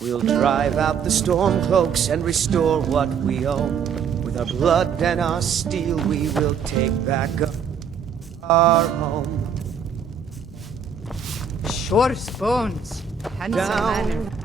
We'll drive out the storm cloaks and restore what we own. With our blood and our steel, we will take back our home. Sure bones. Handsome Down. man.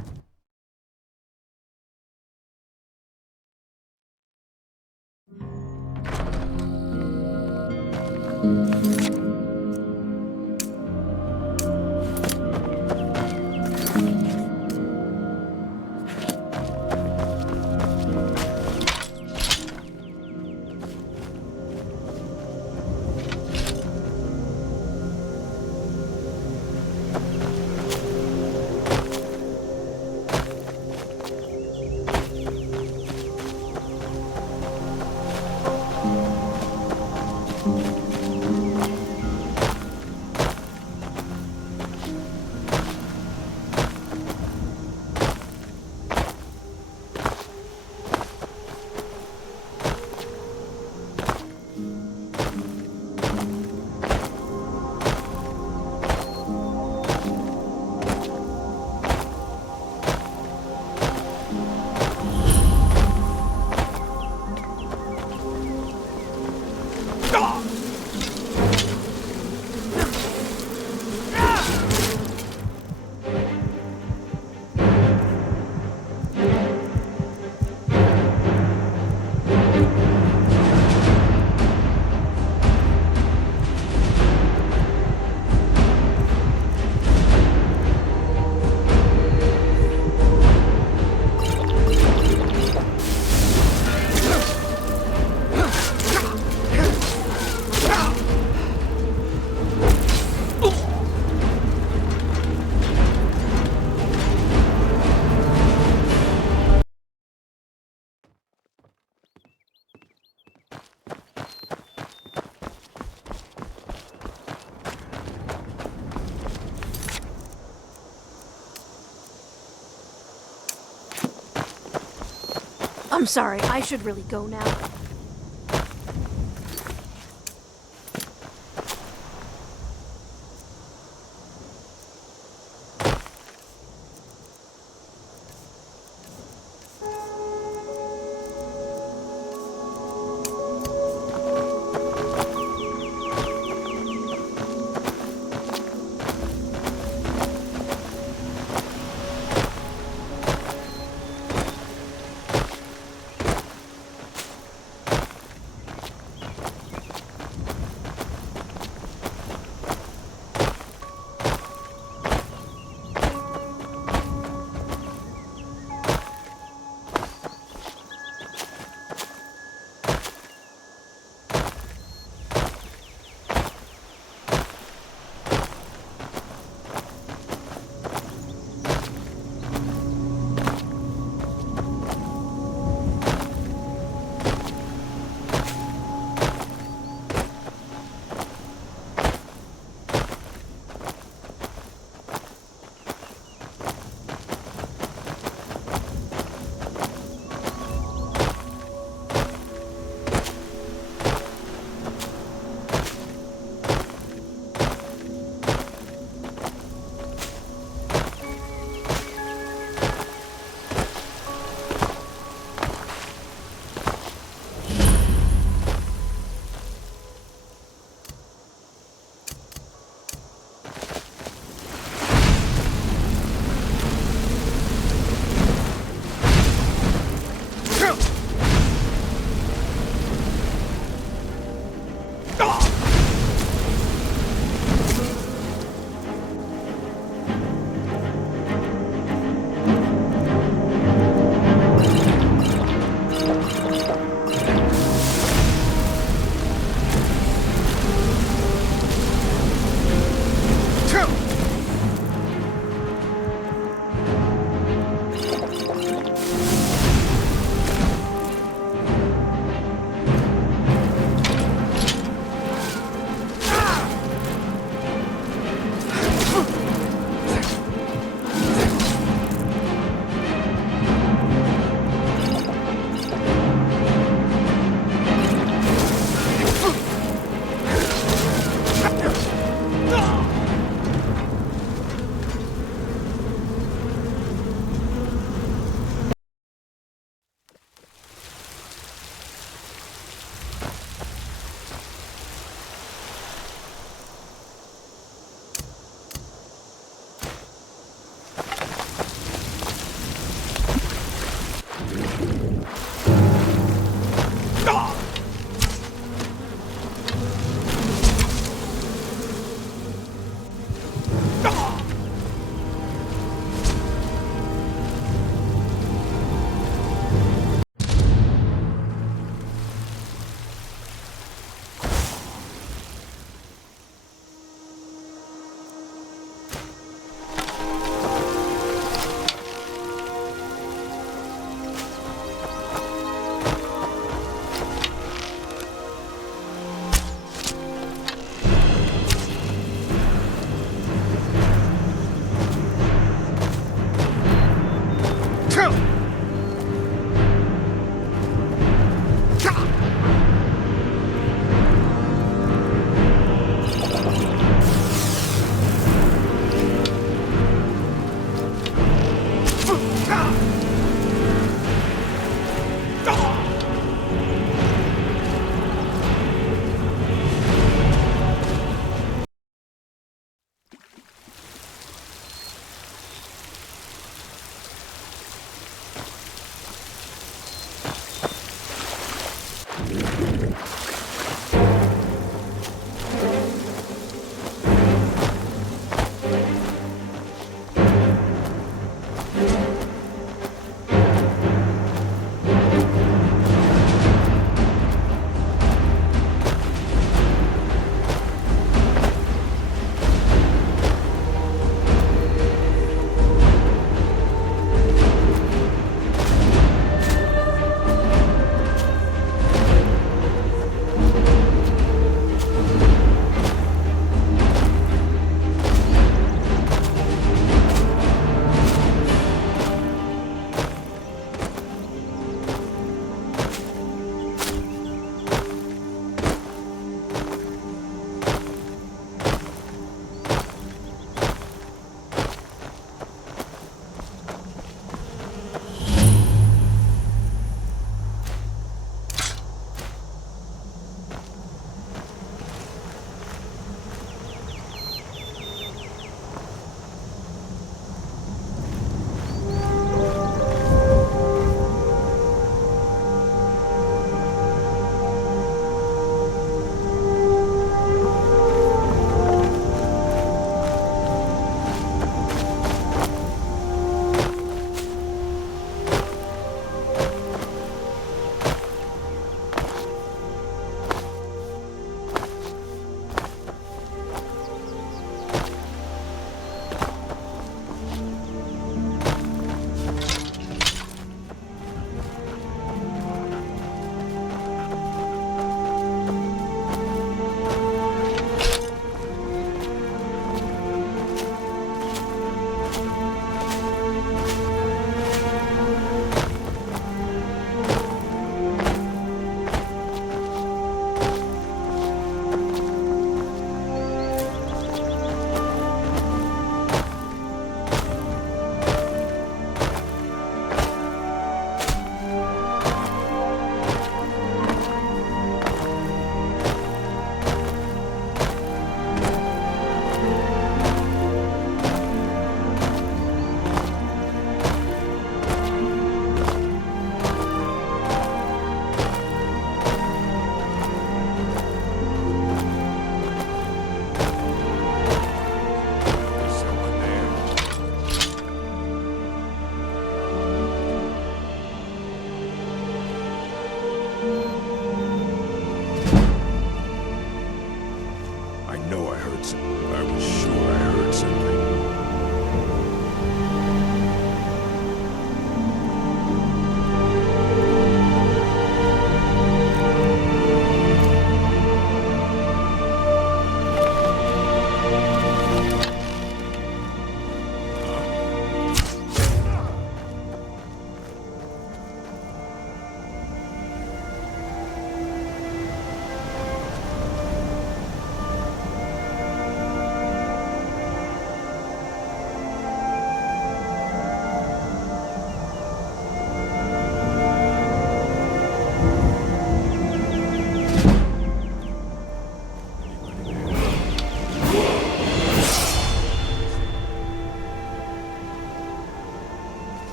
I'm sorry, I should really go now.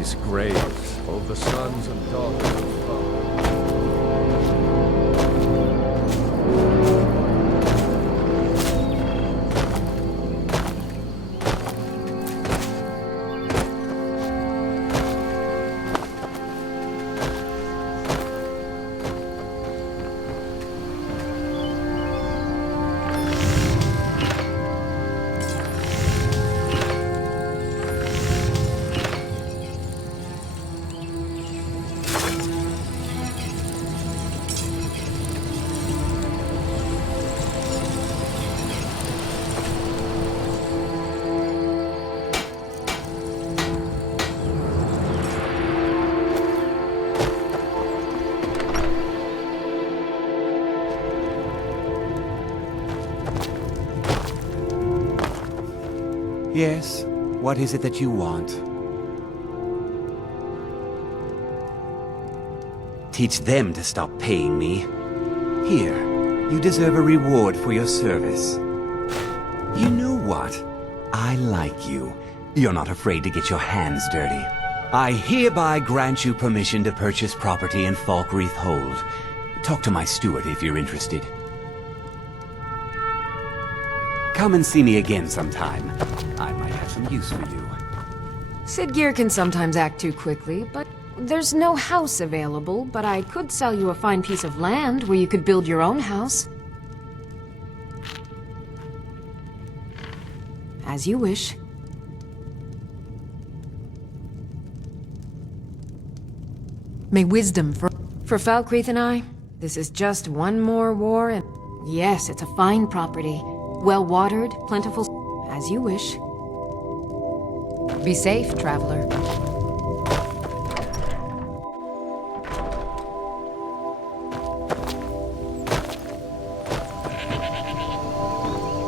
these graves, all the sons and daughters of father. Yes? What is it that you want? Teach them to stop paying me. Here, you deserve a reward for your service. You know what? I like you. You're not afraid to get your hands dirty. I hereby grant you permission to purchase property in Falkreath Hold. Talk to my steward if you're interested. Come and see me again sometime. I might have some use for you. Sidgear can sometimes act too quickly, but there's no house available, but I could sell you a fine piece of land where you could build your own house. As you wish. May wisdom For Falkreath and I, this is just one more war, and yes, it's a fine property. Well-watered, plentiful, as you wish. be safe, traveler.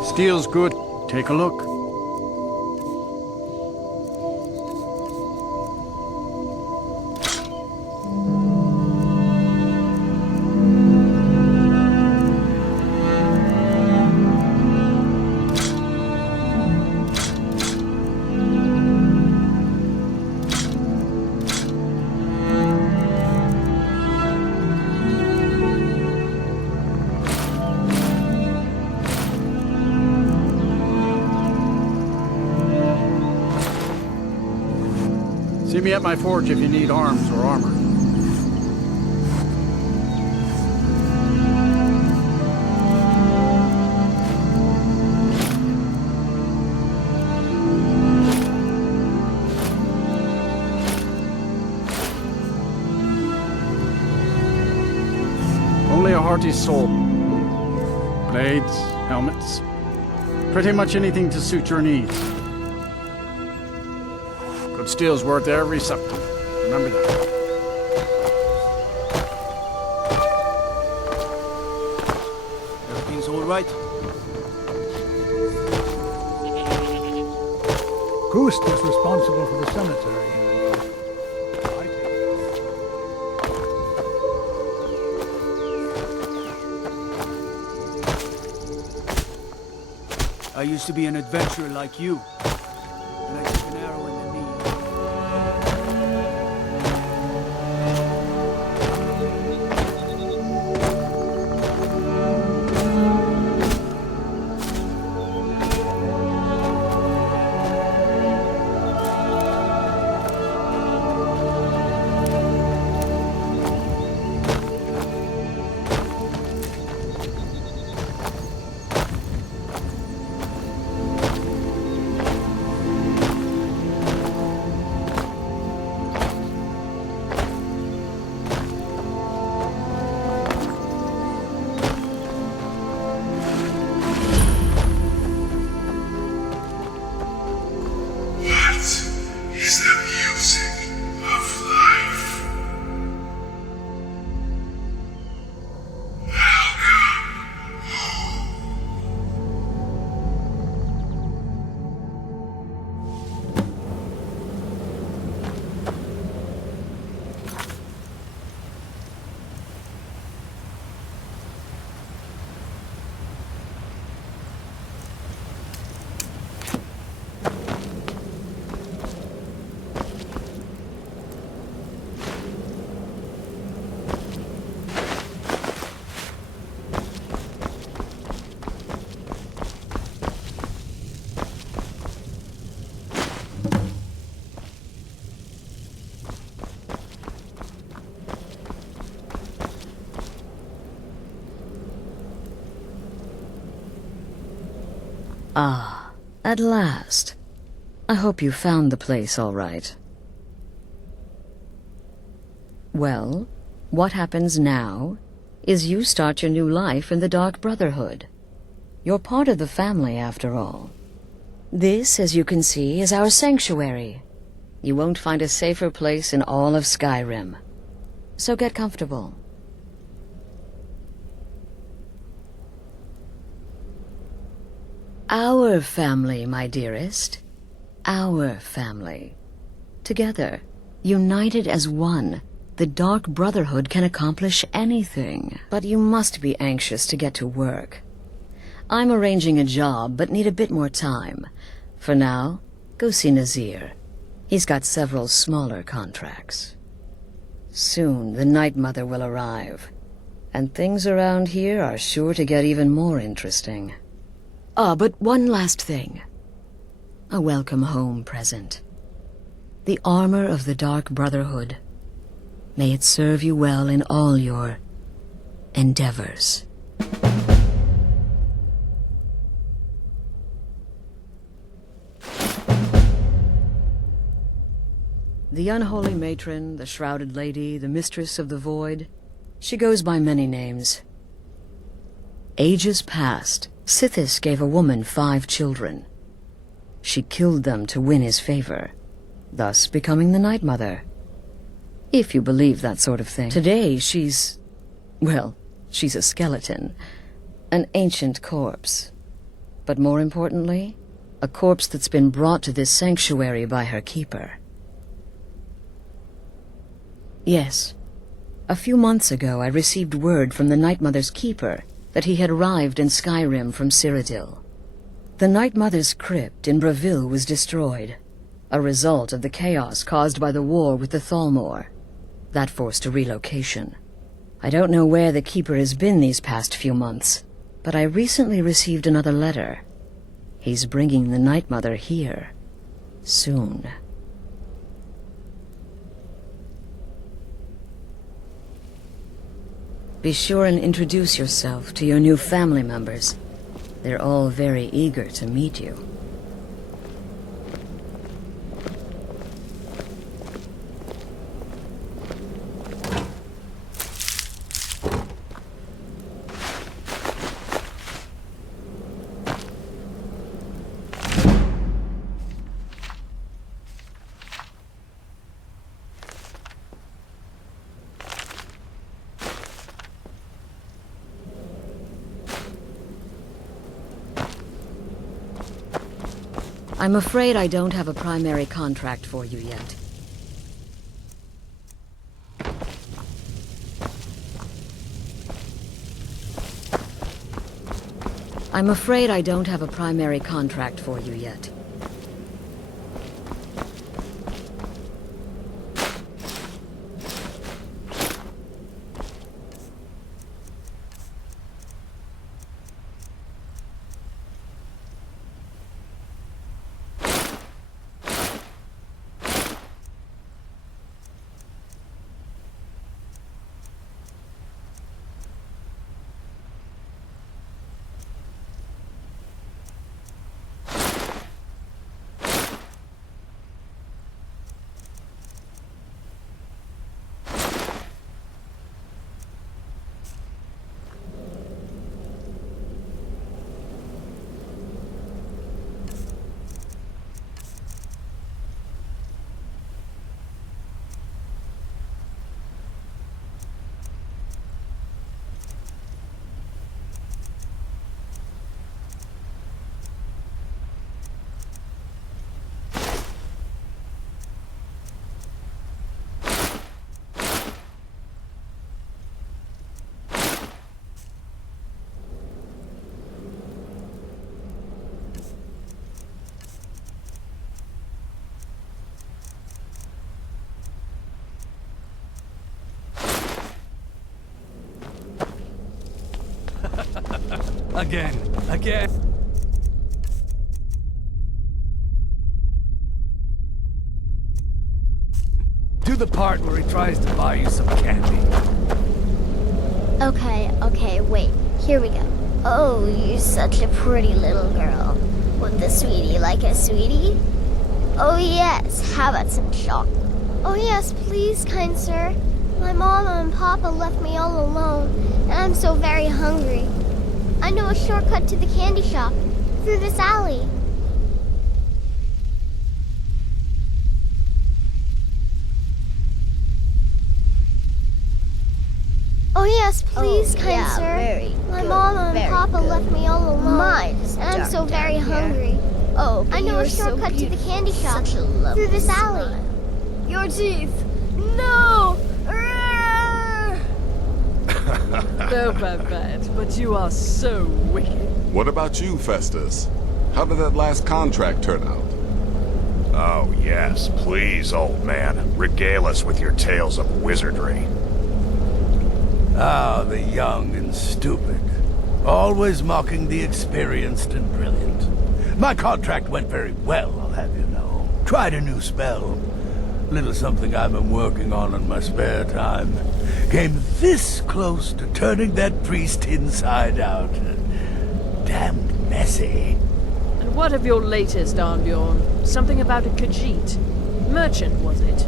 Steel's good. Take a look. See me at my forge if you need arms or armor. Only a hearty soul. Blades, helmets, pretty much anything to suit your needs. Good steel's worth every septim. Remember that. Everything's all right? Kust is responsible for the cemetery. I used to be an adventurer like you. And I took an arrow in the knee. Ah, at last. I hope you found the place all right. Well, what happens now is you start your new life in the Dark Brotherhood. You're part of the family, after all. This, as you can see, is our sanctuary. You won't find a safer place in all of Skyrim. So get comfortable. Our family, my dearest. Our family. Together, united as one, the Dark Brotherhood can accomplish anything. But you must be anxious to get to work. I'm arranging a job, but need a bit more time. For now, go see Nazir. He's got several smaller contracts. Soon, the Night Mother will arrive, and things around here are sure to get even more interesting. Ah, but one last thing. A welcome home present. The armor of the Dark Brotherhood. May it serve you well in all your endeavors. The unholy matron, the shrouded lady, the mistress of the void. She goes by many names. Ages past, Sithis gave a woman 5 children. She killed them to win his favor, thus becoming the Night Mother. If you believe that sort of thing. Today she's... well, she's a skeleton. An ancient corpse. But more importantly, a corpse that's been brought to this sanctuary by her keeper. Yes. A few months ago I received word from the Night Mother's keeper that he had arrived in Skyrim from Cyrodiil. The Night Mother's crypt in Bravil was destroyed, a result of the chaos caused by the war with the Thalmor. That forced a relocation. I don't know where the keeper has been these past few months, but I recently received another letter. He's bringing the Night Mother here. Soon. Be sure and introduce yourself to your new family members. They're all very eager to meet you. I'm afraid I don't have a primary contract for you yet. I'm afraid I don't have a primary contract for you yet. Again. Do the part where he tries to buy you some candy. Okay, wait. Here we go. Oh, you're such a pretty little girl. Would the sweetie like a sweetie? Oh yes, how about some chocolate? Oh yes, please, kind sir. My mama and papa left me all alone, and I'm so very hungry. I know a shortcut to the candy shop, through this alley. Oh yes, please, kind sir. My mama and papa left me all alone, and I'm so very hungry. Oh, I know a shortcut to the candy shop, through this alley. Your teeth! No! No, Babette, but you are so wicked. What about you, Festus? How did that last contract turn out? Oh, yes, please, old man. Regale us with your tales of wizardry. Ah, the young and stupid. Always mocking the experienced and brilliant. My contract went very well, I'll have you know. Tried a new spell. Little something I've been working on in my spare time. Came this close to turning that priest inside out. Damned messy. And what of your latest, Arnbjorn? Something about a Khajiit. Merchant, was it?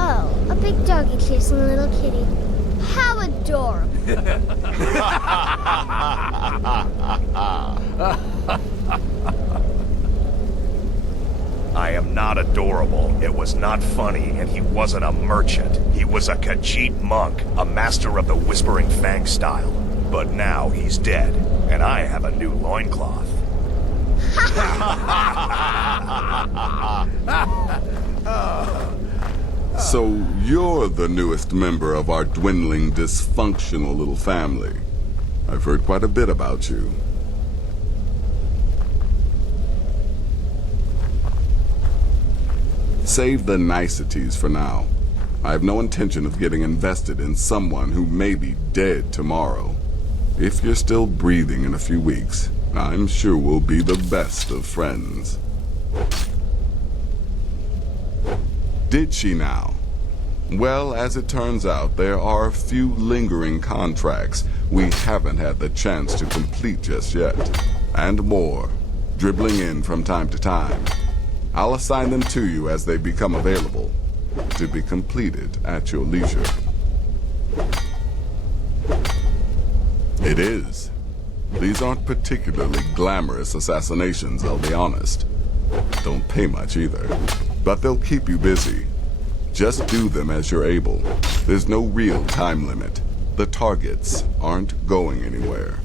Oh, a big doggy chasing a little kitty. How adorable. I am not adorable. It was not funny, and he wasn't a merchant. He was a Khajiit monk, a master of the Whispering Fang style. But now he's dead, and I have a new loincloth. So you're the newest member of our dwindling, dysfunctional little family. I've heard quite a bit about you. Save the niceties for now. I have no intention of getting invested in someone who may be dead tomorrow. If you're still breathing in a few weeks, I'm sure we'll be the best of friends. Did she now? Well, as it turns out, there are a few lingering contracts we haven't had the chance to complete just yet. And more, dribbling in from time to time. I'll assign them to you as they become available, to be completed at your leisure. It is. These aren't particularly glamorous assassinations, I'll be honest. Don't pay much either, but they'll keep you busy. Just do them as you're able. There's no real time limit. The targets aren't going anywhere.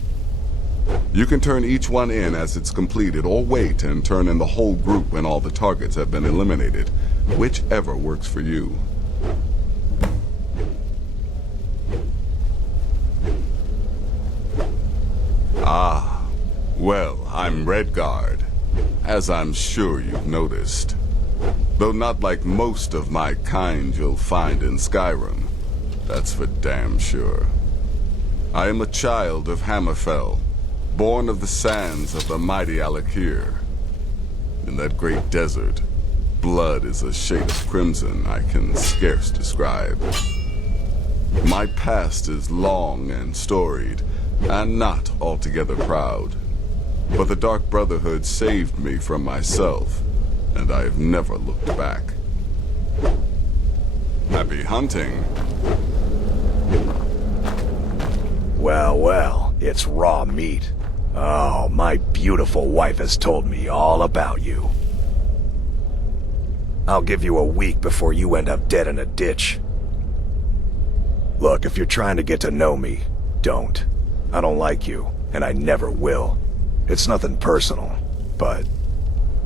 You can turn each one in as it's completed, or wait and turn in the whole group when all the targets have been eliminated. Whichever works for you. Ah, well, I'm Redguard, as I'm sure you've noticed. Though not like most of my kind you'll find in Skyrim. That's for damn sure. I am a child of Hammerfell, born of the sands of the mighty Alakir. In that great desert, blood is a shade of crimson I can scarce describe. My past is long and storied, and not altogether proud. But the Dark Brotherhood saved me from myself, and I have never looked back. Happy hunting. Well, well, it's raw meat. Oh, my beautiful wife has told me all about you. I'll give you a week before you end up dead in a ditch. Look, if you're trying to get to know me, don't. I don't like you, and I never will. It's nothing personal, but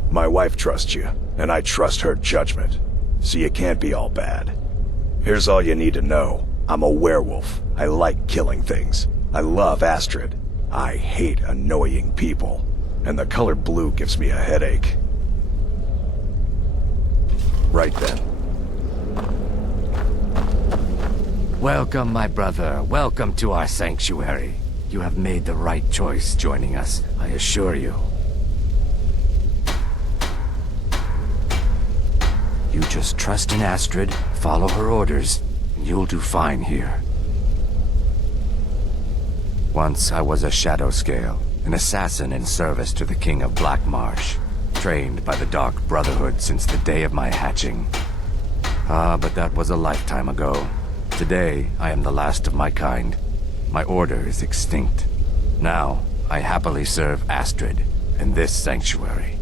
my wife trusts you, and I trust her judgment, so you can't be all bad. Here's all you need to know. I'm a werewolf. I like killing things. I love Astrid. I hate annoying people, and the color blue gives me a headache. Right then. Welcome, my brother. Welcome to our sanctuary. You have made the right choice joining us, I assure you. You just trust in Astrid, follow her orders, and you'll do fine here. Once I was a shadow scale, an assassin in service to the King of Black Marsh, trained by the Dark Brotherhood since the day of my hatching. Ah, but that was a lifetime ago. Today, I am the last of my kind. My order is extinct. Now, I happily serve Astrid in this sanctuary.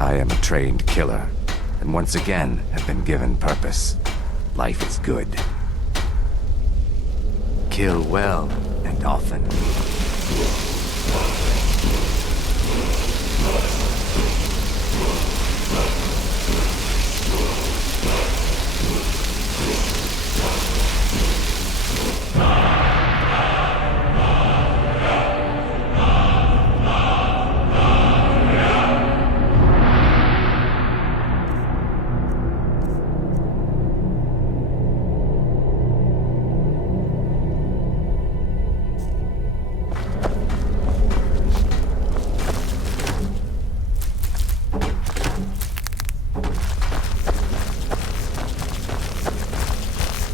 I am a trained killer, and once again have been given purpose. Life is good. Kill well and often.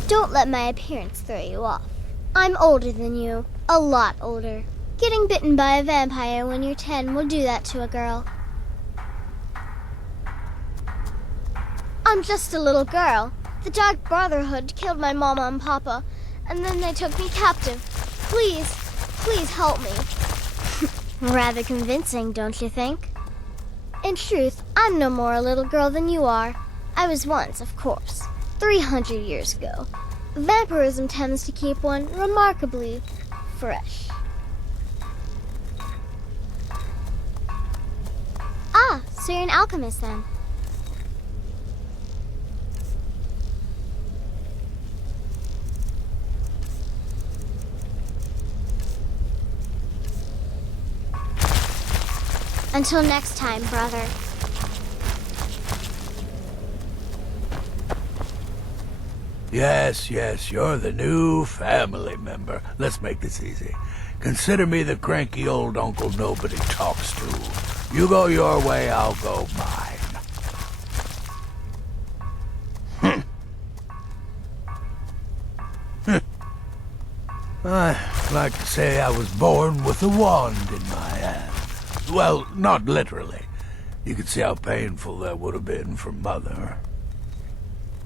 Don't let my appearance throw you off. I'm older than you. A lot older. Getting bitten by a vampire when you're 10 will do that to a girl. I'm just a little girl. The Dark Brotherhood killed my mama and papa, and then they took me captive. Please, please help me. Rather convincing, don't you think? In truth, I'm no more a little girl than you are. I was once, of course, 300 years ago. Vampirism tends to keep one remarkably fresh. Ah, so you're an alchemist then? Until next time, brother. Yes, you're the new family member. Let's make this easy. Consider me the cranky old uncle nobody talks to. You go your way, I'll go mine. I like to say I was born with a wand in my hand. Well, not literally. You can see how painful that would have been for Mother.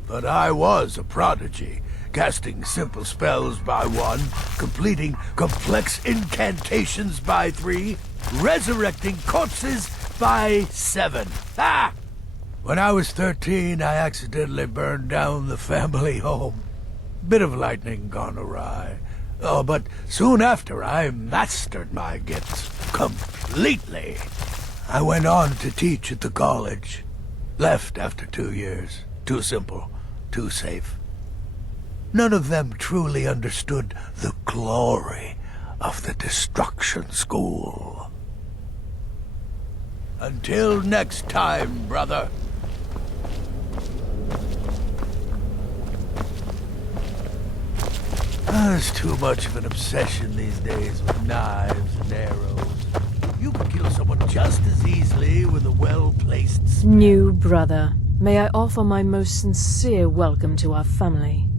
But I was a prodigy, casting simple spells by 1, completing complex incantations by 3, resurrecting corpses by 7. Ah! When I was 13, I accidentally burned down the family home. Bit of lightning gone awry. Oh, but soon after, I mastered my gifts completely. I went on to teach at the college. Left after 2 years. Too simple. Too safe. None of them truly understood the glory of the Destruction School. Until next time, brother. There's too much of an obsession these days with knives and arrows. You can kill someone just as easily with a well-placed spell. New brother. May I offer my most sincere welcome to our family.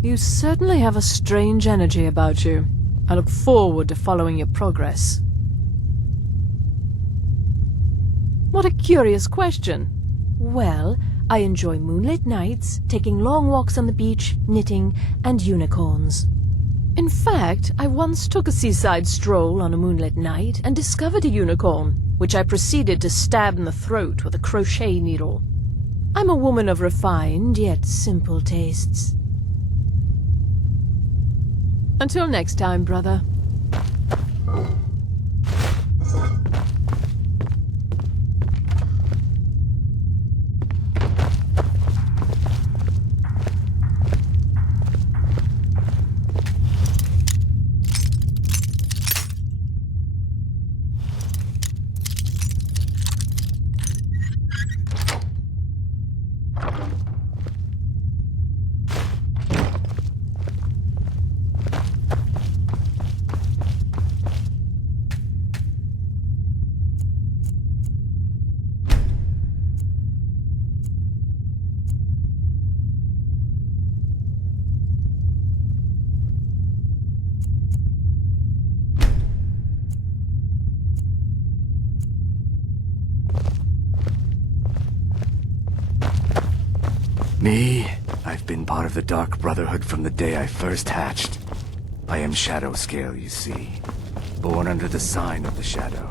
You certainly have a strange energy about you. I look forward to following your progress. What a curious question. Well, I enjoy moonlit nights, taking long walks on the beach, knitting, and unicorns. In fact, I once took a seaside stroll on a moonlit night and discovered a unicorn, which I proceeded to stab in the throat with a crochet needle. I'm a woman of refined yet simple tastes. Until next time, brother. Me? I've been part of the Dark Brotherhood from the day I first hatched. I am Shadow Scale, you see. Born under the sign of the Shadow.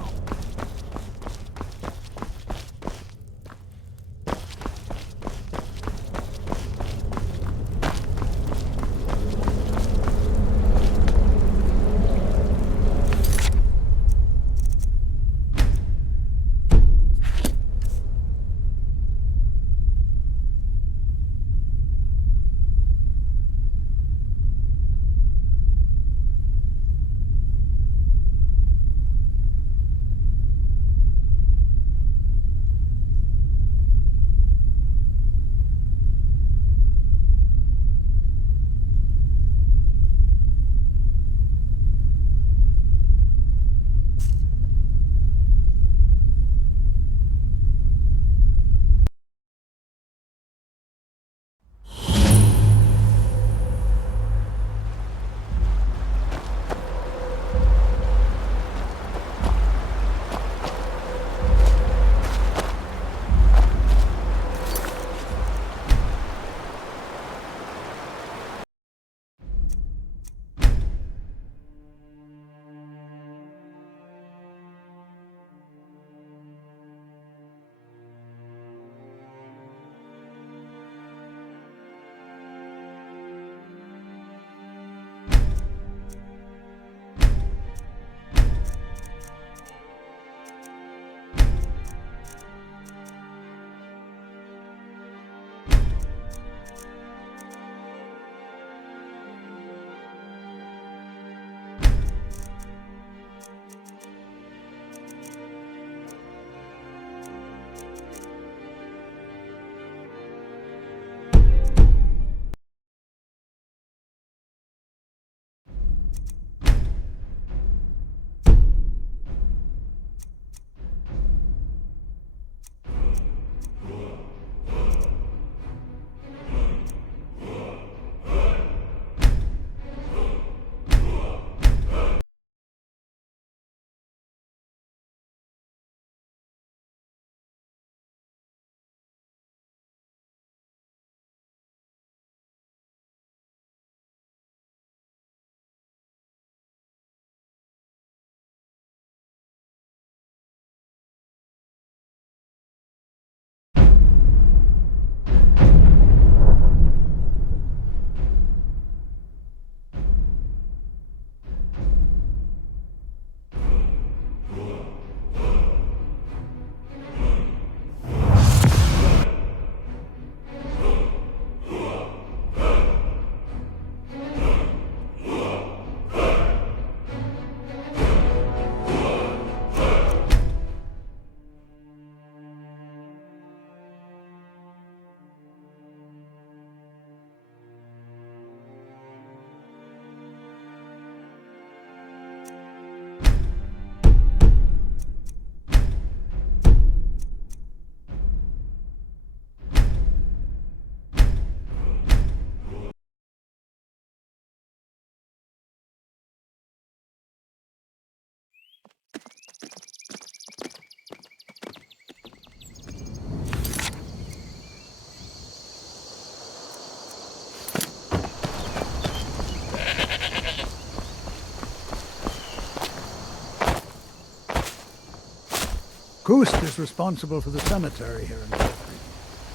Kust is responsible for the cemetery here in Valkyrie.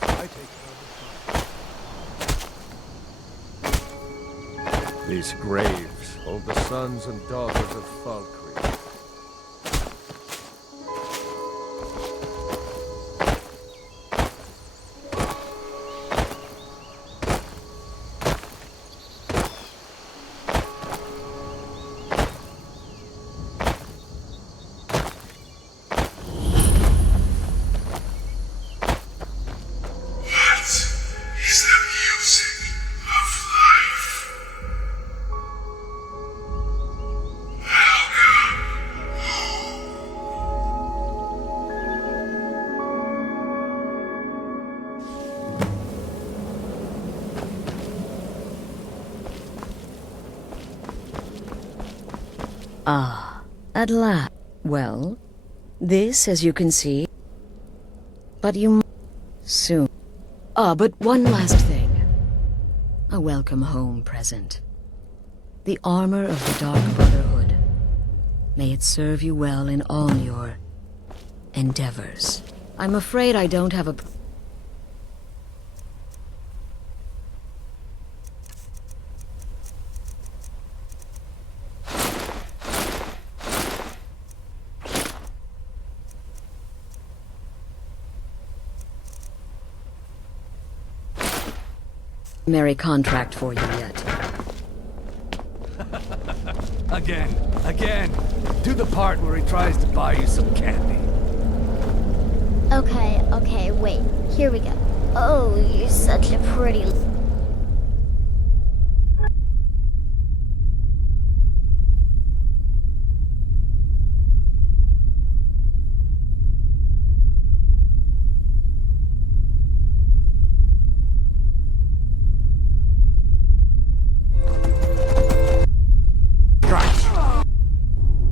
I take it These graves hold the sons and daughters of Valkyrie. Ah, at last. Well, this, as you can see, but you soon. But one last thing. A welcome home present. The armor of the Dark Brotherhood. May it serve you well in all your endeavors. I'm afraid I don't have a... Merry contract for you yet. Again. Do the part where he tries to buy you some candy. Okay, wait. Here we go. Oh, you're such a pretty...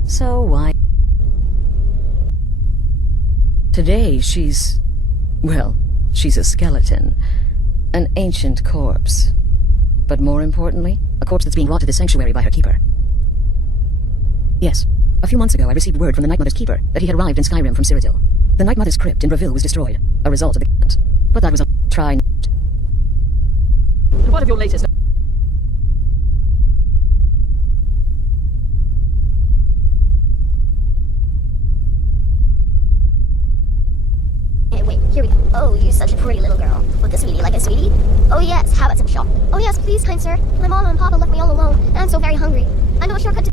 So why... Today, she's... well, she's a skeleton. An ancient corpse. But more importantly, a corpse that's being brought to the sanctuary by her keeper. Yes. A few months ago, I received word from the Night Mother's keeper that he had arrived in Skyrim from Cyrodiil. The Night Mother's crypt in Bravil was destroyed, a result of the event. But that was a try... And what of your latest... Okay, wait, here we go. Oh, you're such a pretty little girl. With a sweetie like a sweetie? Oh yes, how about some shop? Oh yes, please, kind sir. My mama and papa left me all alone, and I'm so very hungry. I know a shortcut to...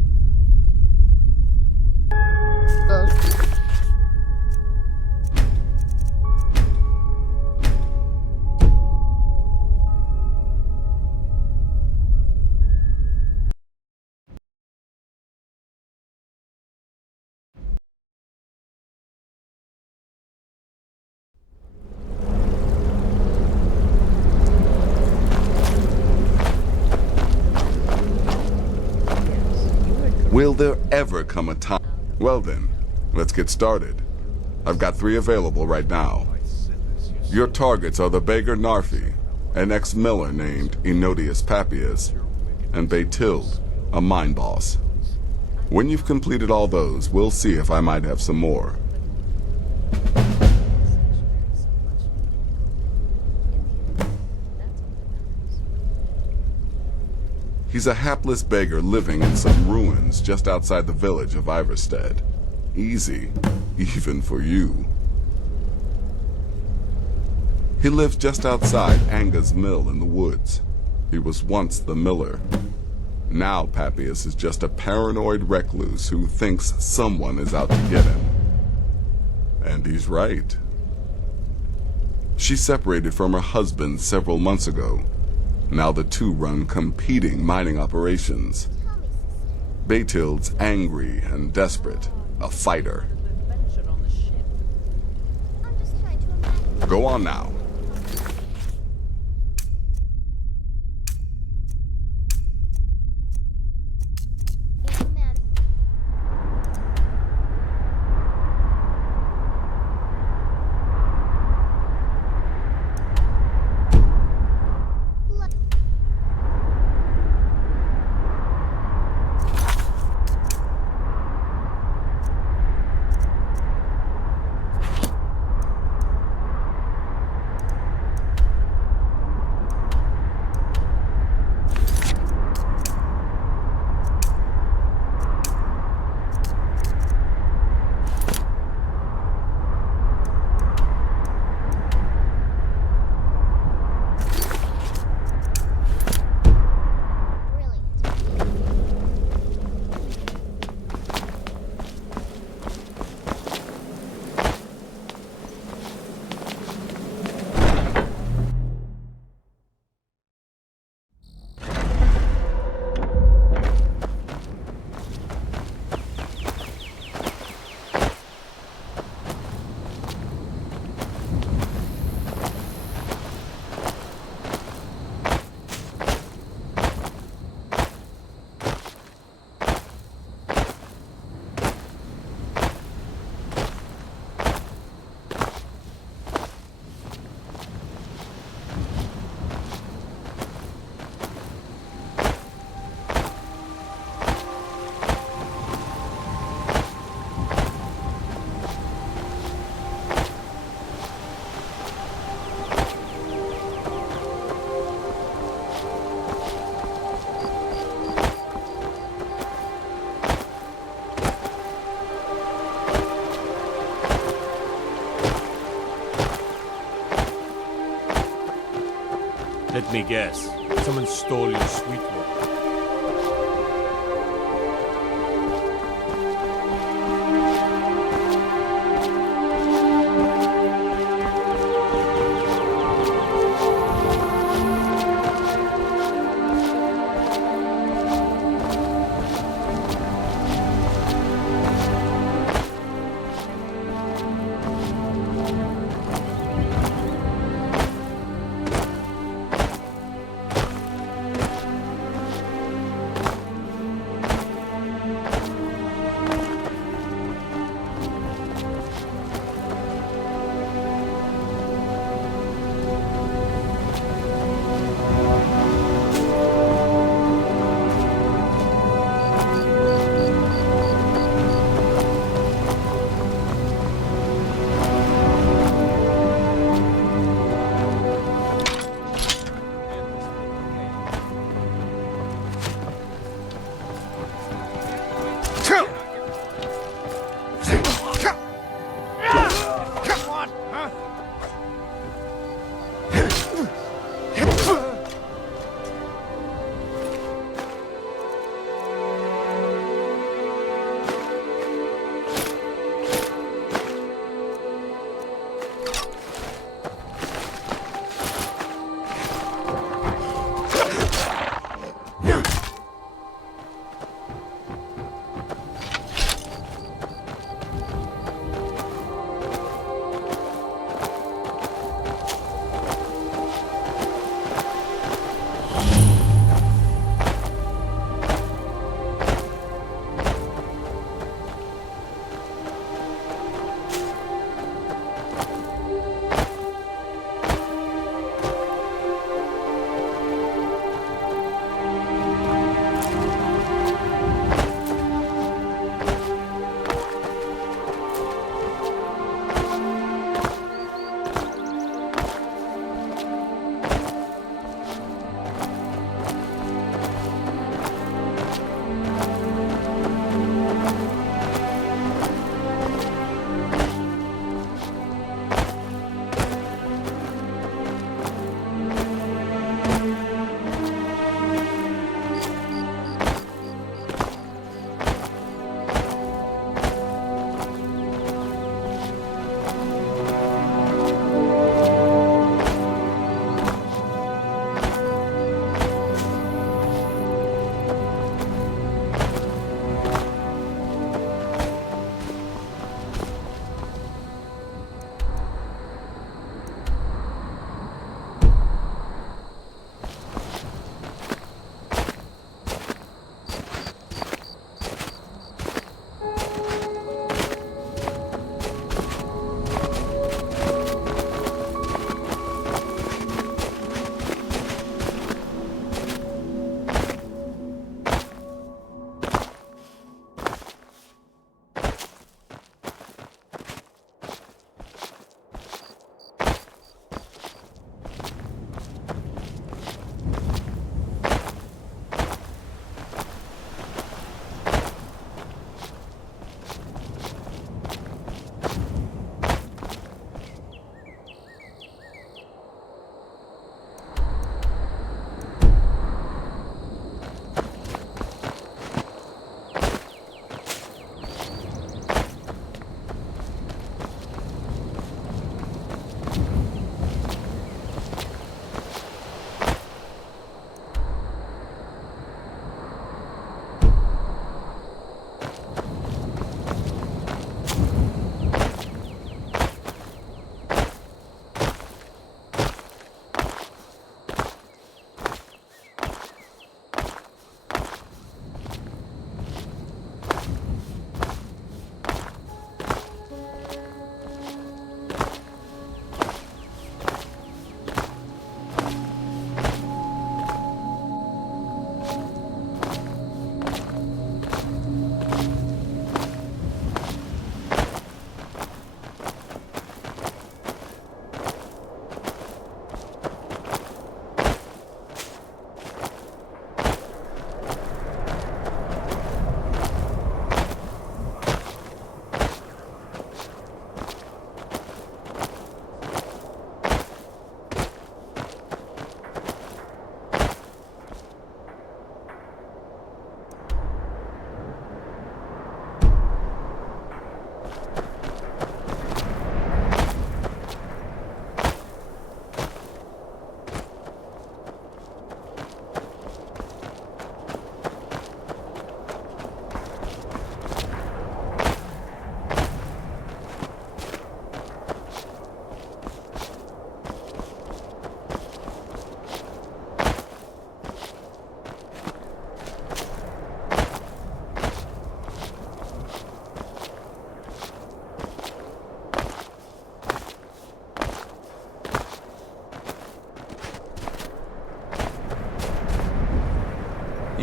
Will there ever come a time? Well then, let's get started. I've got 3 available right now. Your targets are the beggar Narfi, an ex-miller named Enodius Papias, and Beytild, a mine boss. When you've completed all those, we'll see if I might have some more. He's a hapless beggar living in some ruins just outside the village of Iverstead. Easy, even for you. He lives just outside Anga's mill in the woods. He was once the miller. Now Papias is just a paranoid recluse who thinks someone is out to get him. And he's right. She separated from her husband several months ago. Now the two run competing mining operations. Beytild's angry and desperate, a fighter. Go on now. Let me guess. Someone stole your sweet one.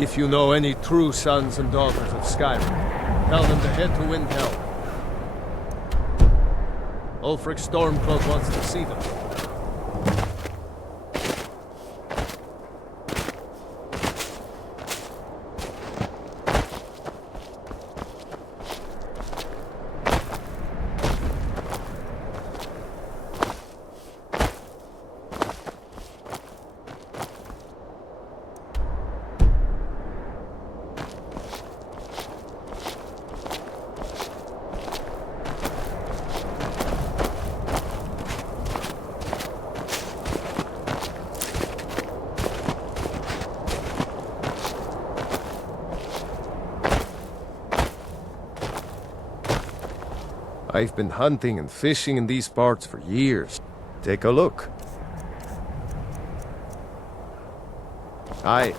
If you know any true sons and daughters of Skyrim, tell them to head to Windhelm. Ulfric Stormcloak wants to see them. I've been hunting and fishing in these parts for years. Take a look. Aye.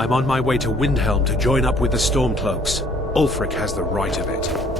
I'm on my way to Windhelm to join up with the Stormcloaks. Ulfric has the right of it.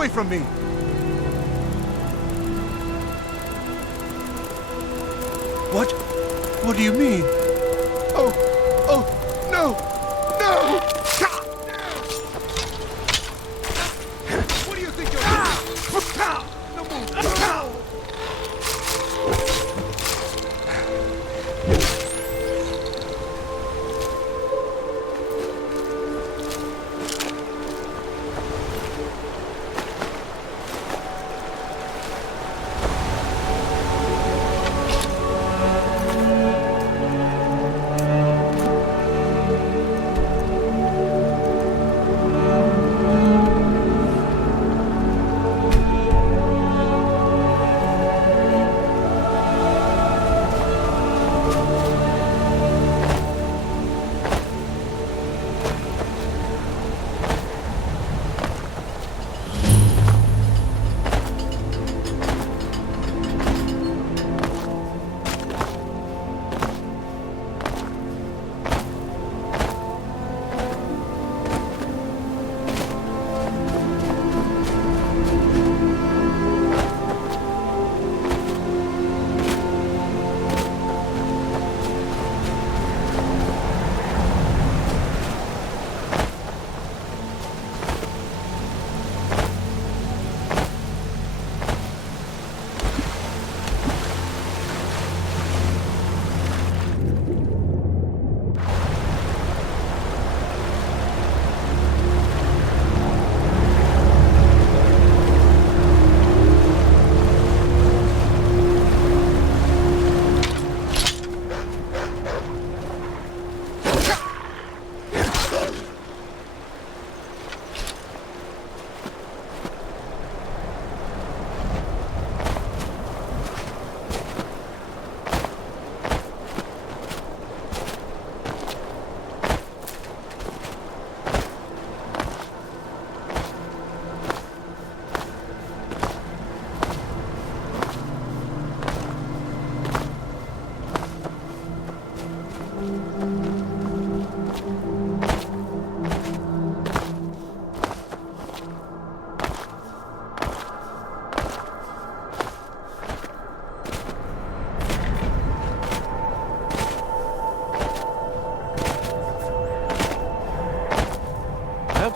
away from me! What? What do you mean? Oh, no! No! What do you think you're doing? No move!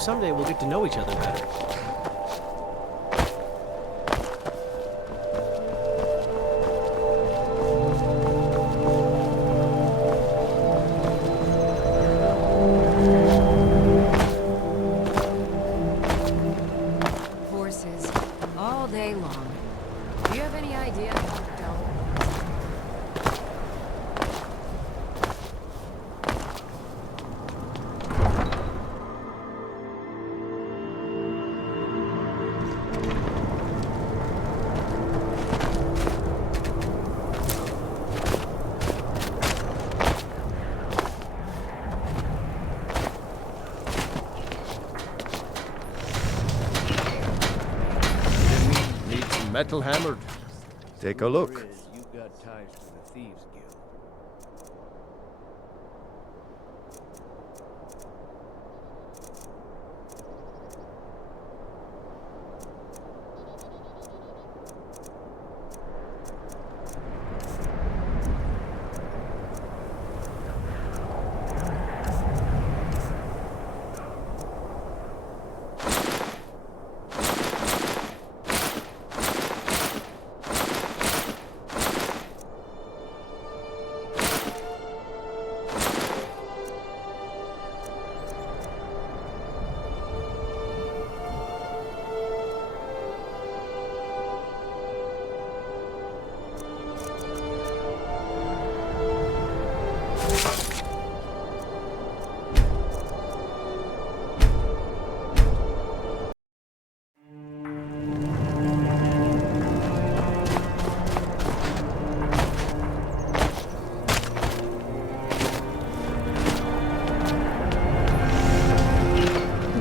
someday we'll get to know each other better. Horses, all day long. Do you have any idea how dull? Need some metal hammered. Take a look. You've got ties to the Thieves Guild.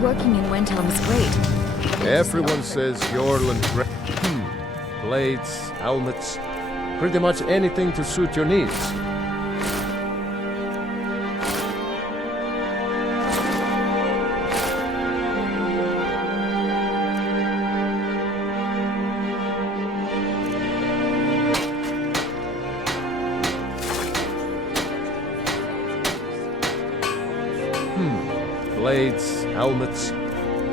Working in Wendhelm's great. Everyone says Jarl and blades, helmets, pretty much anything to suit your needs. Blades, helmets,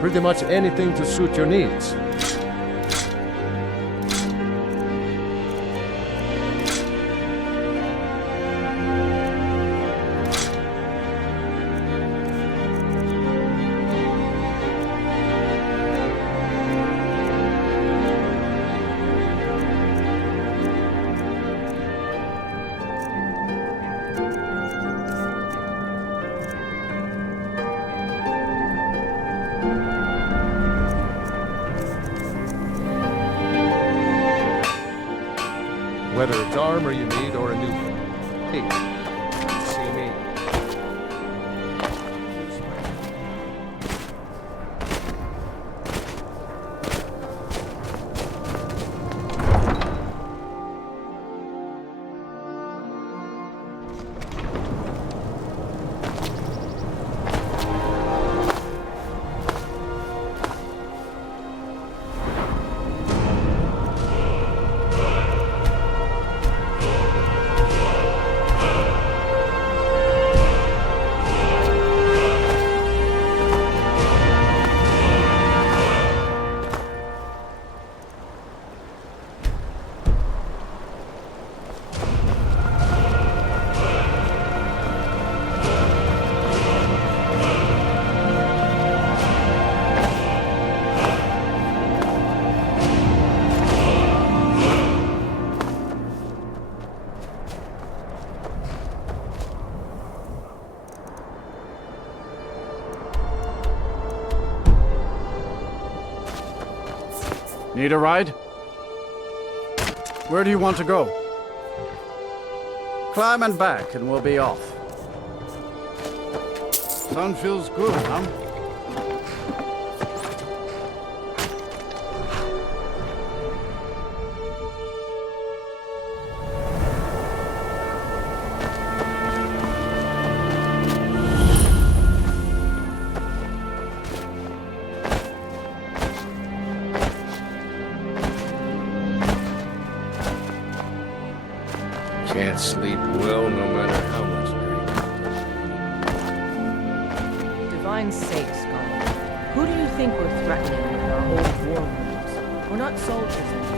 pretty much anything to suit your needs. Whether it's armor you need or a new one. Hey, see me. Need a ride? Where do you want to go? Climb and back and we'll be off. Sun feels good, huh? Can't sleep well no matter how much drink. Divine sakes, Colin. think we're threatening with our old war wounds? We're not soldiers anymore.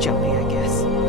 jumpy, I guess.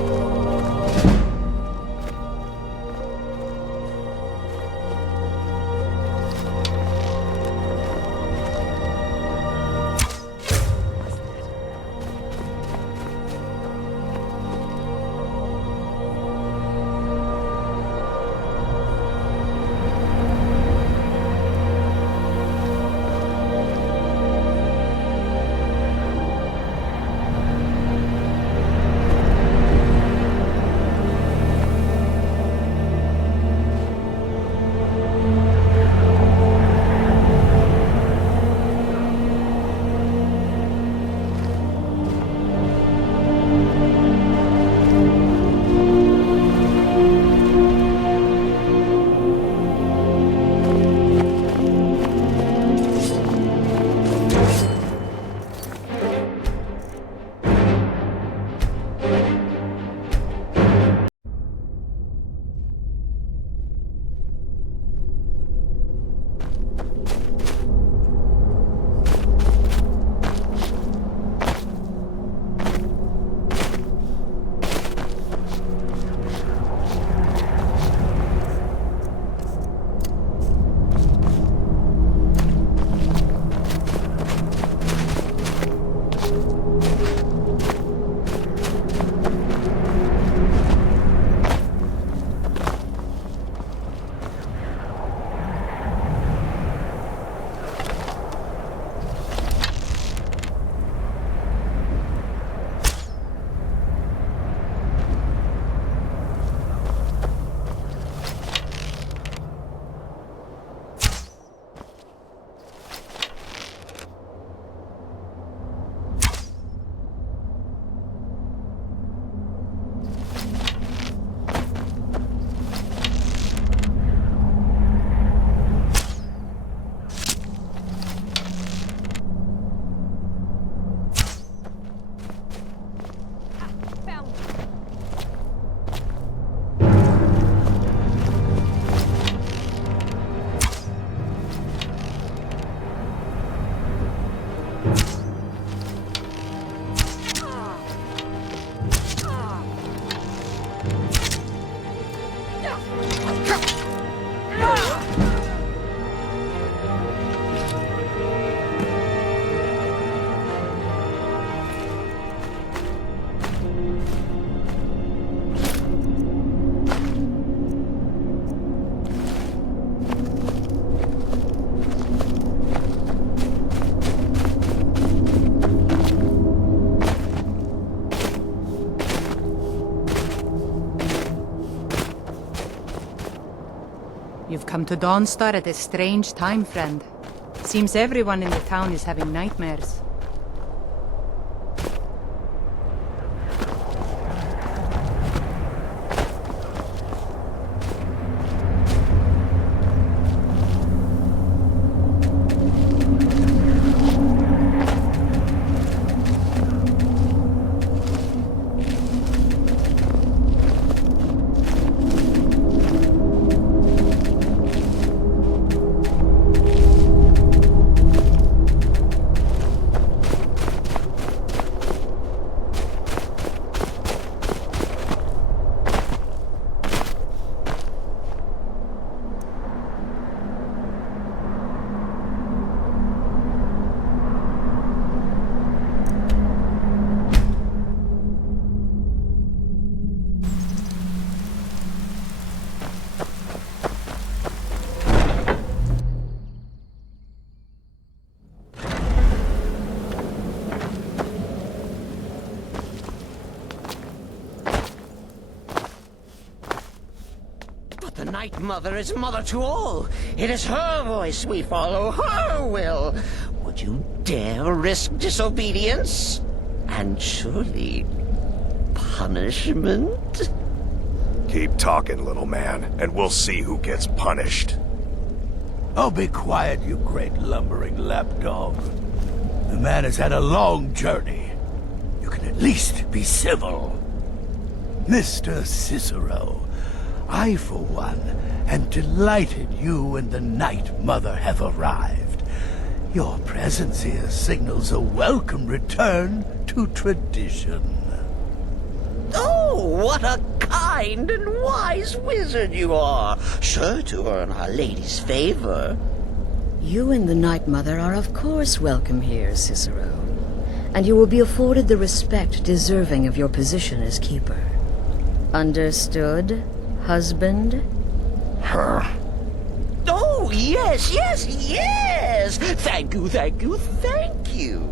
You've come to Dawnstar at a strange time, friend. Seems everyone in the town is having nightmares. The Night Mother is mother to all. It is her voice we follow, her will. Would you dare risk disobedience? And surely punishment? Keep talking, little man, and we'll see who gets punished. Oh, be quiet, you great lumbering lapdog. The man has had a long journey. You can at least be civil. Mr. Cicero, I, for one, am delighted you and the Night Mother have arrived. Your presence here signals a welcome return to tradition. Oh, what a kind and wise wizard you are, sure to earn Our Lady's favor. You and the Night Mother are of course welcome here, Cicero. And you will be afforded the respect deserving of your position as keeper. Understood, husband? Oh, yes, yes, yes! Thank you, thank you, thank you.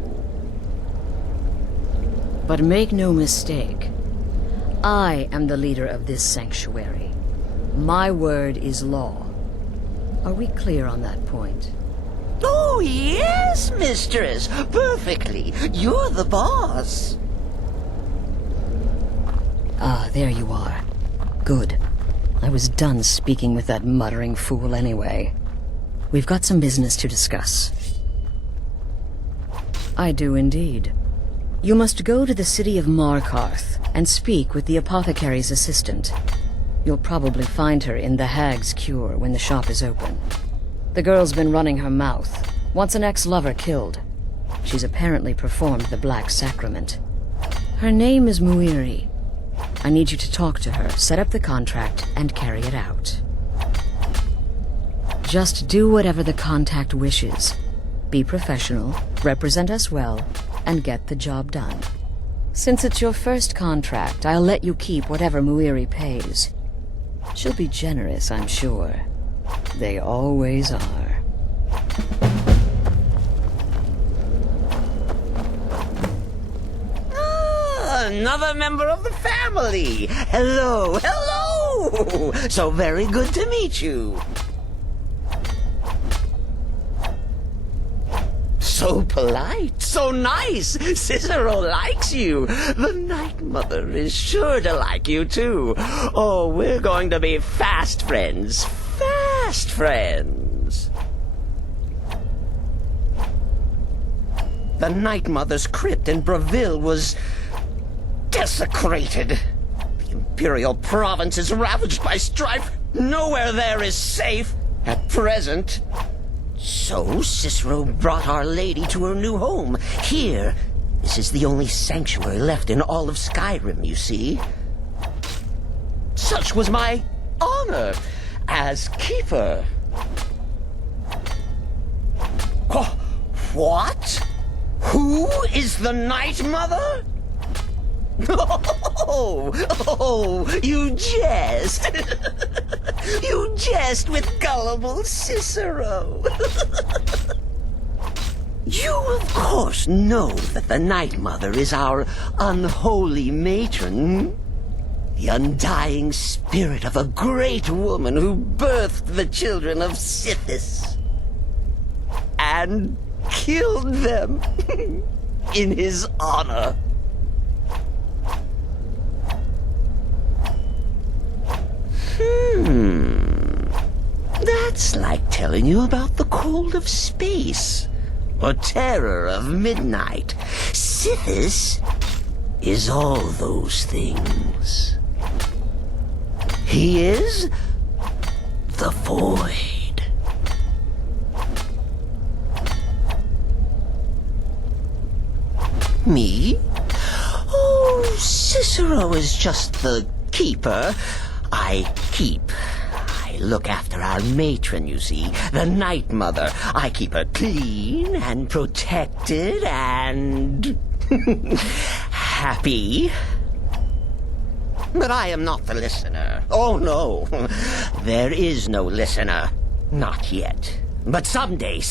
But make no mistake, I am the leader of this sanctuary. My word is law. Are we clear on that point? Oh, yes, mistress. Perfectly. You're the boss. Ah, there you are. Good. I was done speaking with that muttering fool anyway. We've got some business to discuss. I do indeed. You must go to the city of Markarth and speak with the apothecary's assistant. You'll probably find her in the Hag's Cure when the shop is open. The girl's been running her mouth. Wants an ex-lover killed. She's apparently performed the Black Sacrament. Her name is Muiri. I need you to talk to her, set up the contract, and carry it out. Just do whatever the contact wishes. Be professional, represent us well, and get the job done. Since it's your first contract, I'll let you keep whatever Muiri pays. She'll be generous, I'm sure. They always are. Another member of the family. Hello, hello. So very good to meet you. So polite, so nice. Cicero likes you. The Night Mother is sure to like you, too. Oh, we're going to be fast friends. Fast friends. The Night Mother's crypt in Breville was desecrated. The Imperial province is ravaged by strife. Nowhere there is safe at present. So Cicero brought Our Lady to her new home. Here, this is the only sanctuary left in all of Skyrim, you see. Such was my honor as keeper. Oh, what? Who is the Night Mother? Oh, you jest. You jest with gullible Cicero. You, of course, know that the Night Mother is our unholy matron. The undying spirit of a great woman who birthed the children of Sithis. And killed them in his honor. That's like telling you about the cold of space, or terror of midnight. Sithis is all those things. He is the void. Me? Oh, Cicero is just the keeper. I keep. I look after our matron, you see, the Night Mother. I keep her clean and protected and happy. But I am not the listener. Oh, no. There is no listener. Not yet. But someday,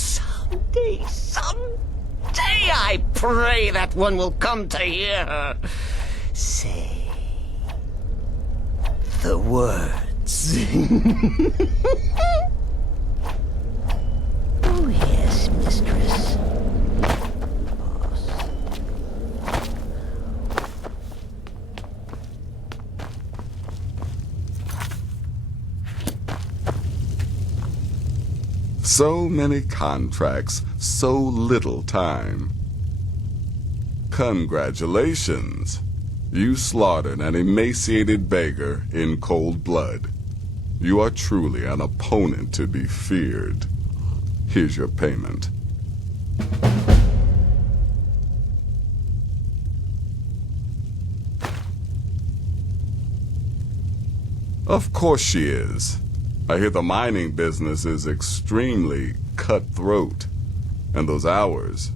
I pray that one will come to hear her say the words. Oh, yes, mistress. So many contracts, so little time. Congratulations. You slaughtered an emaciated beggar in cold blood. You are truly an opponent to be feared. Here's your payment. Of course she is. I hear the mining business is extremely cutthroat. And those hours,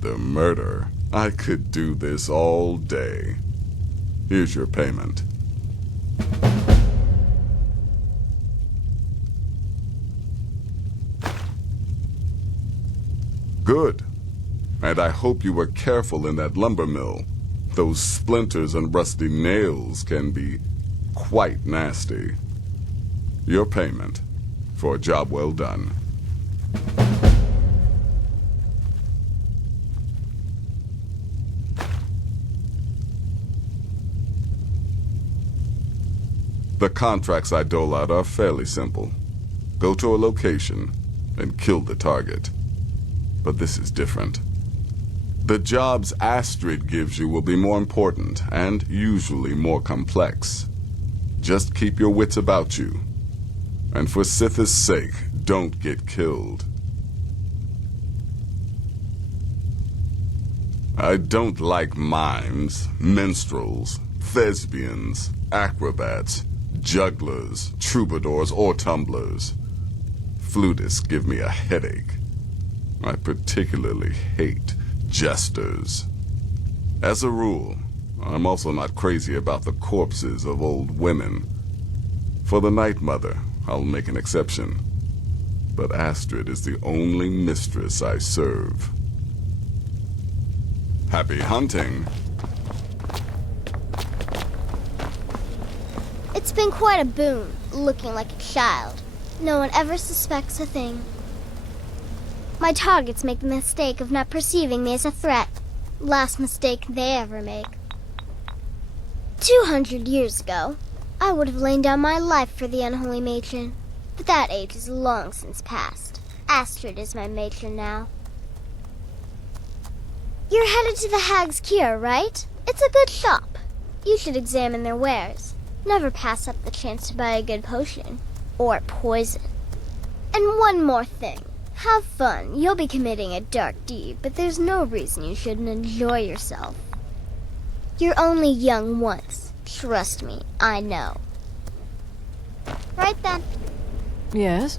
the murder. I could do this all day. Here's your payment. Good. And I hope you were careful in that lumber mill. Those splinters and rusty nails can be quite nasty. Your payment for a job well done. The contracts I dole out are fairly simple. Go to a location and kill the target. But this is different. The jobs Astrid gives you will be more important and usually more complex. Just keep your wits about you. And for Sithis' sake, don't get killed. I don't like mimes, minstrels, thespians, acrobats, jugglers, troubadours, or tumblers. Flutists give me a headache. I particularly hate jesters. As a rule, I'm also not crazy about the corpses of old women. For the Night Mother, I'll make an exception. But Astrid is the only mistress I serve. Happy hunting. It's been quite a boon, looking like a child. No one ever suspects a thing. My targets make the mistake of not perceiving me as a threat. Last mistake they ever make. 200 years ago, I would have lain down my life for the unholy matron. But that age is long since past. Astrid is my matron now. You're headed to the Hag's Cure, right? It's a good shop. You should examine their wares. Never pass up the chance to buy a good potion. Or poison. And one more thing. Have fun. You'll be committing a dark deed, but there's no reason you shouldn't enjoy yourself. You're only young once. Trust me, I know. Right then. Yes?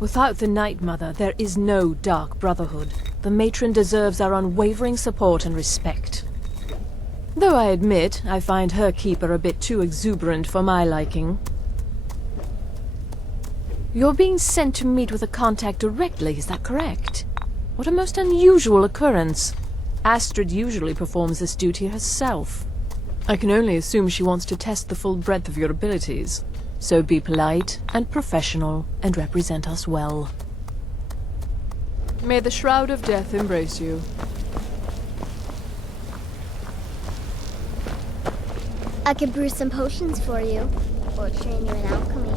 Without the Night Mother, there is no Dark Brotherhood. The matron deserves our unwavering support and respect. Though I admit, I find her keeper a bit too exuberant for my liking. You're being sent to meet with a contact directly, is that correct? What a most unusual occurrence. Astrid usually performs this duty herself. I can only assume she wants to test the full breadth of your abilities. So be polite and professional and represent us well. May the Shroud of Death embrace you. I could brew some potions for you, or train you in alchemy.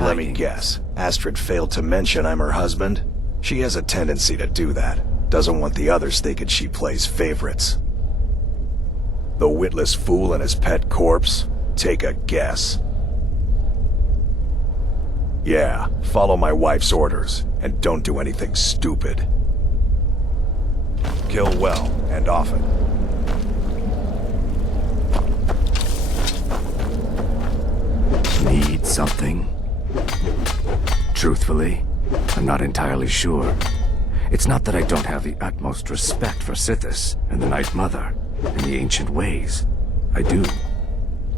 Let me guess. Astrid failed to mention I'm her husband? She has a tendency to do that. Doesn't want the others thinking she plays favorites. The witless fool and his pet corpse? Take a guess. Yeah, follow my wife's orders, and don't do anything stupid. Kill well, and often. Need something? Truthfully, I'm not entirely sure. It's not that I don't have the utmost respect for Sithis and the Night Mother and the ancient ways. I do.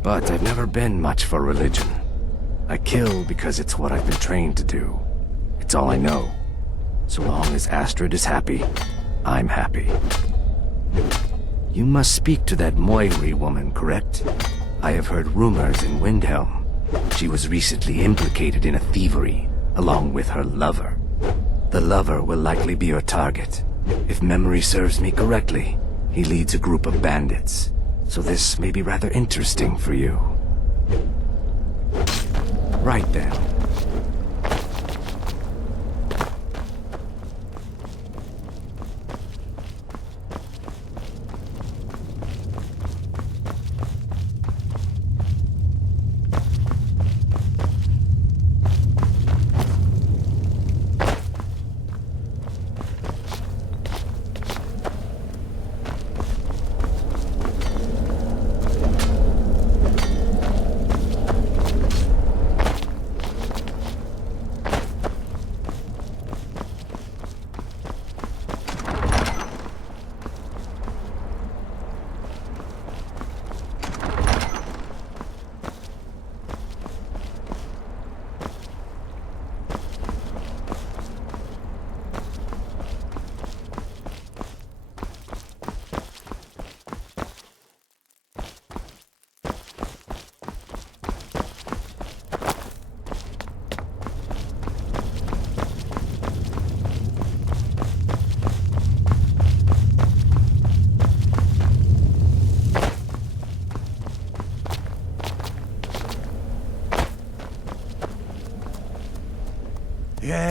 But I've never been much for religion. I kill because it's what I've been trained to do. It's all I know. So long as Astrid is happy, I'm happy. You must speak to that Moiri woman, correct? I have heard rumors in Windhelm. She was recently implicated in a thievery, along with her lover. The lover will likely be your target. If memory serves me correctly, he leads a group of bandits. So this may be rather interesting for you. Right then.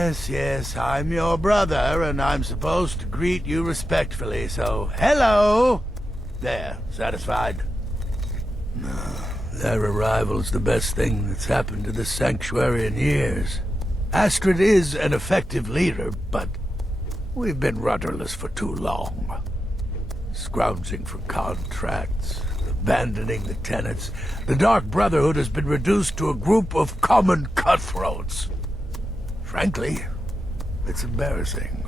Yes, I'm your brother, and I'm supposed to greet you respectfully, so hello! There, satisfied? Their arrival's the best thing that's happened to this sanctuary in years. Astrid is an effective leader, but we've been rudderless for too long. Scrounging for contracts, abandoning the tenants, the Dark Brotherhood has been reduced to a group of common cutthroats. Frankly, it's embarrassing.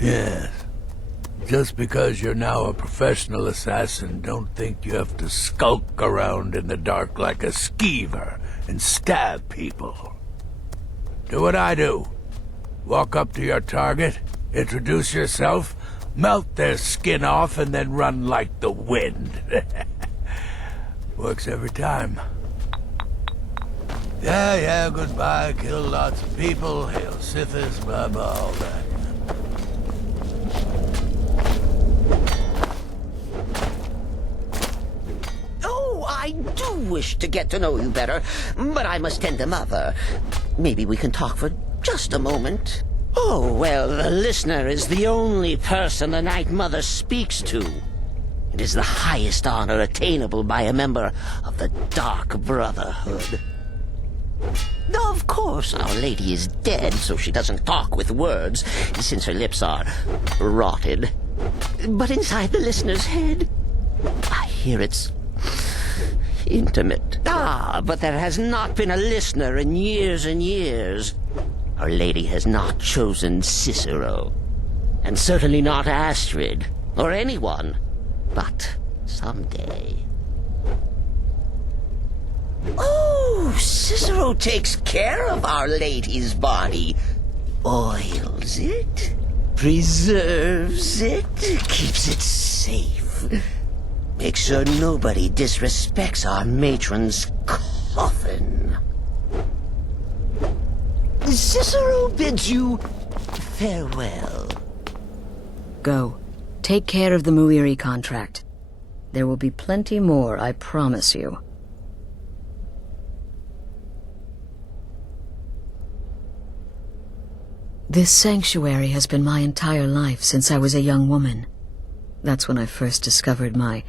Yes. Just because you're now a professional assassin, don't think you have to skulk around in the dark like a skeever and stab people. Do what I do. Walk up to your target, introduce yourself, melt their skin off, and then run like the wind. Works every time. Yeah, goodbye, kill lots of people, hail Sithis, blah, blah, all that. Oh, I do wish to get to know you better, but I must tend to Mother. Maybe we can talk for just a moment. Oh, well, the listener is the only person the Night Mother speaks to. It is the highest honor attainable by a member of the Dark Brotherhood. Of course, Our Lady is dead, so she doesn't talk with words, since her lips are rotted. But inside the listener's head, I hear it's intimate. But there has not been a listener in years and years. Our Lady has not chosen Cicero, and certainly not Astrid, or anyone. But someday... Oh, Cicero takes care of Our Lady's body. Oils it, preserves it, keeps it safe. Makes sure nobody disrespects our matron's coffin. Cicero bids you farewell. Go. Take care of the Muiri contract. There will be plenty more, I promise you. This sanctuary has been my entire life since I was a young woman. That's when I first discovered my,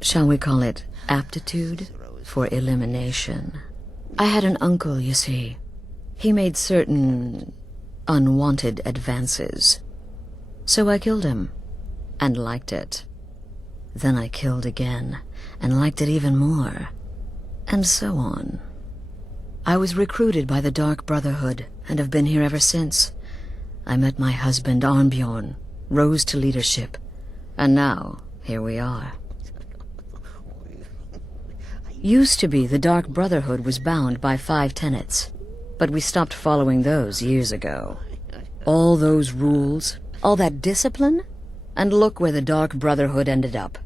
shall we call it, aptitude for elimination. I had an uncle, you see. He made certain unwanted advances. So I killed him, and liked it. Then I killed again, and liked it even more. And so on. I was recruited by the Dark Brotherhood, and have been here ever since. I met my husband, Arnbjorn, rose to leadership, and now, here we are. Used to be, the Dark Brotherhood was bound by 5 tenets, but we stopped following those years ago. All those rules, all that discipline, and look where the Dark Brotherhood ended up.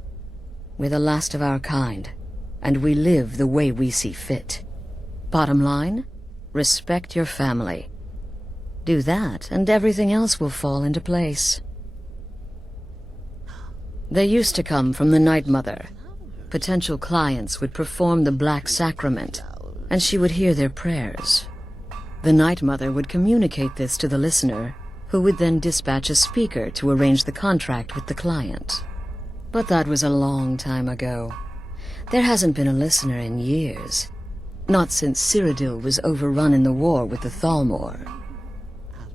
We're the last of our kind, and we live the way we see fit. Bottom line, respect your family. Do that, and everything else will fall into place. They used to come from the Night Mother. Potential clients would perform the Black Sacrament, and she would hear their prayers. The Night Mother would communicate this to the listener, who would then dispatch a speaker to arrange the contract with the client. But that was a long time ago. There hasn't been a listener in years. Not since Cyrodiil was overrun in the war with the Thalmor.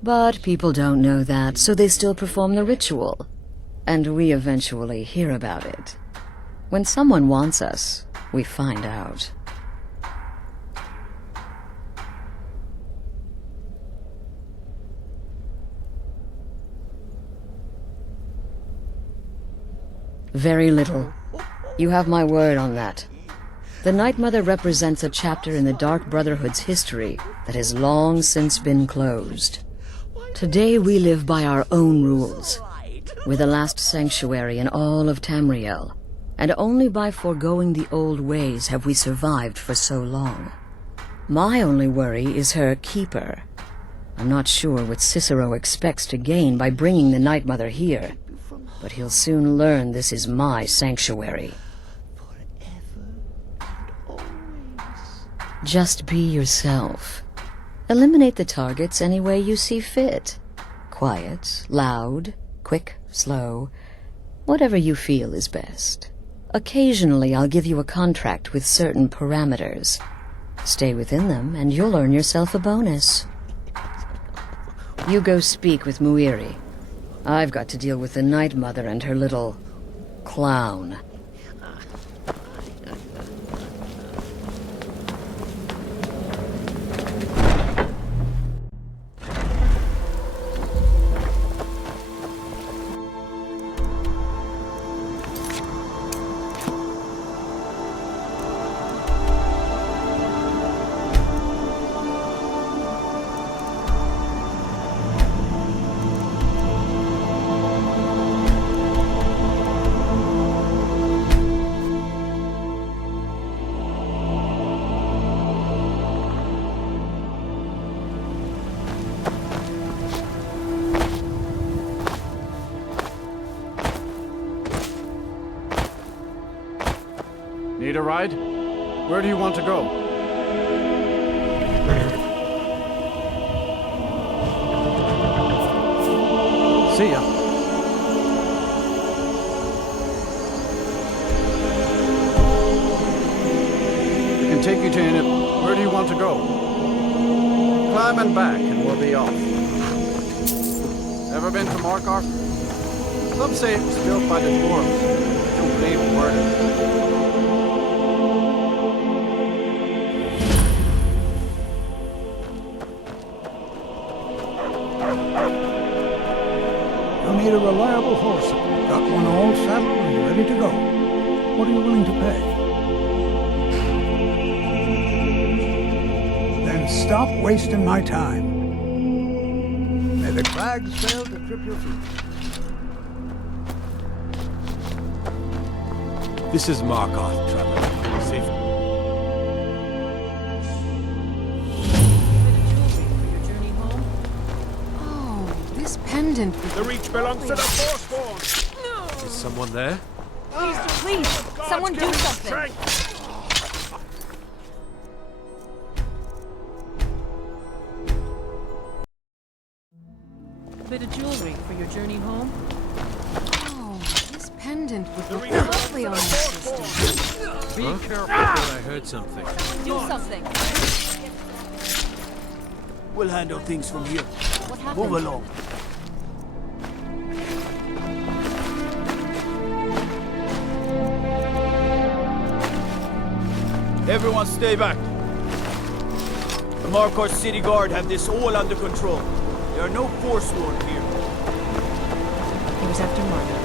But people don't know that, so they still perform the ritual. And we eventually hear about it. When someone wants us, we find out. Very little. You have my word on that. The Night Mother represents a chapter in the Dark Brotherhood's history that has long since been closed. Today we live by our own rules. We're the last sanctuary in all of Tamriel, and only by foregoing the old ways have we survived for so long. My only worry is her keeper. I'm not sure what Cicero expects to gain by bringing the Night Mother here, but he'll soon learn this is my sanctuary. Just be yourself, Eliminate the targets any way you see fit. Quiet, loud, quick, slow. Whatever you feel is best. Occasionally, I'll give you a contract with certain parameters. Stay within them, and you'll earn yourself a bonus. You go speak with Muiri. I've got to deal with the Night Mother and her little clown. Need a ride? Where do you want to go? See ya. We can take you to Init. Where do you want to go? Climb and back and we'll be off. Ever been to Markarth? Some say it was built by the dwarves. I don't believe a word of it. You'll need a reliable horse. Got one all saddled and ready to go. What are you willing to pay? Then stop wasting my time. May the crags fail to trip your feet. This is Markarth, traveler. Safe. This pendant with The reach belongs to the Forsworn! Is someone there? Please, someone do something. Bit of jewelry for your journey home. Oh, this pendant would look lovely on this system. Be careful. I thought I heard something. Do something. We'll handle things from here. What happened? Move along. Everyone stay back. The Markarth City Guard have this all under control. There are no Forsworn here. He was after Margaret.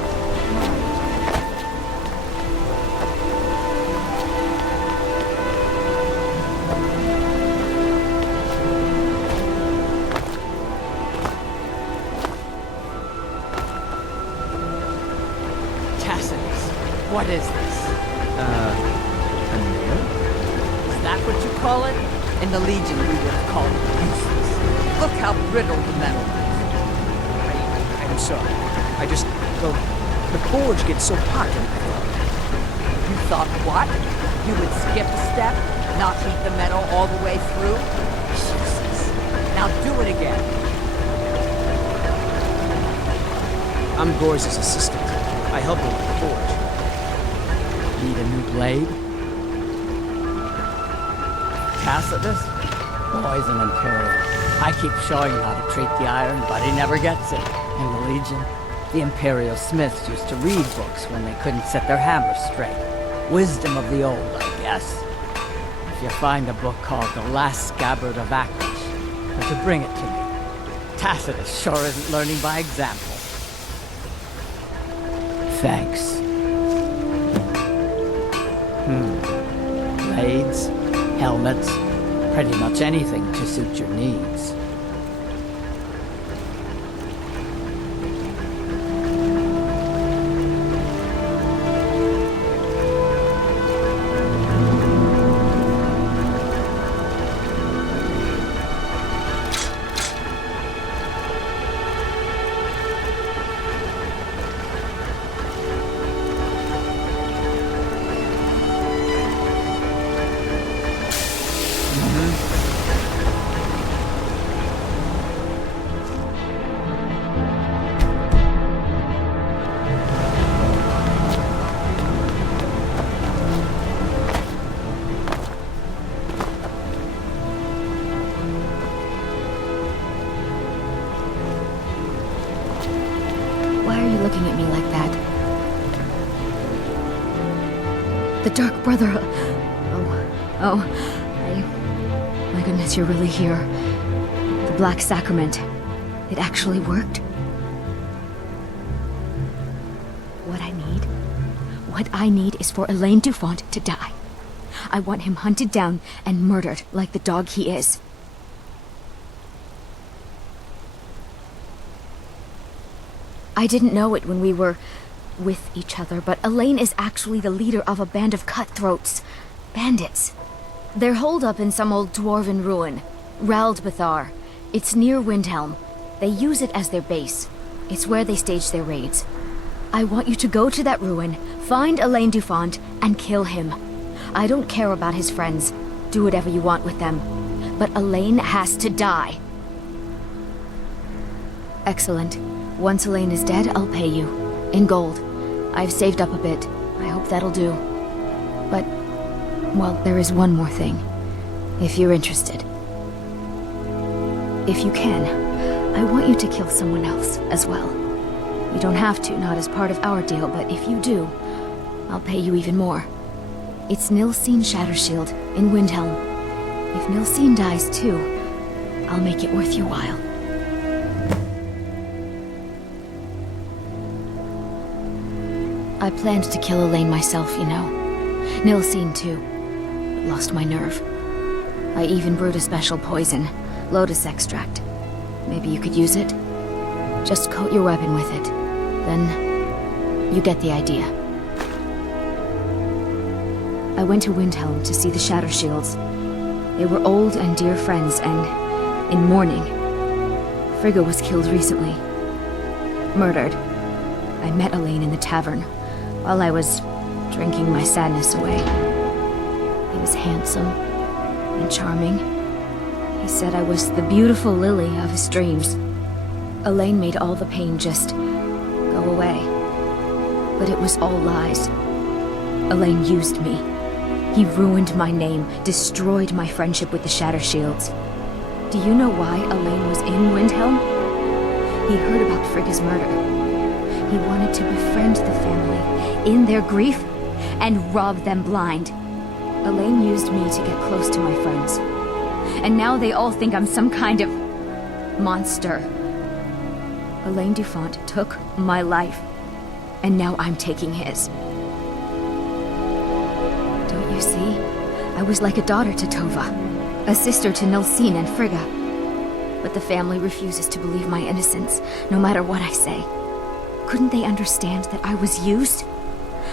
Tacitus, what is this? A nail? Is that what you call it? In the Legion, we would have called it useless. Look how brittle the metal is. I'm sorry. I just... The forge gets so hot in my You thought what? You would skip a step? Not heat the metal all the way through? Jesus. Now do it again. I'm Gore's assistant. I help him with the forge. Need a new blade? Tacitus? Boy's an Imperial. I keep showing him how to treat the iron, but he never gets it. In the Legion, the Imperial smiths used to read books when they couldn't set their hammers straight. Wisdom of the old, I guess. If you find a book called The Last Scabbard of Aklish, would you bring it to me? Tacitus sure isn't learning by example. Thanks. Blades, helmets, pretty much anything to suit your needs. you looking at me like that? The Dark Brother... My goodness, you're really here. The Black Sacrament. It actually worked. What I need is for Elaine Dufont to die. I want him hunted down and murdered like the dog he is. I didn't know it when we were with each other, but Elaine is actually the leader of a band of cutthroats. Bandits. They're holed up in some old dwarven ruin. Raldbathar. It's near Windhelm. They use it as their base. It's where they stage their raids. I want you to go to that ruin, find Elaine Dufont, and kill him. I don't care about his friends. Do whatever you want with them. But Elaine has to die. Excellent. Once Elaine is dead, I'll pay you. In gold. I've saved up a bit. I hope that'll do. But, well, there is one more thing. If you're interested. If you can, I want you to kill someone else as well. You don't have to, not as part of our deal, but if you do, I'll pay you even more. It's Nilsine Shattershield in Windhelm. If Nilsine dies too, I'll make it worth your while. I planned to kill Elaine myself, you know. Nilsine too, but lost my nerve. I even brewed a special poison, lotus extract. Maybe you could use it? Just coat your weapon with it. Then, you get the idea. I went to Windhelm to see the Shattershields. They were old and dear friends, and in mourning. Frigga was killed recently. Murdered. I met Elaine in the tavern, while I was drinking my sadness away. He was handsome and charming. He said I was the beautiful lily of his dreams. Elaine made all the pain just go away. But it was all lies. Elaine used me. He ruined my name, destroyed my friendship with the Shattershields. Do you know why Elaine was in Windhelm? He heard about Frigga's murder. He wanted to befriend the family in their grief and rob them blind. Elaine used me to get close to my friends. And now they all think I'm some kind of monster. Elaine Dufont took my life, and now I'm taking his. Don't you see? I was like a daughter to Tova, a sister to Nilsine and Frigga. But the family refuses to believe my innocence, no matter what I say. Couldn't they understand that I was used?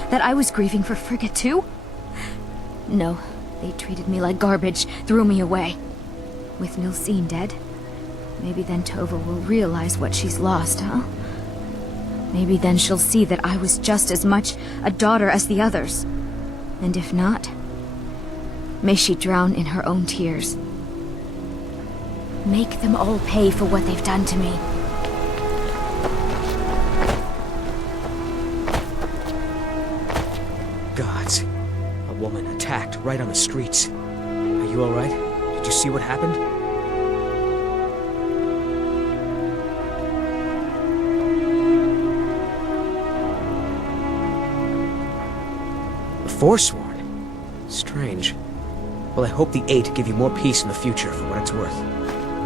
That I was grieving for Frigga too? No, they treated me like garbage, threw me away. With Nilsine dead, maybe then Tova will realize what she's lost, huh? Maybe then she'll see that I was just as much a daughter as the others. And if not, may she drown in her own tears. Make them all pay for what they've done to me. Gods. A woman attacked right on the streets. Are you alright? Did you see what happened? The Forsworn? Strange. Well, I hope the Eight give you more peace in the future for what it's worth.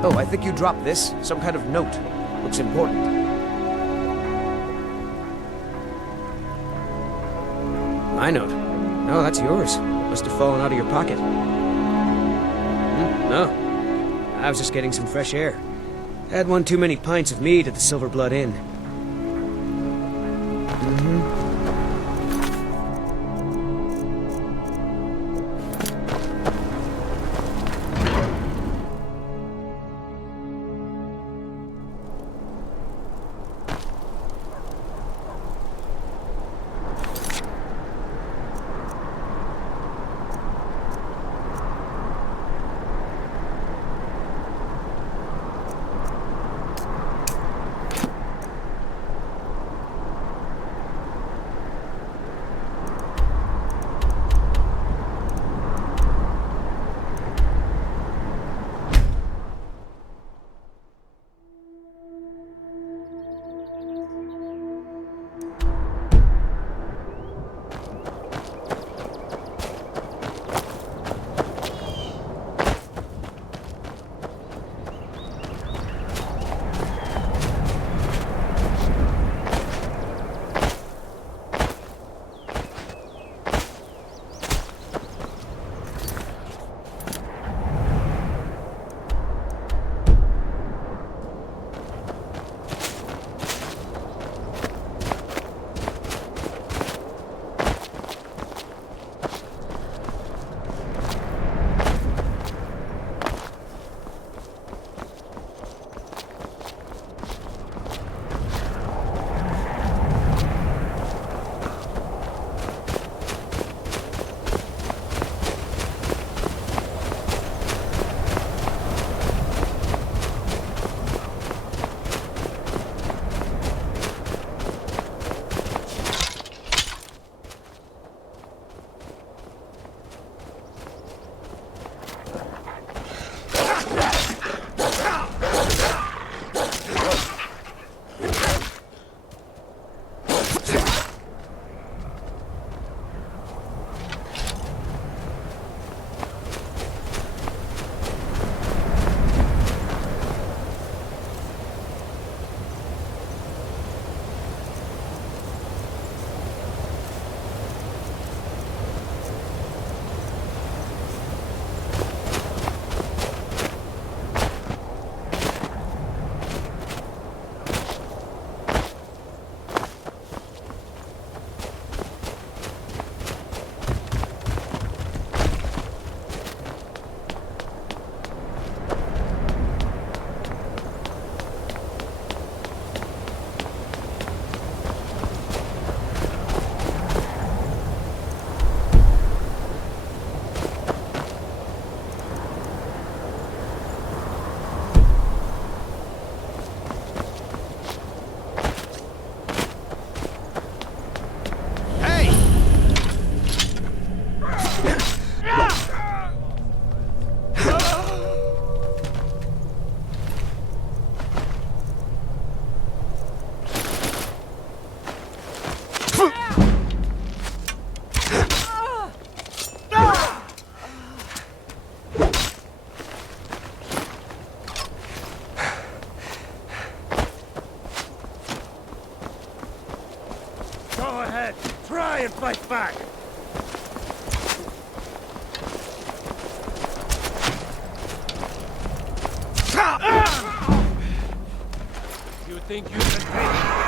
Oh, I think you dropped this. Some kind of note. Looks important. My note? No, that's yours. Must have fallen out of your pocket. No. I was just getting some fresh air. Had one too many pints of mead at the Silver Blood Inn. Try and fight back! You think you can take it?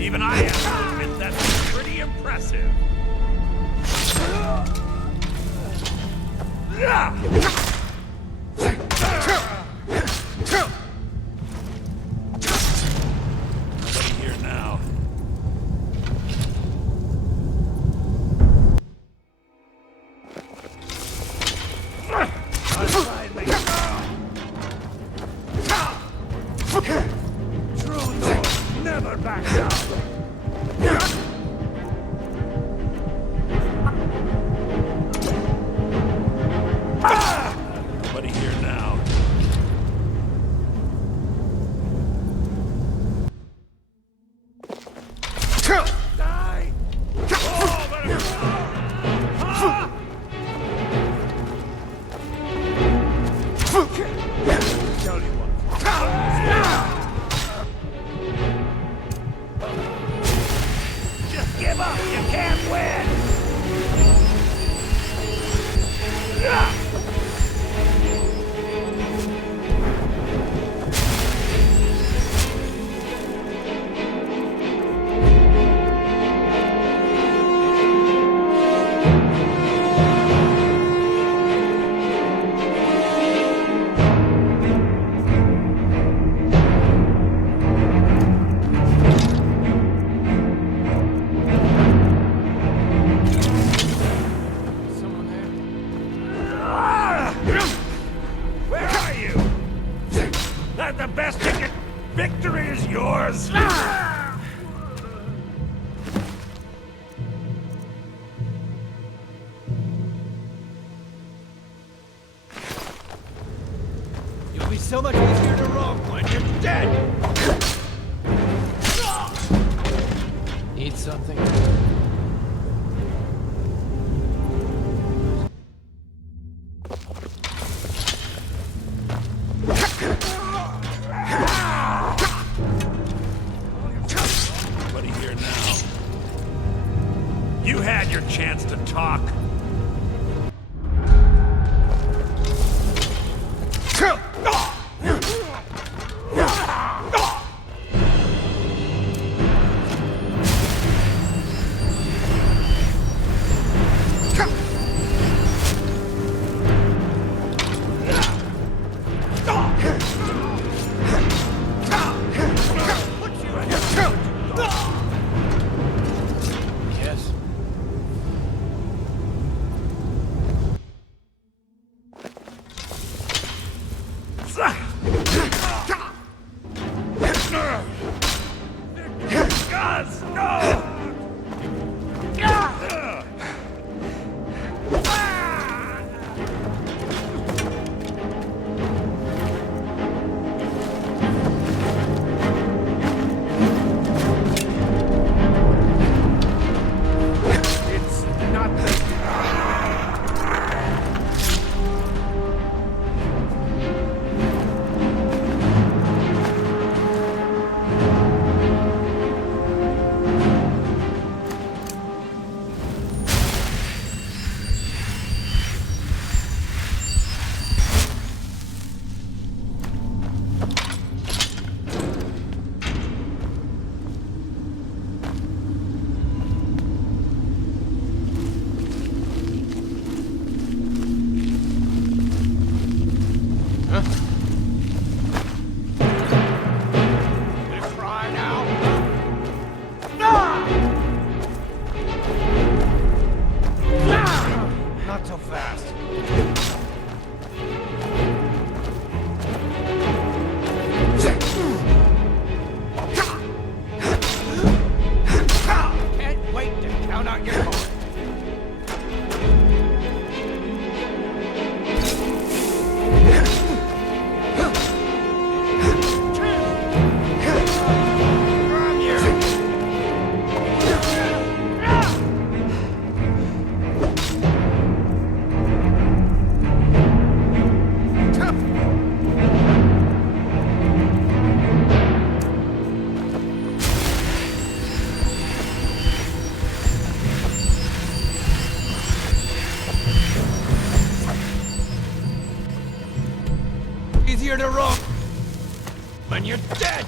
Even I have to admit that's pretty impressive. Nobody here now. True North never backs down. Nobody here now. Die! Oh, better tell you what. Just give up. You can't win. Where are you? That the best ticket? Victory is yours. You'll be so much easier to rob when you're dead. Need something? Nobody here now. chance to talk. Yes. Gus, no! It's not the... Not so fast. Can't wait to count out your coin. Easier to roll when you're dead.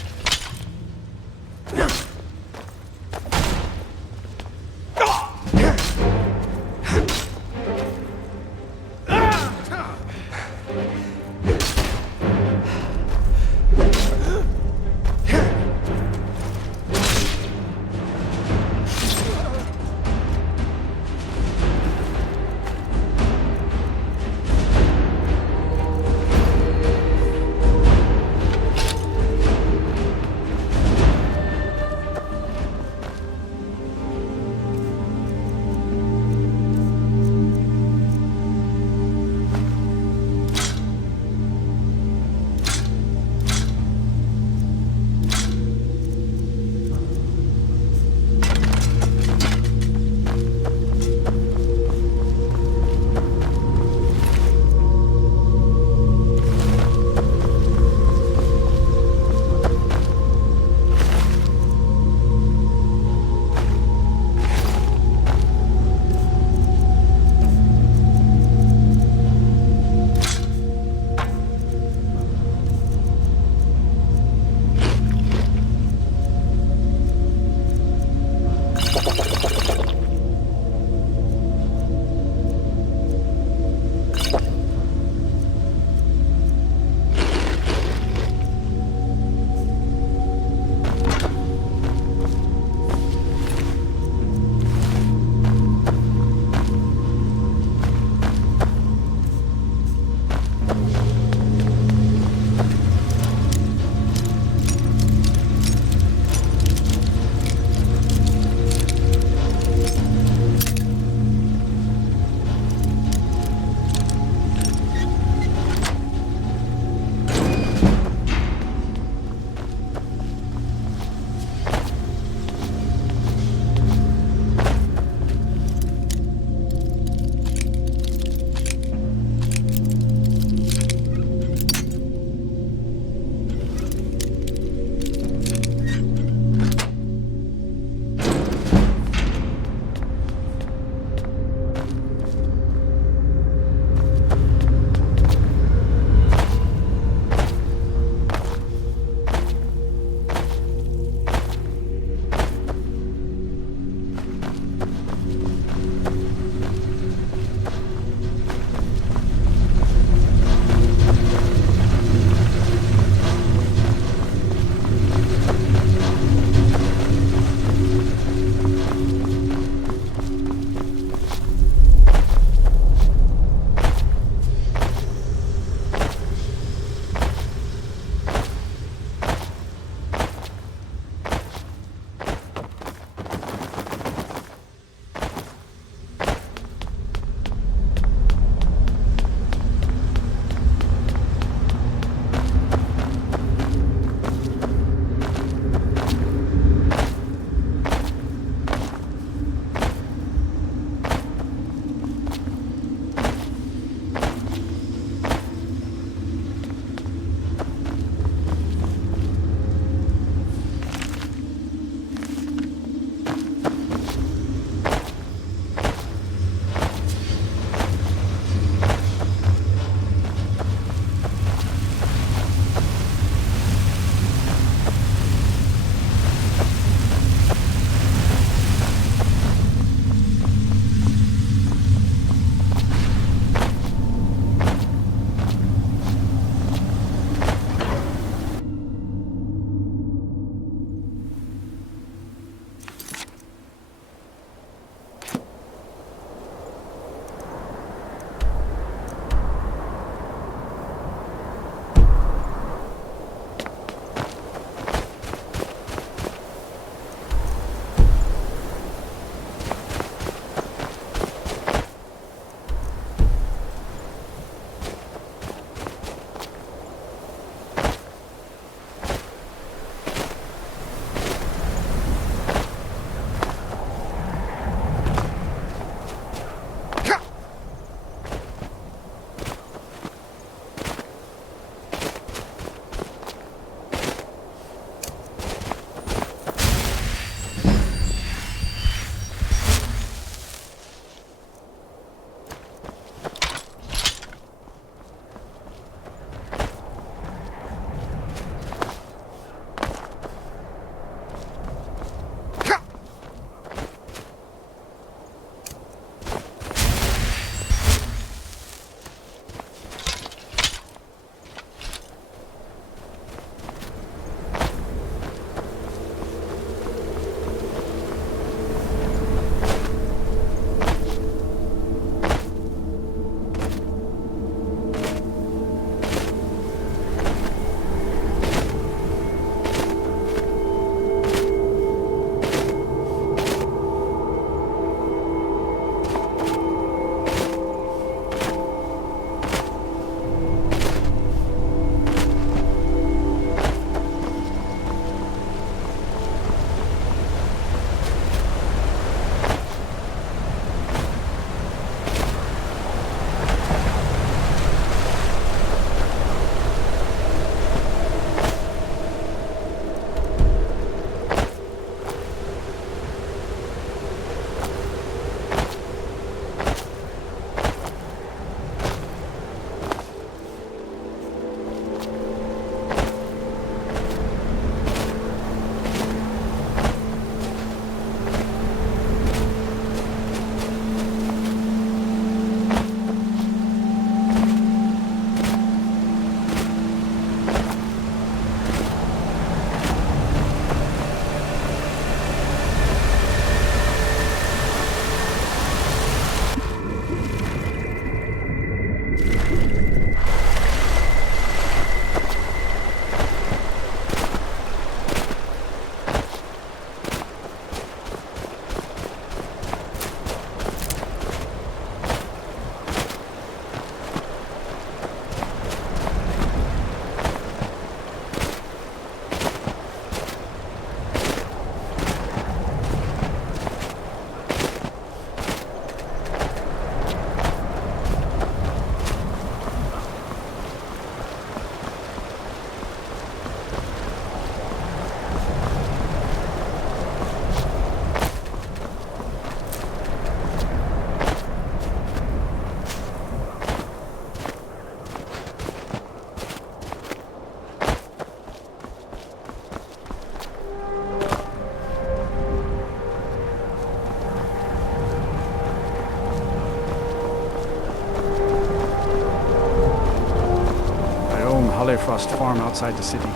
Bifrost farm outside the city.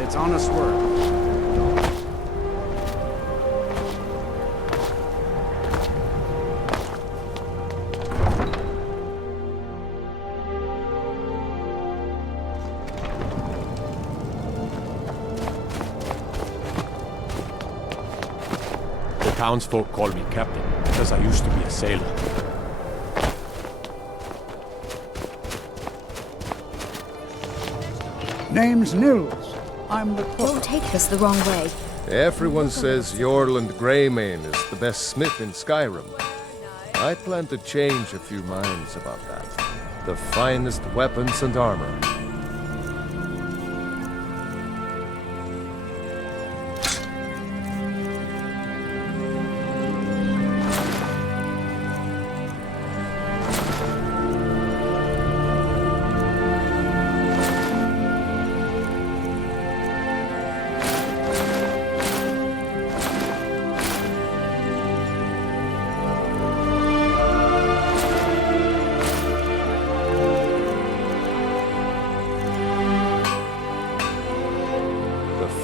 It's honest work. The townsfolk call me captain, because I used to be a sailor. Name's Nils. I'm the cook. Don't take this the wrong way. Everyone says Jorland Greymane is the best smith in Skyrim. I plan to change a few minds about that. The finest weapons and armor.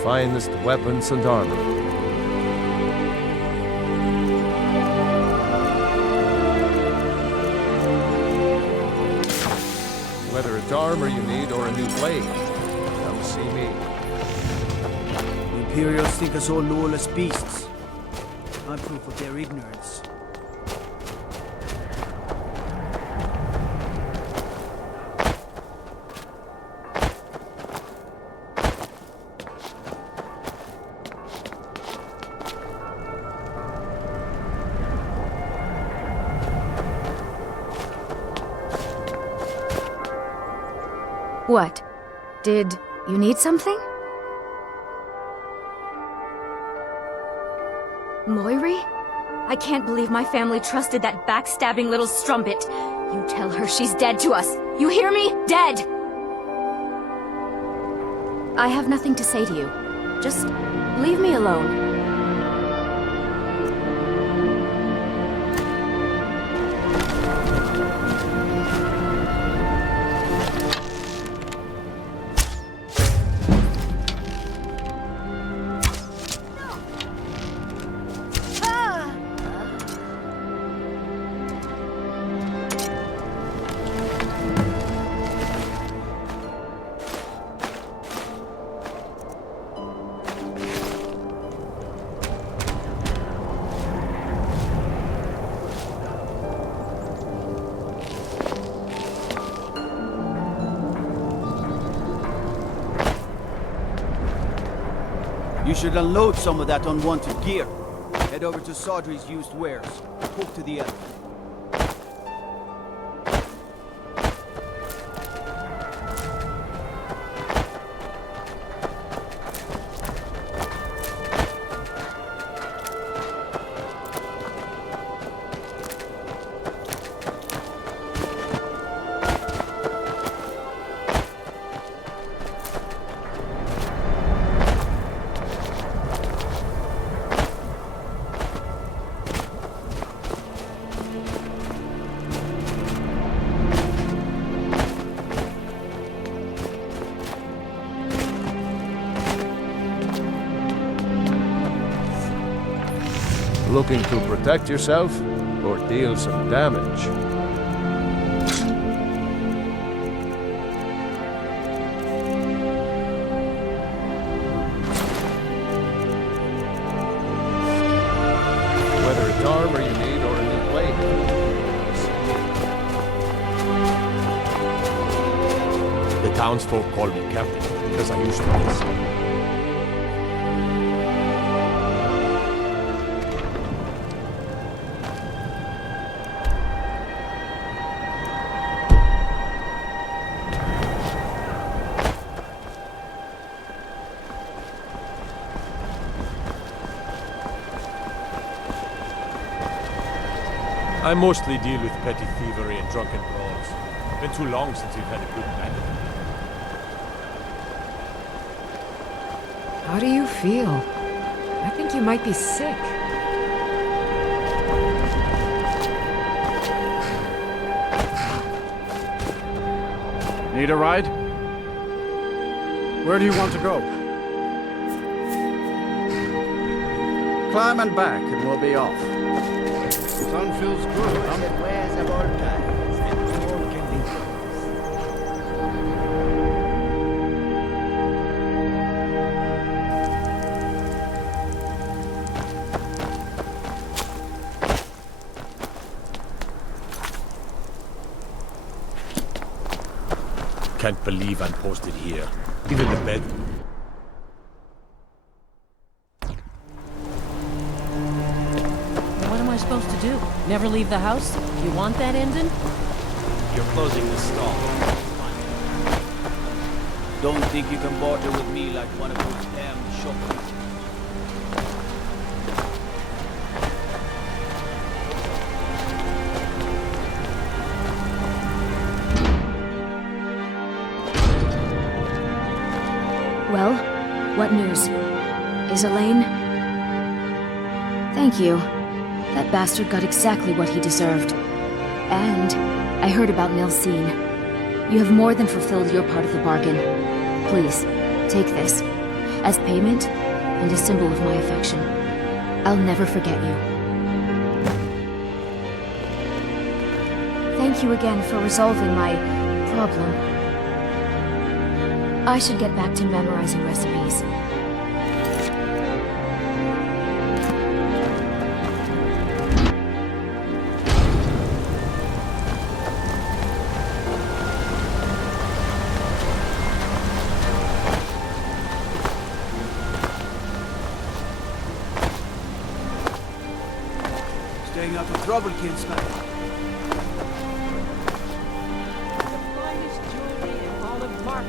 Finest weapons and armor. Whether it's armor you need or a new blade, come see me. The Imperials think us all lawless beasts. I'm proof of their ignorance. What? Did you need something? Moiri? I can't believe my family trusted that backstabbing little strumpet. You tell her she's dead to us. You hear me? Dead! I have nothing to say to you. Just leave me alone. You should unload some of that unwanted gear. Head over to Sodri's used wares. Talk to the elf. Looking to protect yourself or deal some damage? Whether it's armor you need or a new blade. The townsfolk call me captain, because I used to be a sailor. I mostly deal with petty thievery and drunken brawls. Been too long since we've had a good night. How do you feel? I think you might be sick. Need a ride? Where do you want to go? Climb and back, and we'll be off. Sun feels good, huh? Can't believe I'm posted here. Even the bed. What am I supposed to do? Never leave the house? You want that ending? You're closing the stall. Don't think you can barter with me like one of those damn shopkeepers. Well, what news? Is Elaine? Thank you. That bastard got exactly what he deserved. And I heard about Nilsine. You have more than fulfilled your part of the bargain. Please, take this. As payment, and a symbol of my affection. I'll never forget you. Thank you again for resolving my problem. I should get back to memorizing recipes. Staying out of trouble, kinsman. The finest jewelry in all of Mark.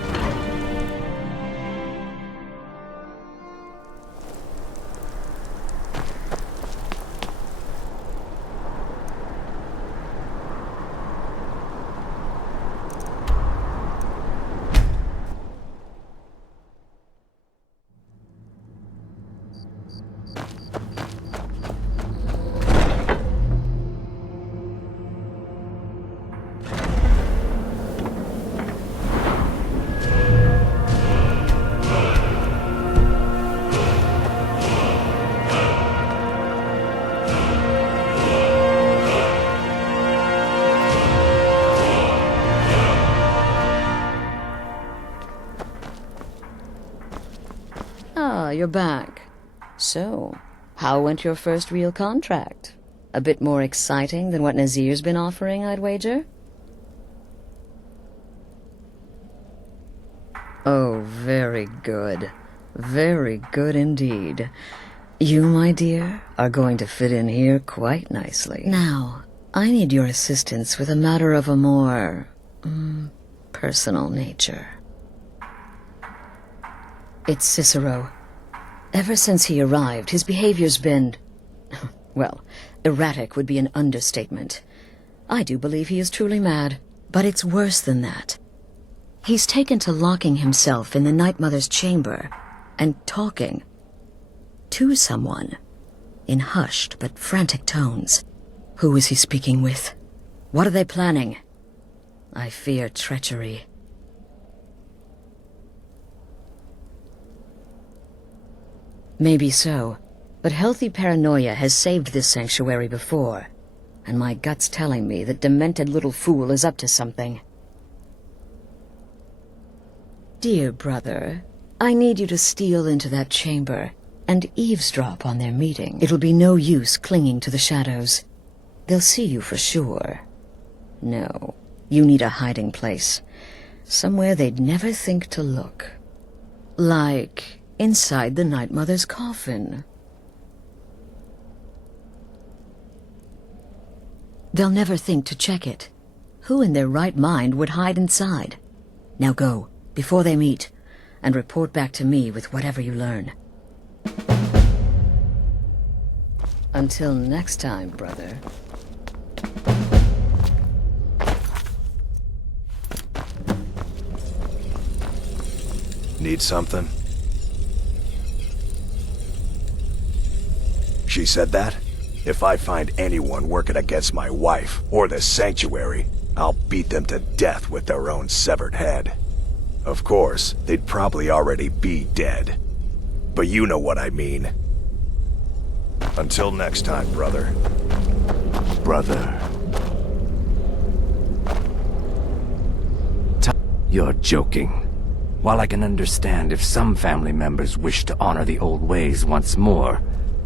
Ah, you're back. So, how went your first real contract? A bit more exciting than what Nazir's been offering, I'd wager? Oh, very good. Very good indeed. You, my dear, are going to fit in here quite nicely. Now, I need your assistance with a matter of a more personal nature. It's Cicero. Ever since he arrived, his behavior's been, well, erratic would be an understatement. I do believe he is truly mad, but it's worse than that. He's taken to locking himself in the Night Mother's chamber and talking to someone in hushed but frantic tones. Who is he speaking with? What are they planning? I fear treachery. Maybe so, but healthy paranoia has saved this sanctuary before, and my gut's telling me that demented little fool is up to something. Dear brother, I need you to steal into that chamber and eavesdrop on their meeting. It'll be no use clinging to the shadows. They'll see you for sure. No, you need a hiding place. Somewhere they'd never think to look. Like inside the Night Mother's coffin. They'll never think to check it. Who in their right mind would hide inside? Now go, before they meet, and report back to me with whatever you learn. Until next time, brother. Need something? She said that? If I find anyone working against my wife, or the sanctuary, I'll beat them to death with their own severed head. Of course, they'd probably already be dead. But you know what I mean. Until next time, brother. Brother. You're joking. While I can understand if some family members wish to honor the old ways once more,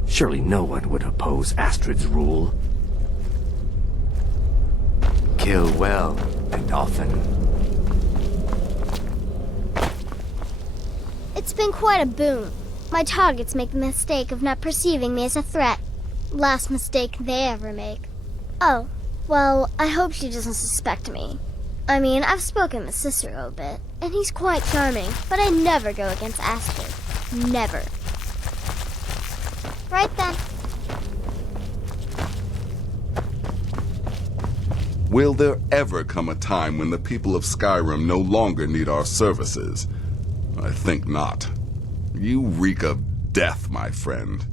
surely no one would oppose Astrid's rule. Kill well and often. It's been quite a boon. My targets make the mistake of not perceiving me as a threat. Last mistake they ever make. Oh, well, I hope she doesn't suspect me. I mean, I've spoken with Cicero a bit, and he's quite charming, but I never go against Astrid. Never. Right then. Will there ever come a time when the people of Skyrim no longer need our services? I think not. You reek of death, my friend.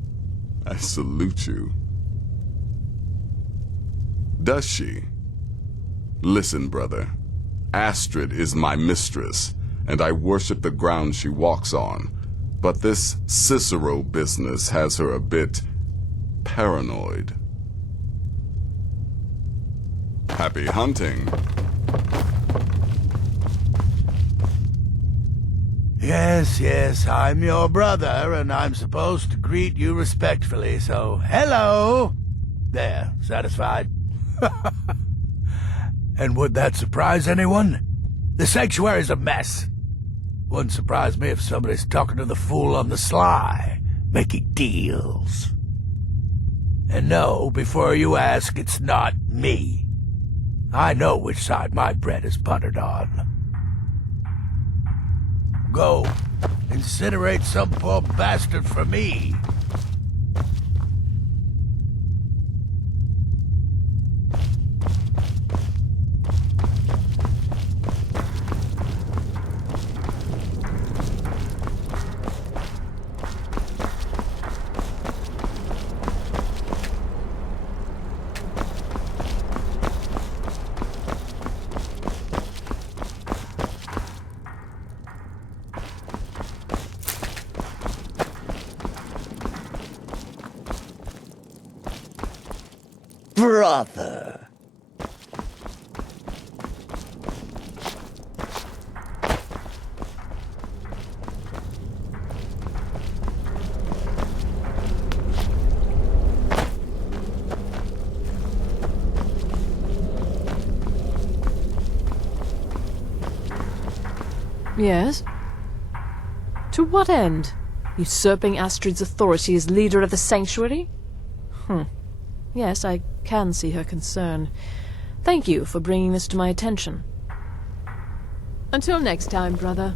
I salute you. Does she? Listen, brother. Astrid is my mistress, and I worship the ground she walks on. But this Cicero business has her a bit paranoid. Happy hunting. Yes, I'm your brother, and I'm supposed to greet you respectfully, so hello! There, satisfied? And would that surprise anyone? The sanctuary's a mess. Wouldn't surprise me if somebody's talking to the fool on the sly, making deals. And no, before you ask, it's not me. I know which side my bread is buttered on. Go, incinerate some poor bastard for me. Brother. Yes? To what end? Usurping Astrid's authority as leader of the sanctuary? Yes, I can see her concern. Thank you for bringing this to my attention. Until next time, brother.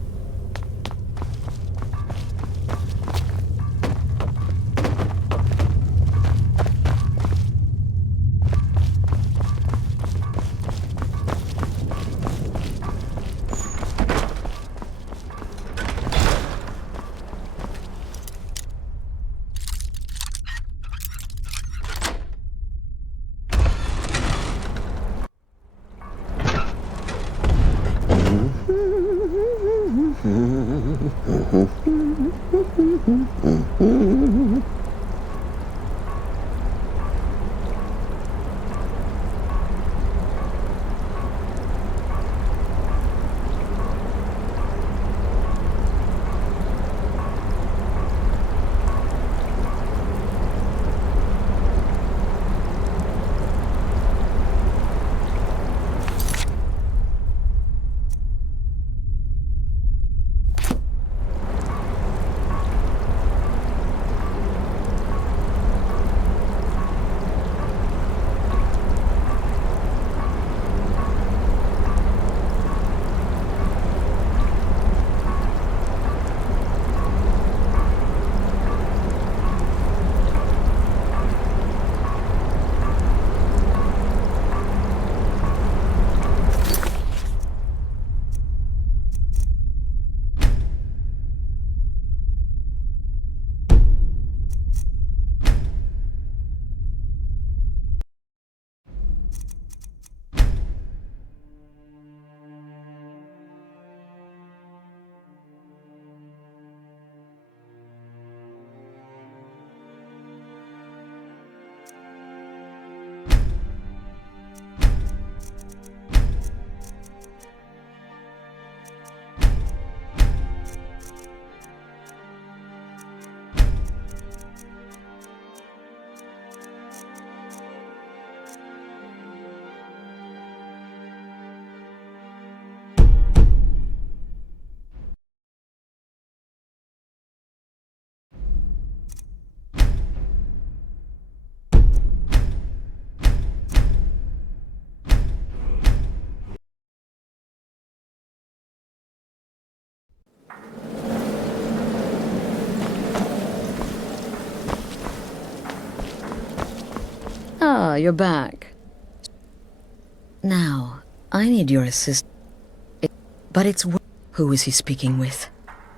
Ah, you're back. Now, I need your assistance. But it's... Who is he speaking with?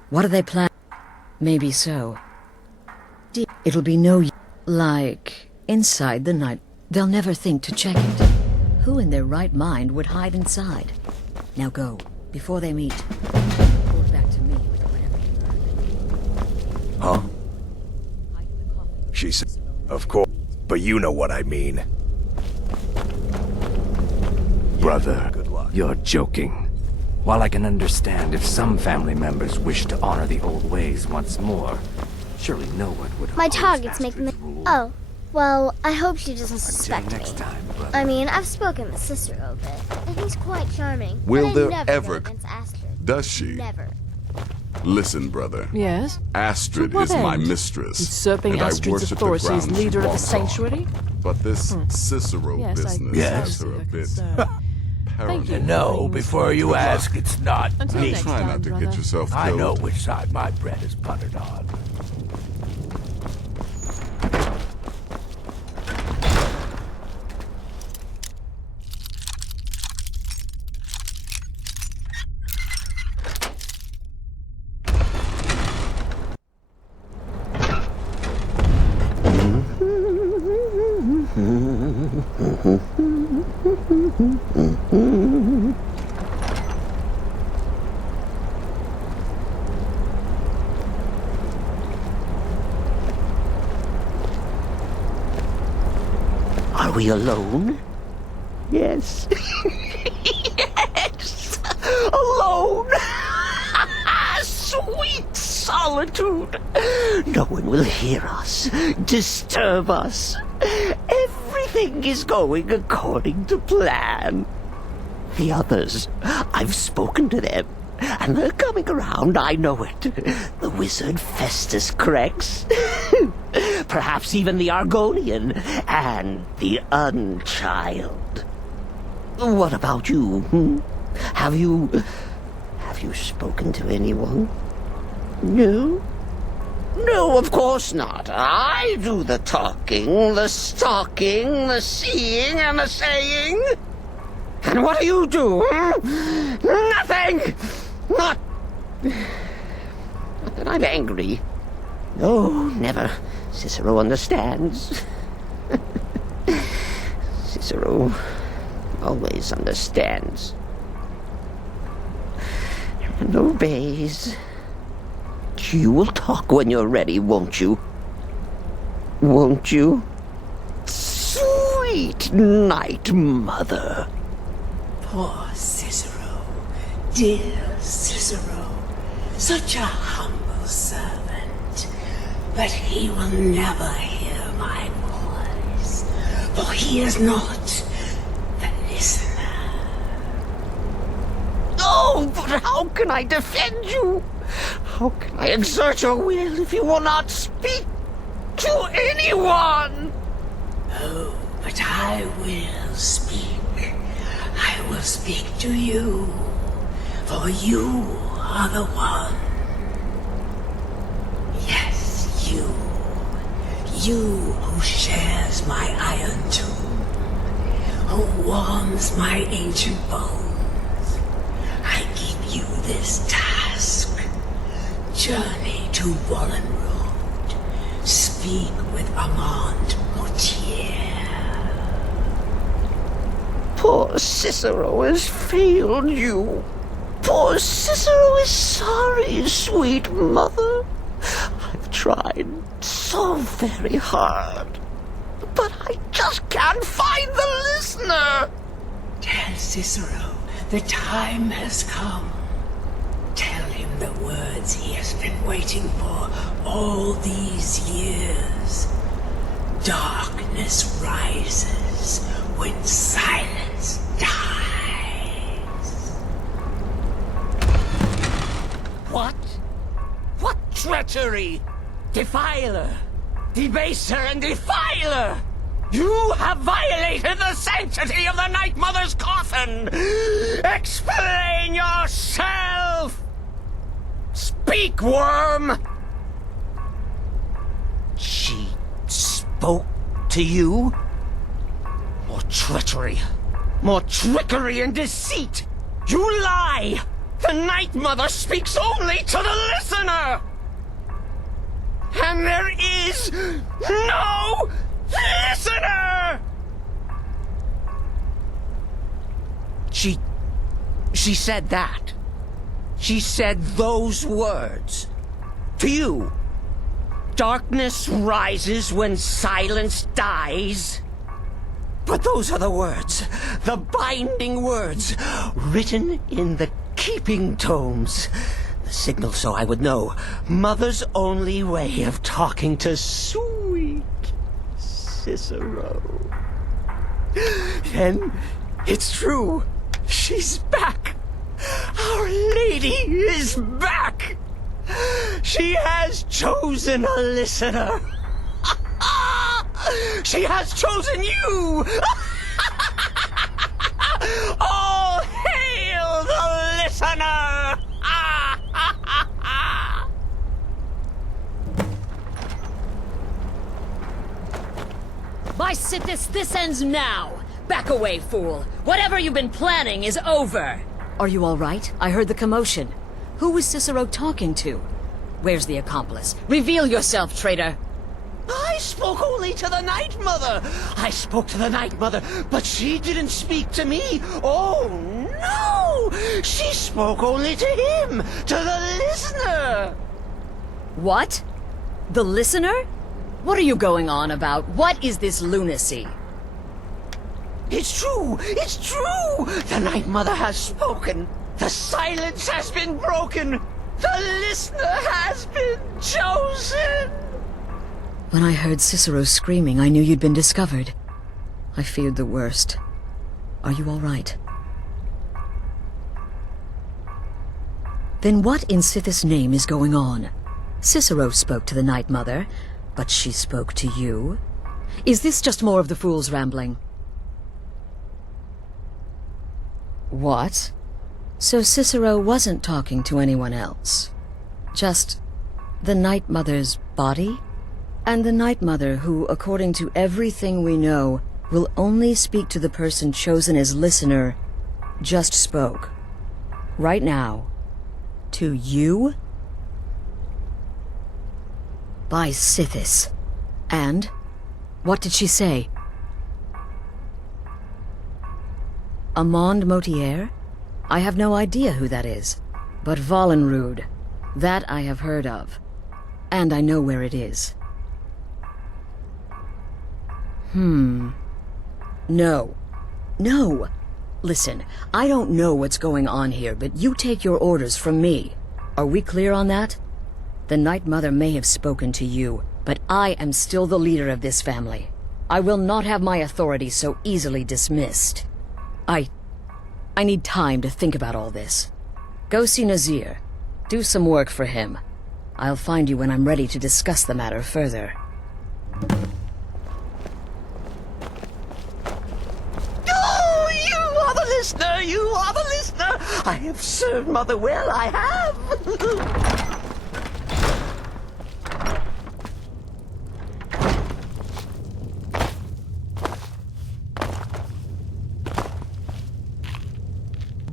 What are they planning? Maybe so. It'll be no... Like, inside the night. They'll never think to check it. Who in their right mind would hide inside? Now go, before they meet. Report back to me with whatever you learn. Huh? She said, of course, but you know what I mean. Brother, you're joking. While I can understand if some family members wish to honor the old ways once more, surely no one would. My target's making me. Oh, well, I hope she doesn't suspect me. I mean, I've spoken with Cicero a bit, and he's quite charming. Will but I there never ever? go against Astrid. Does she? Never. Listen, brother. Yes? Astrid To what is my end? mistress. Usurping and I Astrid's worship authority the as ground she leader of the walks sanctuary? on. But this Cicero Yes, I business Yes. has her a bit Thank you. No, before you ask, it's not Until me. next Try time, not to brother. get yourself killed. I know which side my bread is buttered on. Are we alone? Yes. Yes! Alone! Sweet solitude! No one will hear us, disturb us. Everything is going according to plan. The others, I've spoken to them, and they're coming around, I know it. The wizard Festus Crex. Perhaps even the Argonian and the Unchild. What about you? Have you spoken to anyone? No? No, of course not. I do the talking, the stalking, the seeing, and the saying. And what do you do? Nothing! Not that I'm angry. No, never. Cicero understands. Cicero always understands. And obeys. You will talk when you're ready, won't you? Won't you? Sweet night, mother. Poor Cicero, dear Cicero, such a humble servant. But he will never hear my voice, for he is not the listener. Oh, but how can I defend you? How can I exert your will if you will not speak to anyone? Oh, but I will speak. I will speak to you, for you are the one. Yes, you. You who shares my iron tomb, who warms my ancient bones. I give you this task. Journey to Wallen Road. Speak with Armand Mortier. Poor Cicero has failed you. Poor Cicero is sorry, sweet mother. I've tried so very hard, but I just can't find the listener. Tell Cicero the time has come. Tell him the words he has been waiting for all these years. Darkness rises when silence dies. What? What treachery? Defiler! Debaser and defiler! You have violated the sanctity of the Night Mother's coffin! Explain yourself! Speak, worm! She spoke to you? treachery. More trickery and deceit. You lie! The Night Mother speaks only to the listener! And there is no listener! She said that. She said those words. To you. Darkness rises when silence dies. But those are the words, the binding words, written in the keeping tomes. The signal so I would know. Mother's only way of talking to sweet Cicero. Then it's true. She's back. Our Lady is back. She has chosen a listener. She has chosen you! All hail the listener! By Sithis, this ends now! Back away, fool! Whatever you've been planning is over! Are you all right? I heard the commotion. Who was Cicero talking to? Where's the accomplice? Reveal yourself, traitor! I spoke only to the Night Mother. I spoke to the Night Mother, but she didn't speak to me. Oh, no! She spoke only to him, to the listener. What? The listener? What are you going on about? What is this lunacy? It's true! It's true! The Night Mother has spoken. The silence has been broken. The listener has been chosen. When I heard Cicero screaming, I knew you'd been discovered. I feared the worst. Are you all right? Then what in Sithis' name is going on? Cicero spoke to the Night Mother, but she spoke to you? Is this just more of the fool's rambling? What? So Cicero wasn't talking to anyone else? Just the Night Mother's body? And the Night Mother, who, according to everything we know, will only speak to the person chosen as listener, just spoke. Right now. To you? By Sithis. And? What did she say? Amand Motier? I have no idea who that is. But Valenrud. That I have heard of. And I know where it is. No. No! Listen, I don't know what's going on here, but you take your orders from me. Are we clear on that? The Night Mother may have spoken to you, but I am still the leader of this family. I will not have my authority so easily dismissed. I need time to think about all this. Go see Nazir. Do some work for him. I'll find you when I'm ready to discuss the matter further. Oh, you are the listener! You are the listener! I have served Mother well, I have!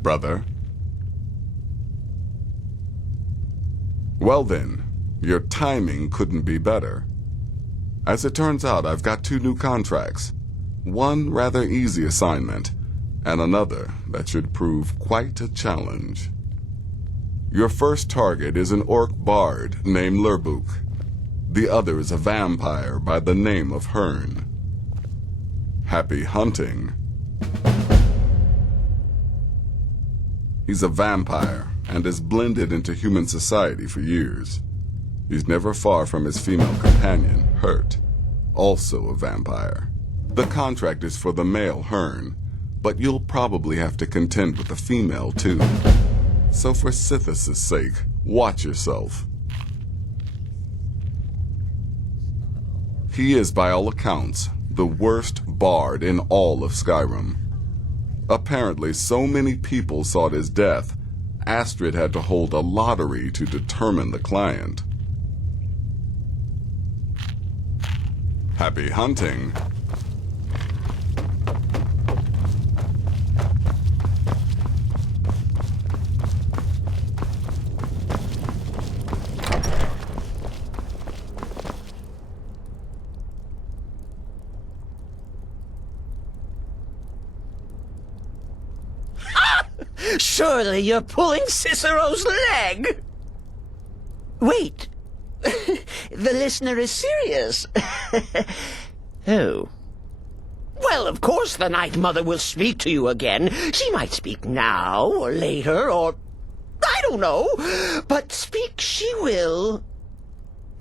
Brother? Well then, your timing couldn't be better. As it turns out, I've got 2 new contracts. One rather easy assignment, and another that should prove quite a challenge. Your first target is an orc bard named Lurbuk. The other is a vampire by the name of Hearn. Happy hunting. He's a vampire and has blended into human society for years. He's never far from his female companion, Hurt, also a vampire. The contract is for the male Hearn, but you'll probably have to contend with the female too. So for Sithis' sake, watch yourself. He is, by all accounts, the worst bard in all of Skyrim. Apparently, so many people sought his death, Astrid had to hold a lottery to determine the client. Happy hunting. Surely you're pulling Cicero's leg! Wait. The listener is serious. Oh. Well, of course the Night Mother will speak to you again. She might speak now, or later, or... I don't know. But speak she will.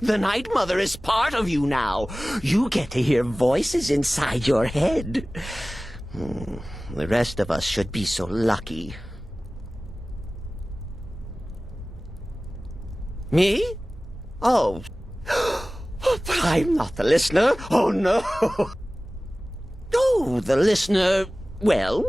The Night Mother is part of you now. You get to hear voices inside your head. The rest of us should be so lucky. Me? Oh. But I'm not the listener. Oh, no. Oh, the listener, well,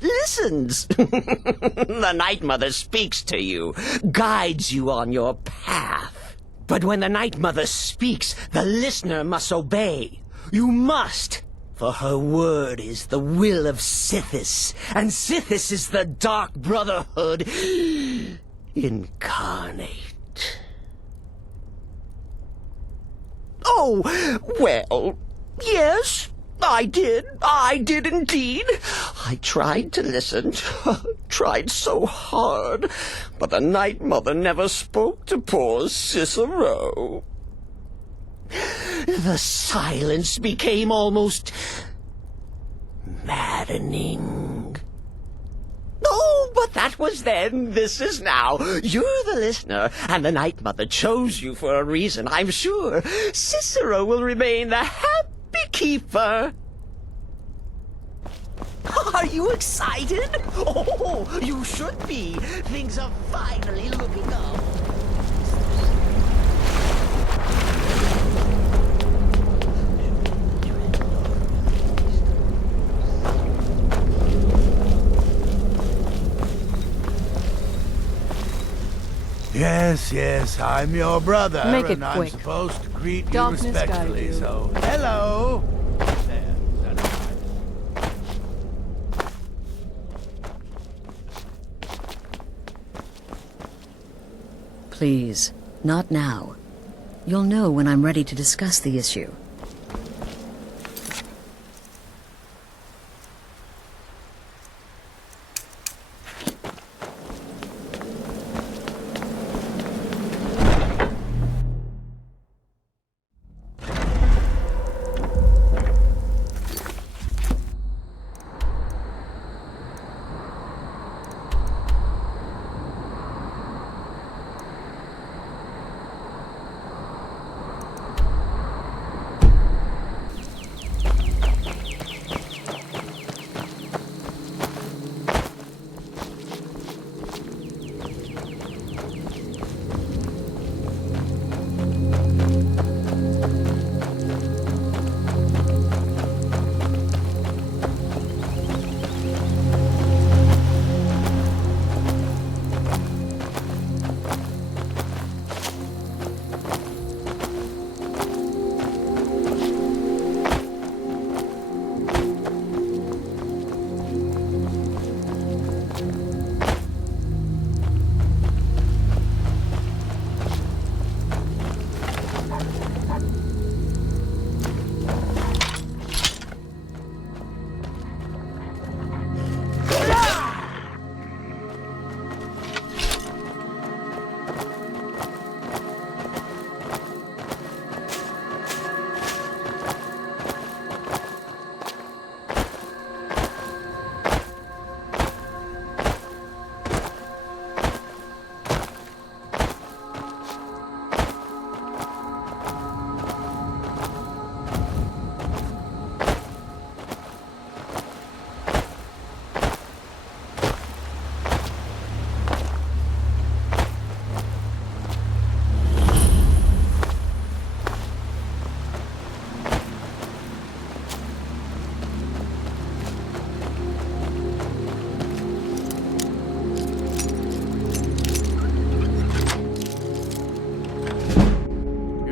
listens. The Night Mother speaks to you, guides you on your path. But when the Night Mother speaks, the listener must obey. You must. For her word is the will of Sithis, and Sithis is the Dark Brotherhood incarnate. Oh, well, yes, I did. I did indeed. I tried to listen, tried so hard, but the Night Mother never spoke to poor Cicero. The silence became almost maddening. Oh, but that was then. This is now. You're the listener, and the Night Mother chose you for a reason, I'm sure. Cicero will remain the happy keeper. Are you excited? Oh, you should be. Things are finally looking up. Yes, I'm your brother, Make it and I'm quick. supposed to greet you Darkness respectfully, guide you. so hello! There, that's right. Please, not now. You'll know when I'm ready to discuss the issue.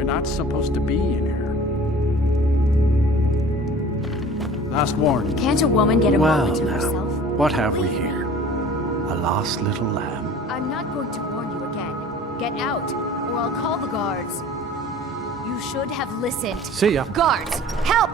Not supposed to be in here. Last warning. Can't a woman get a Well, moment to now, herself? what have we here? A lost little lamb. I'm not going to warn you again. Get out, or I'll call the guards. You should have listened. See ya. Guards, help!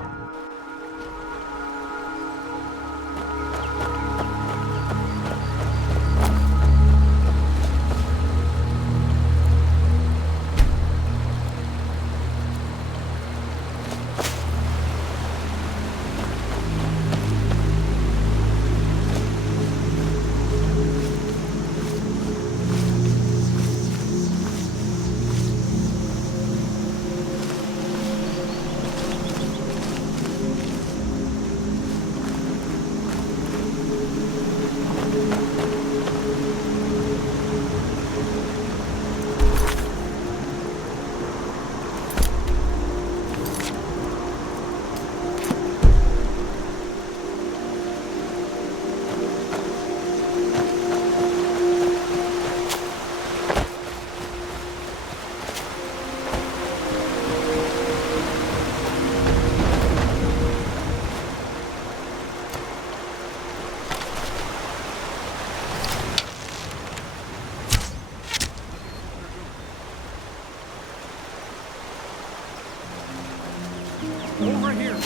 Over here.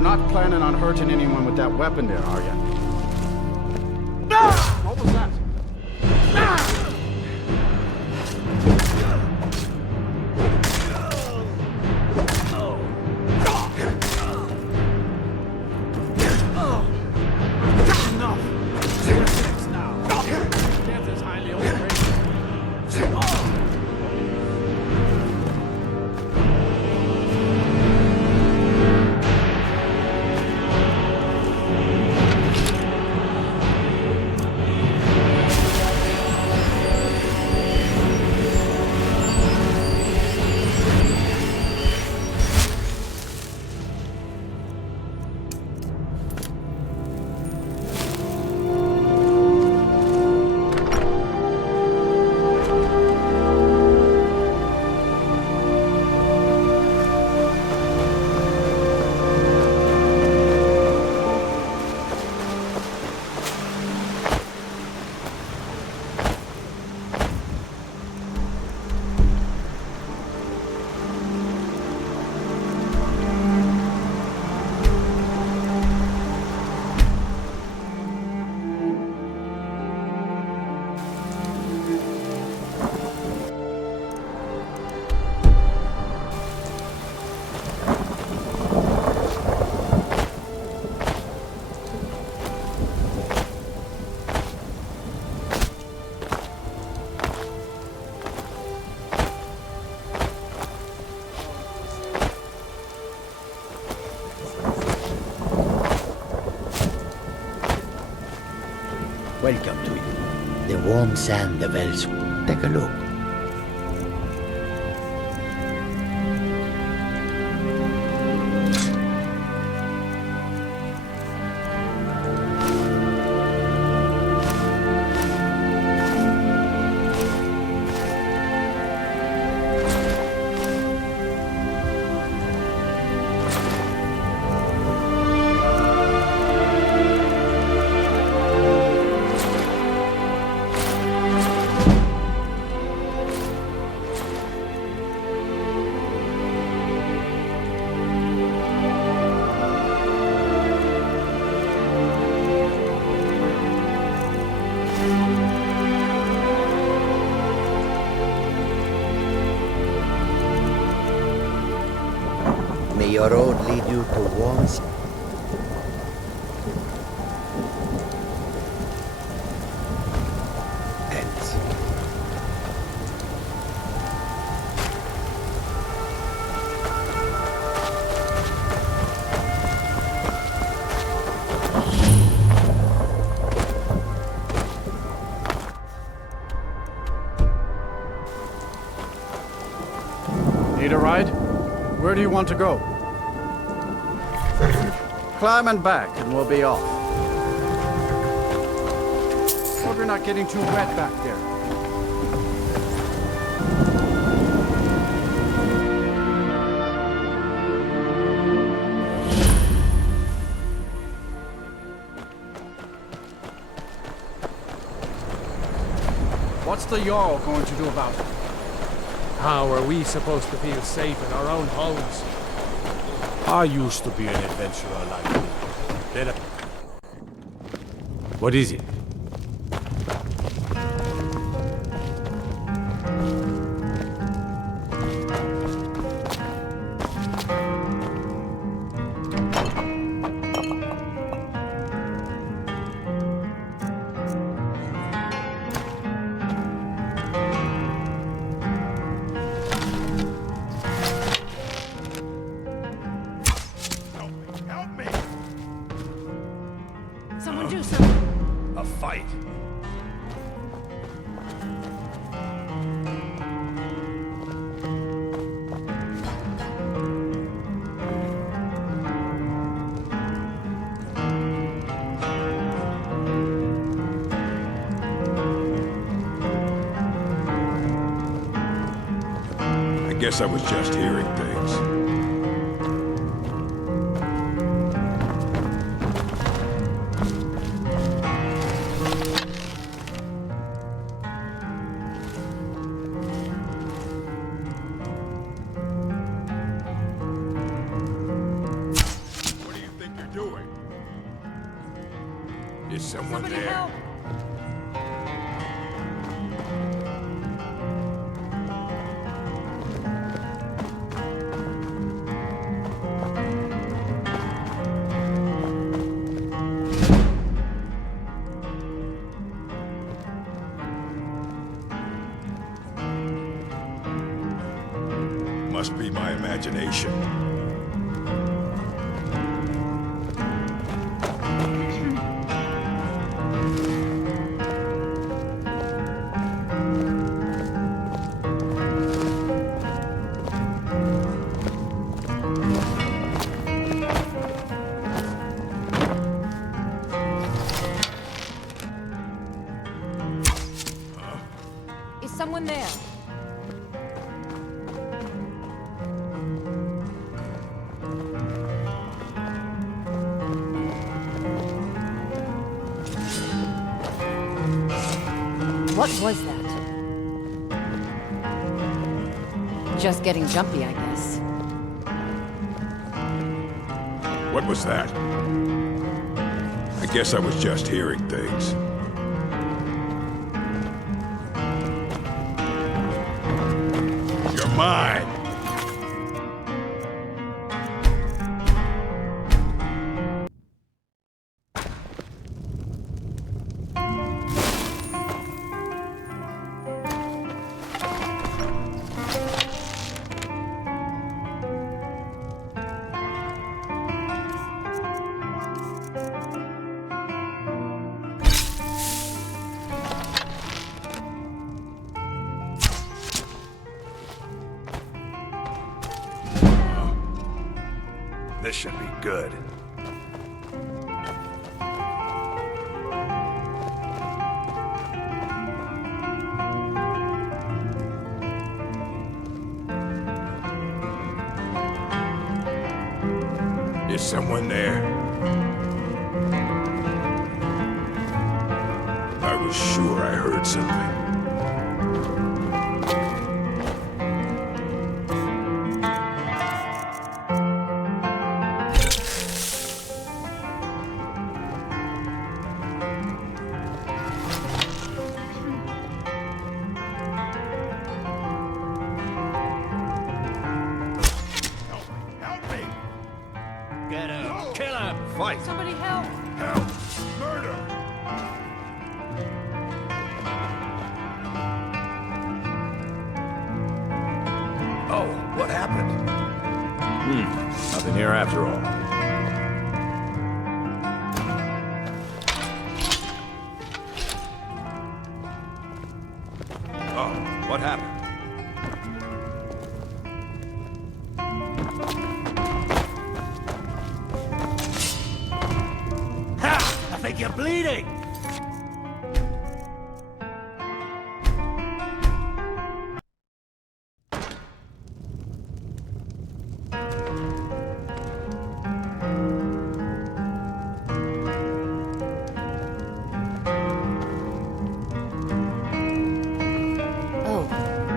Not planning on hurting anyone with that weapon there, are you? What was that? Enough. Six now. Death is highly overrated. Welcome to you. The warm sand of Elsewhere. Take a look. May your road lead you to warm sea. Need a ride? Where do you want to go? Climb and back, and we'll be off. hope you're not getting too wet back there. What's the Jarl going to do about it? How are we supposed to feel safe in our own homes? I used to be an adventurer like you. Then what is it? Someone do something. A fight. I guess I was just hearing things. What do you think you're doing? Is someone Somebody there? help! Must be my imagination. Is someone there? What was that? Just getting jumpy, I guess. What was that? I guess I was just hearing things. You're mine! This should be good. Is someone there? I was sure I heard something. Get him! Kill him! Fight! Somebody help! Help! Murder! Oh, what happened? Nothing here after all. Oh, what happened? Ha! I think you're bleeding!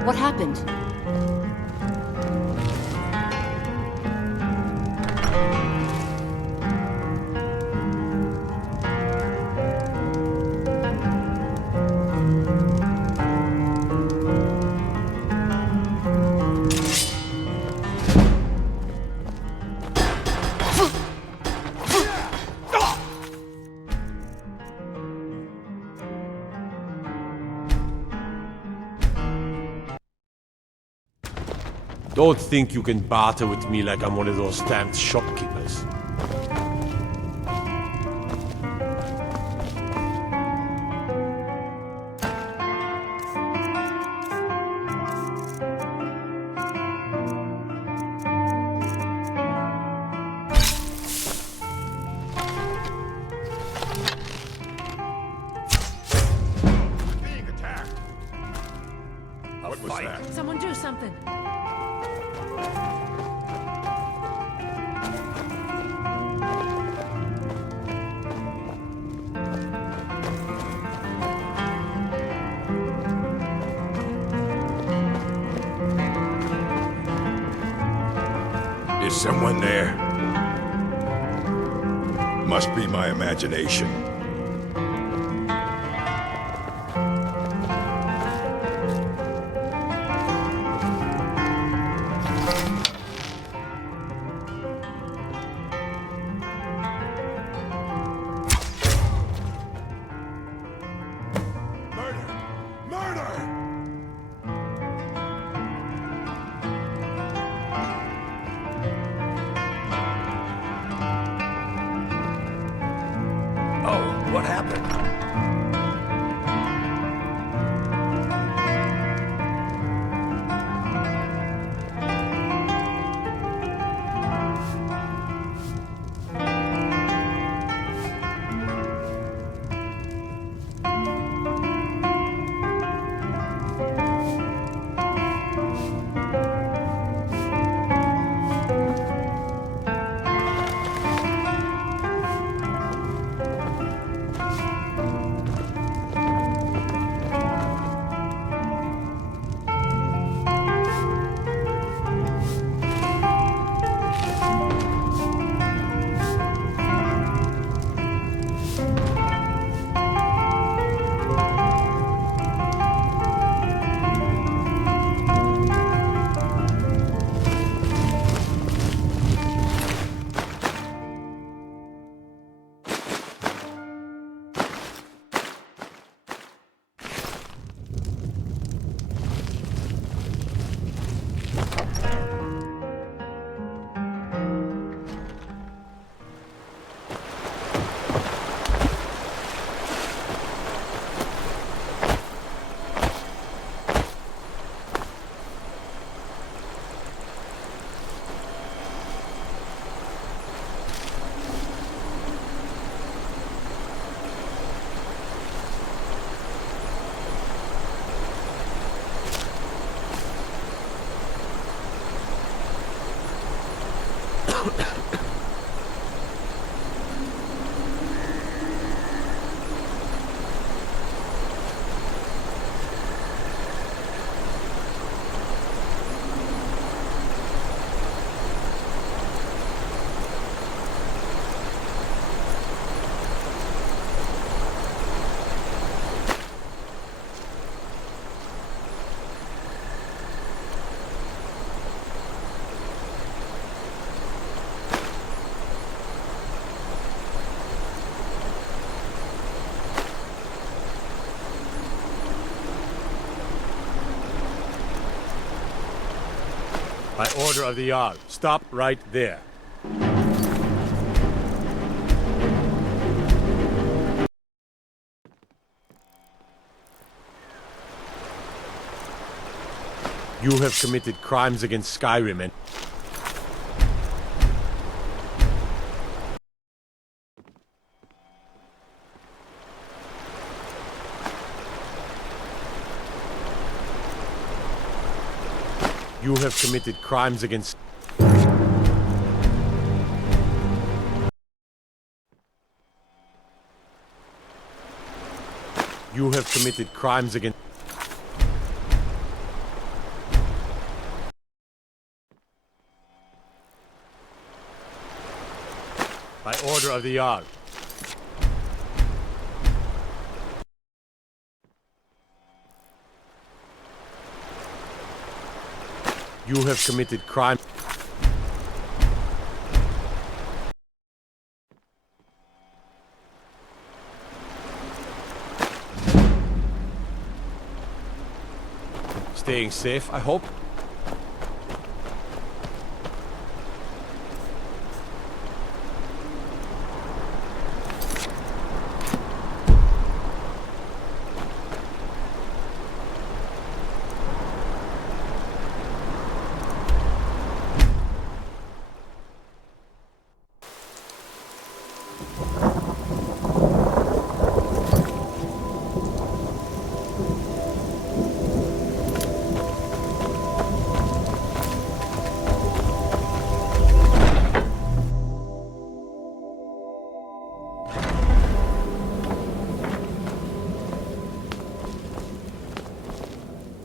What happened? Don't think you can barter with me like I'm one of those damned shopkeepers. Being attacked. What was that? Someone do something. Is someone there? Must be my imagination. What happened? By order of the Jarl, stop right there. You have committed crimes against Skyrim and... You have committed crimes against... You have committed crimes against... By order of the Jarl. You have committed crime. Staying safe, I hope.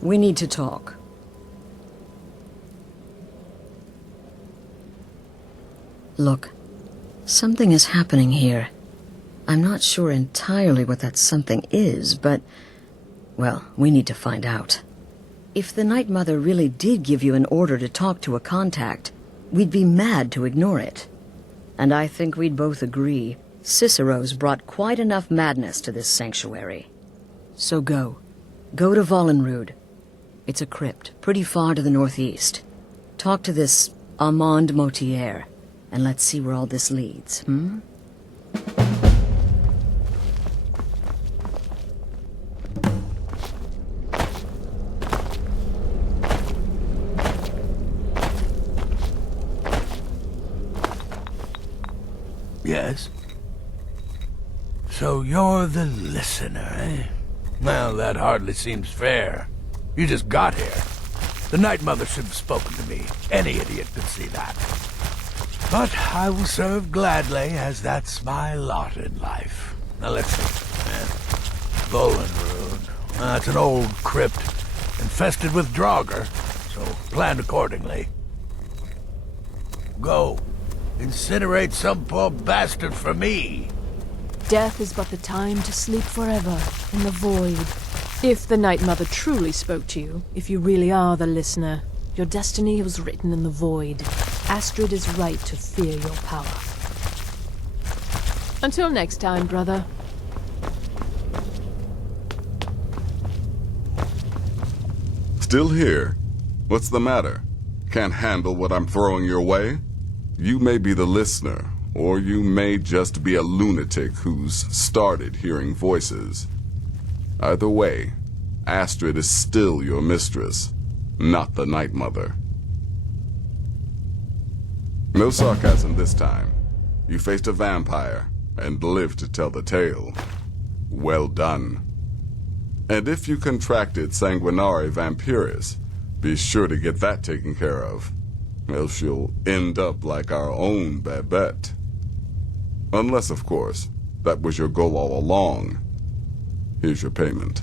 We need to talk. Look, something is happening here. I'm not sure entirely what that something is, but, well, we need to find out. If the Night Mother really did give you an order to talk to a contact, we'd be mad to ignore it. And I think we'd both agree, Cicero's brought quite enough madness to this sanctuary. So go. Go to Vollenrud. It's a crypt, pretty far to the northeast. Talk to this Armand Motier, and let's see where all this leads, hmm? Yes? So you're the listener, eh? Well, that hardly seems fair. You just got here. The Night Mother should have spoken to me. Any idiot could see that. But I will serve gladly, as that's my lot in life. Now let's see. Vollenrud. That's an old crypt, infested with Draugr, so plan accordingly. Go. Incinerate some poor bastard for me. Death is but the time to sleep forever in the void. If the Night Mother truly spoke to you, if you really are the listener, your destiny was written in the void. Astrid is right to fear your power. Until next time, brother. Still here? What's the matter? Can't handle what I'm throwing your way? You may be the listener, or you may just be a lunatic who's started hearing voices. Either way, Astrid is still your mistress, not the Night Mother. No sarcasm this time. You faced a vampire and lived to tell the tale. Well done. And if you contracted sanguinare vampiris, be sure to get that taken care of, else you'll end up like our own Babette. Unless, of course, that was your goal all along. Here's your payment.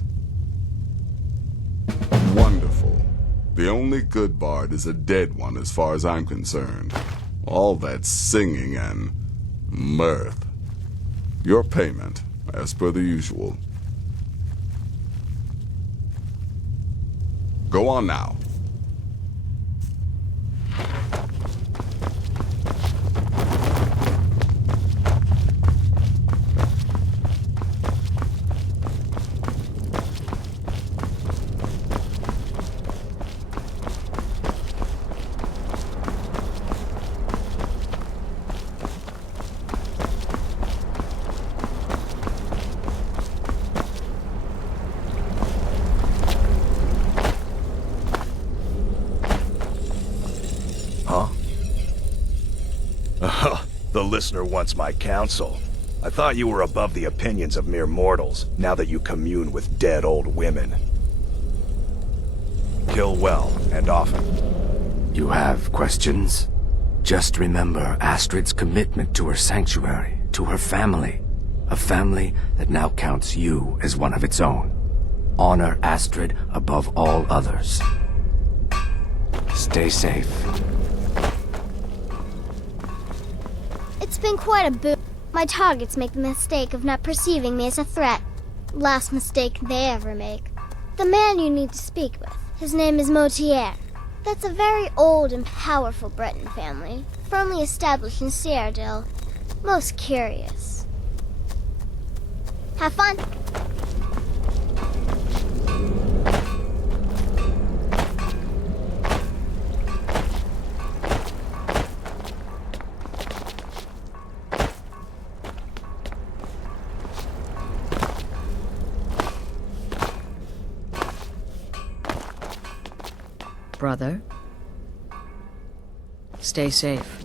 Wonderful. The only good bard is a dead one as far as I'm concerned. All that singing and mirth. Your payment, as per the usual. Go on now. The listener wants my counsel. I thought you were above the opinions of mere mortals, now that you commune with dead old women. Kill well, and often. You have questions? Just remember Astrid's commitment to her sanctuary, to her family. A family that now counts you as one of its own. Honor Astrid above all others. Stay safe. It's been quite a boon. My targets make the mistake of not perceiving me as a threat. Last mistake they ever make. The man you need to speak with, his name is Motier. That's a very old and powerful Breton family, firmly established in Cyrodiil. Most curious. Have fun! Brother, stay safe.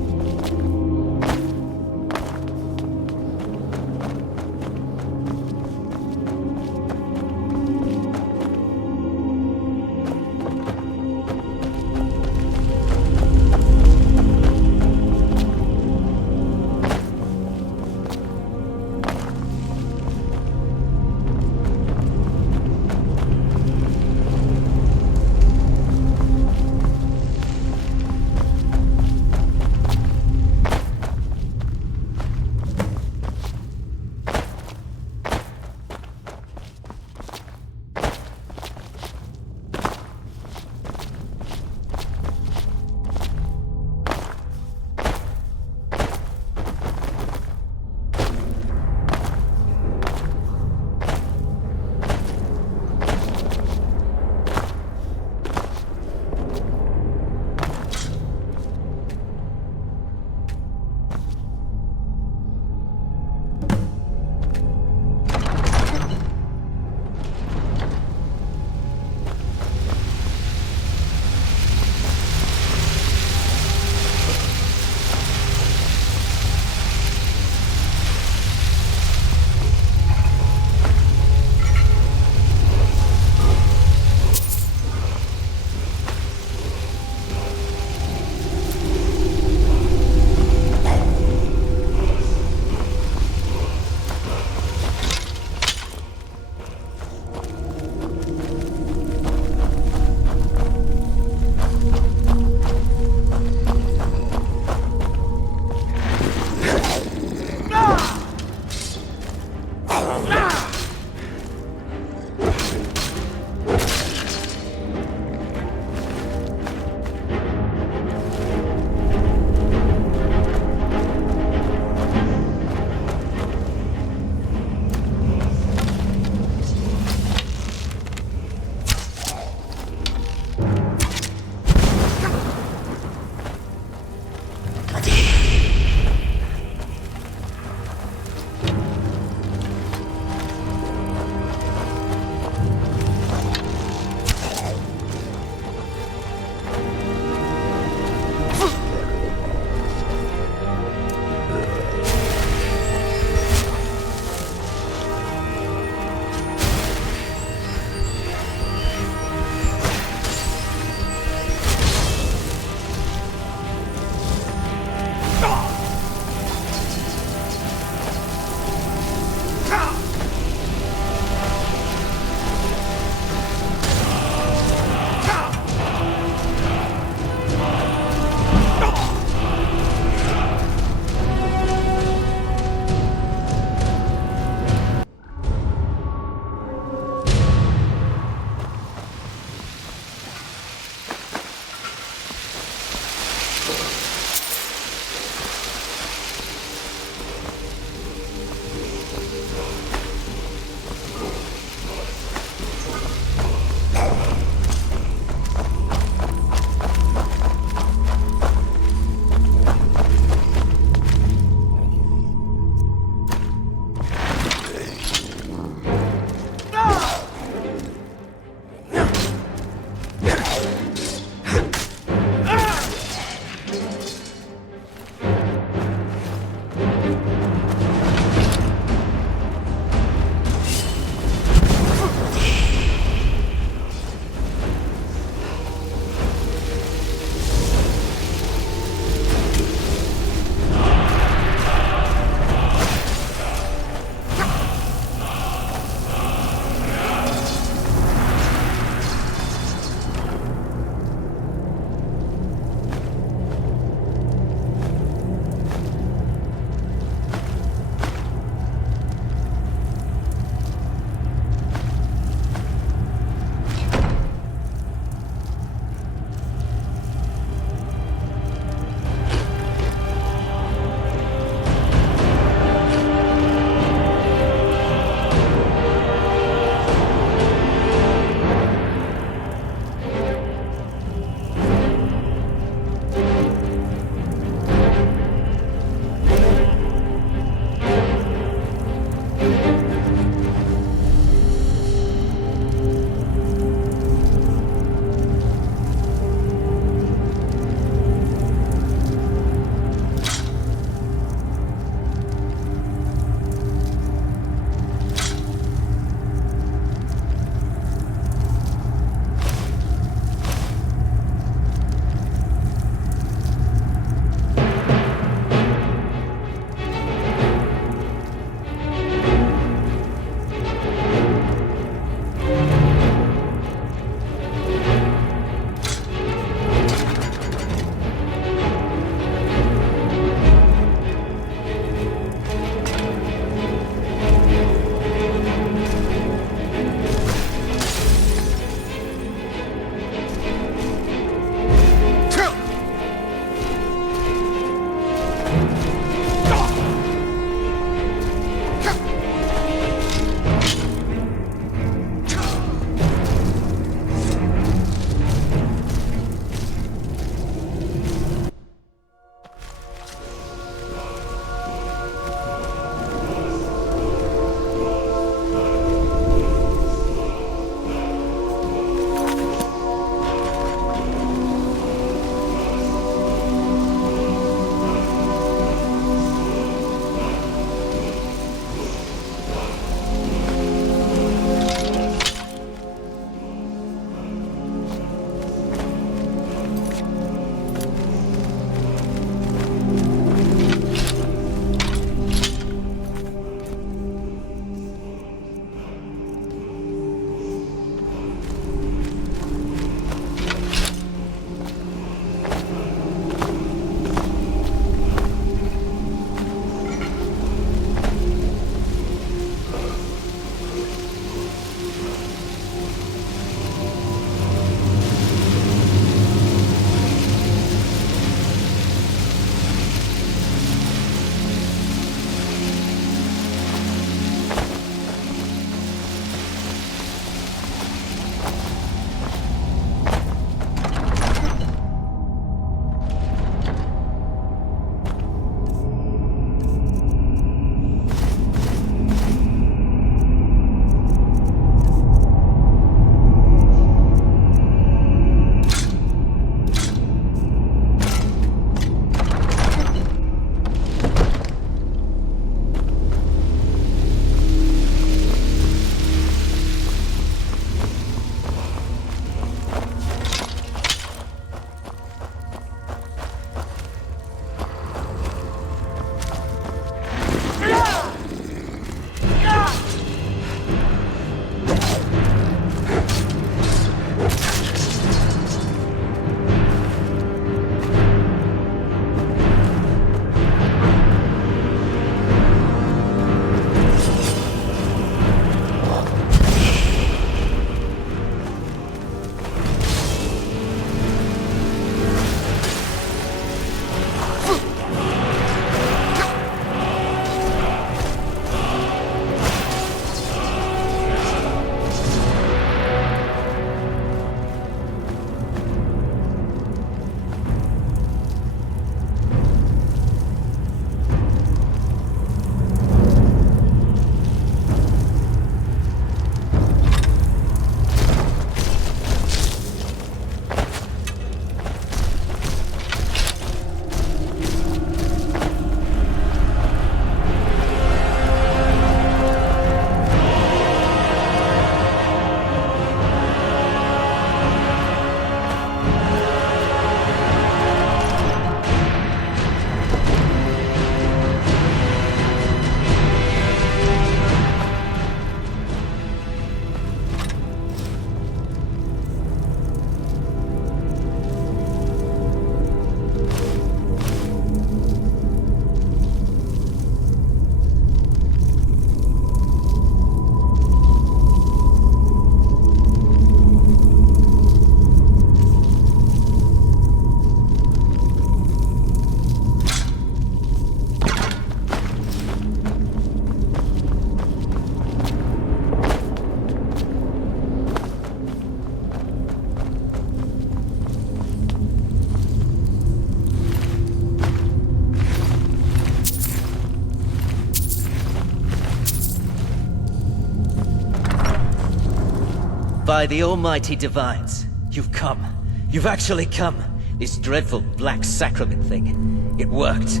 By the almighty divines, you've come. You've actually come. This dreadful black sacrament thing. It worked.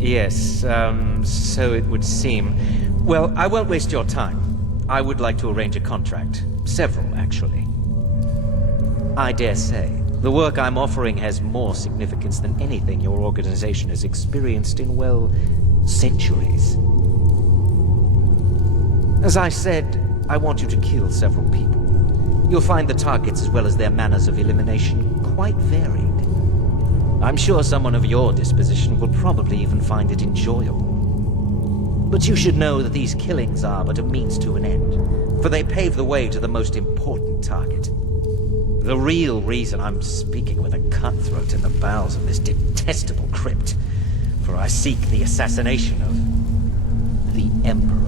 Yes, so it would seem. Well, I won't waste your time. I would like to arrange a contract. Several, actually. I dare say, the work I'm offering has more significance than anything your organization has experienced in, well, centuries. As I said, I want you to kill several people. You'll find the targets as well as their manners of elimination quite varied. I'm sure someone of your disposition will probably even find it enjoyable. But you should know that these killings are but a means to an end, for they pave the way to the most important target. The real reason I'm speaking with a cutthroat in the bowels of this detestable crypt, for I seek the assassination of the Emperor.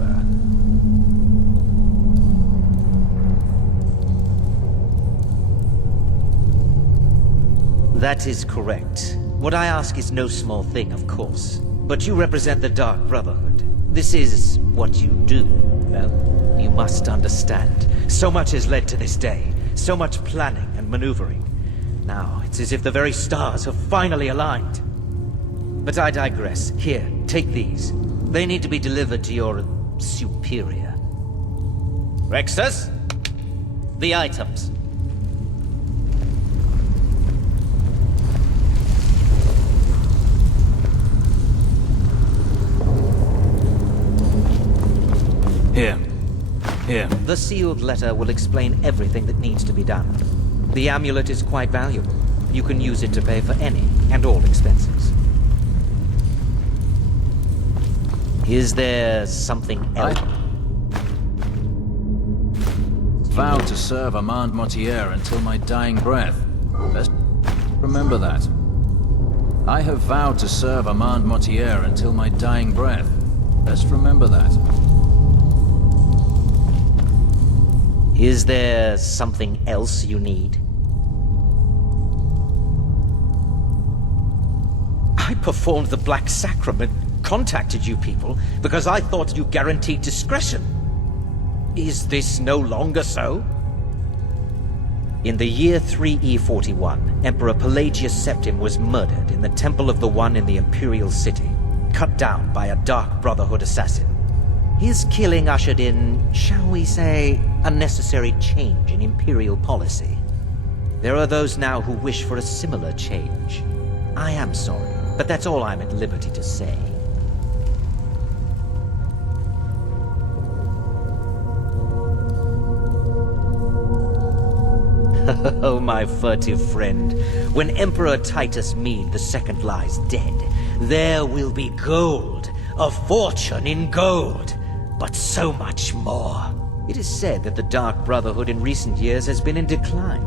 That is correct. What I ask is no small thing, of course. But you represent the Dark Brotherhood. This is what you do, well, you must understand. So much has led to this day. So much planning and maneuvering. Now, it's as if the very stars have finally aligned. But I digress. Here, take these. They need to be delivered to your superior. Rexus? The items. Here. Here. The sealed letter will explain everything that needs to be done. The amulet is quite valuable. You can use it to pay for any and all expenses. Is there something else? Vowed to serve Armand Mortier until my dying breath. Best remember that. I have vowed to serve Armand Mortier until my dying breath. Best remember that. Is there something else you need? I performed the Black Sacrament, contacted you people, because I thought you guaranteed discretion. Is this no longer so? In the year 3E41, Emperor Pelagius Septim was murdered in the Temple of the One in the Imperial City, cut down by a Dark Brotherhood assassin. His killing ushered in, shall we say, a necessary change in Imperial policy. There are those now who wish for a similar change. I am sorry, but that's all I'm at liberty to say. Oh, my furtive friend, when Emperor Titus Mede II lies dead, there will be gold, a fortune in gold. But so much more. It is said that the Dark Brotherhood in recent years has been in decline,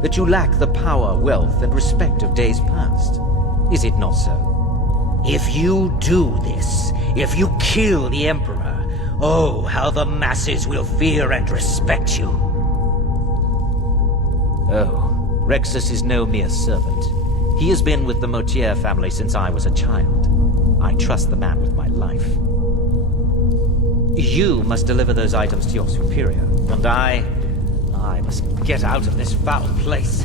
that you lack the power, wealth, and respect of days past. Is it not so? If you do this, if you kill the Emperor, oh, how the masses will fear and respect you. Oh, Rexus is no mere servant. He has been with the Mortier family since I was a child. I trust the man with my life. You must deliver those items to your superior, and I must get out of this foul place.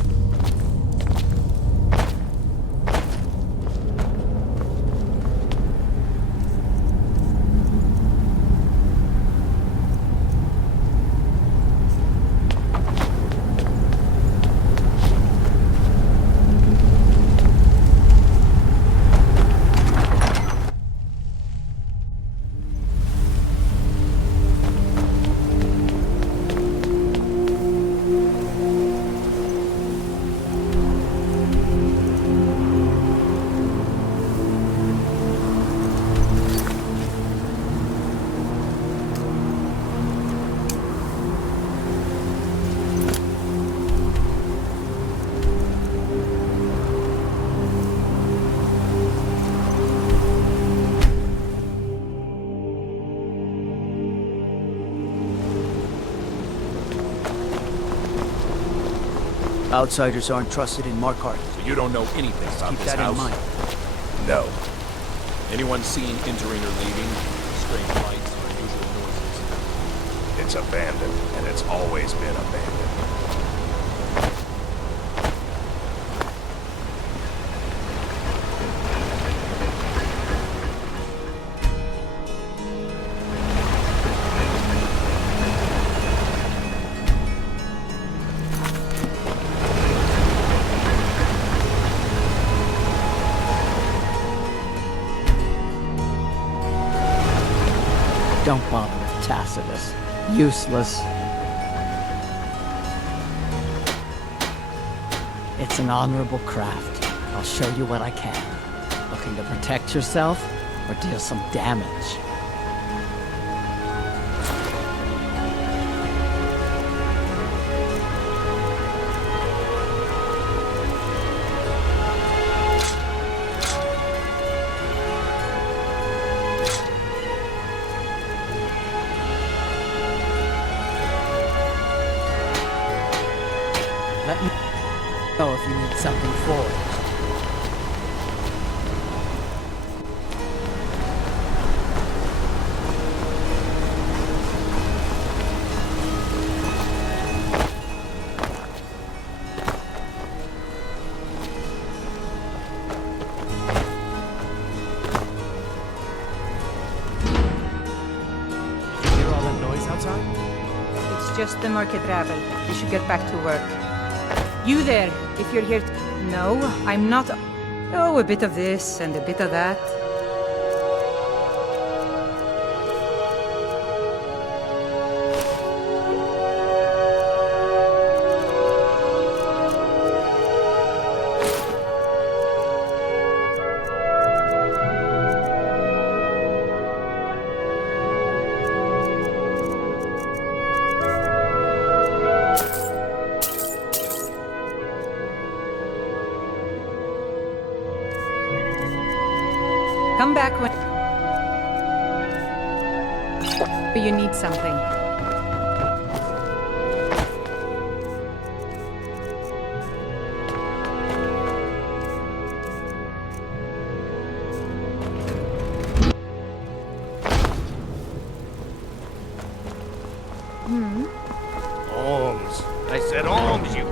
Outsiders aren't trusted in Markarth. So you don't know anything about Keep this that house? in mind. No. Anyone seen entering or leaving? strange lights or unusual noises. It's abandoned, and it's always been abandoned. Don't bother with Tacitus. Useless. It's an honorable craft. I'll show you what I can. Looking to protect yourself or deal some damage? Let me know if you need something forged. Hear all that noise outside? It's just the market rabble. We should get back to work. You there, if you're here No, I'm not... Oh, a bit of this and a bit of that. Come back when you need something. Alms. I said alms, you...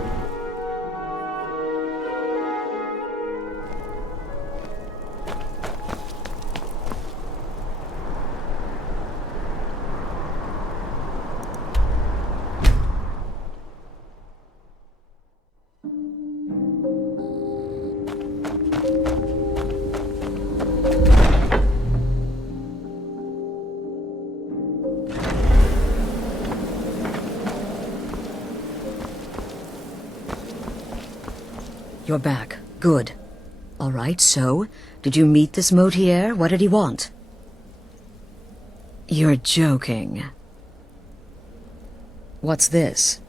You're back. Good. All right, so, did you meet this Motier? What did he want? You're joking. What's this?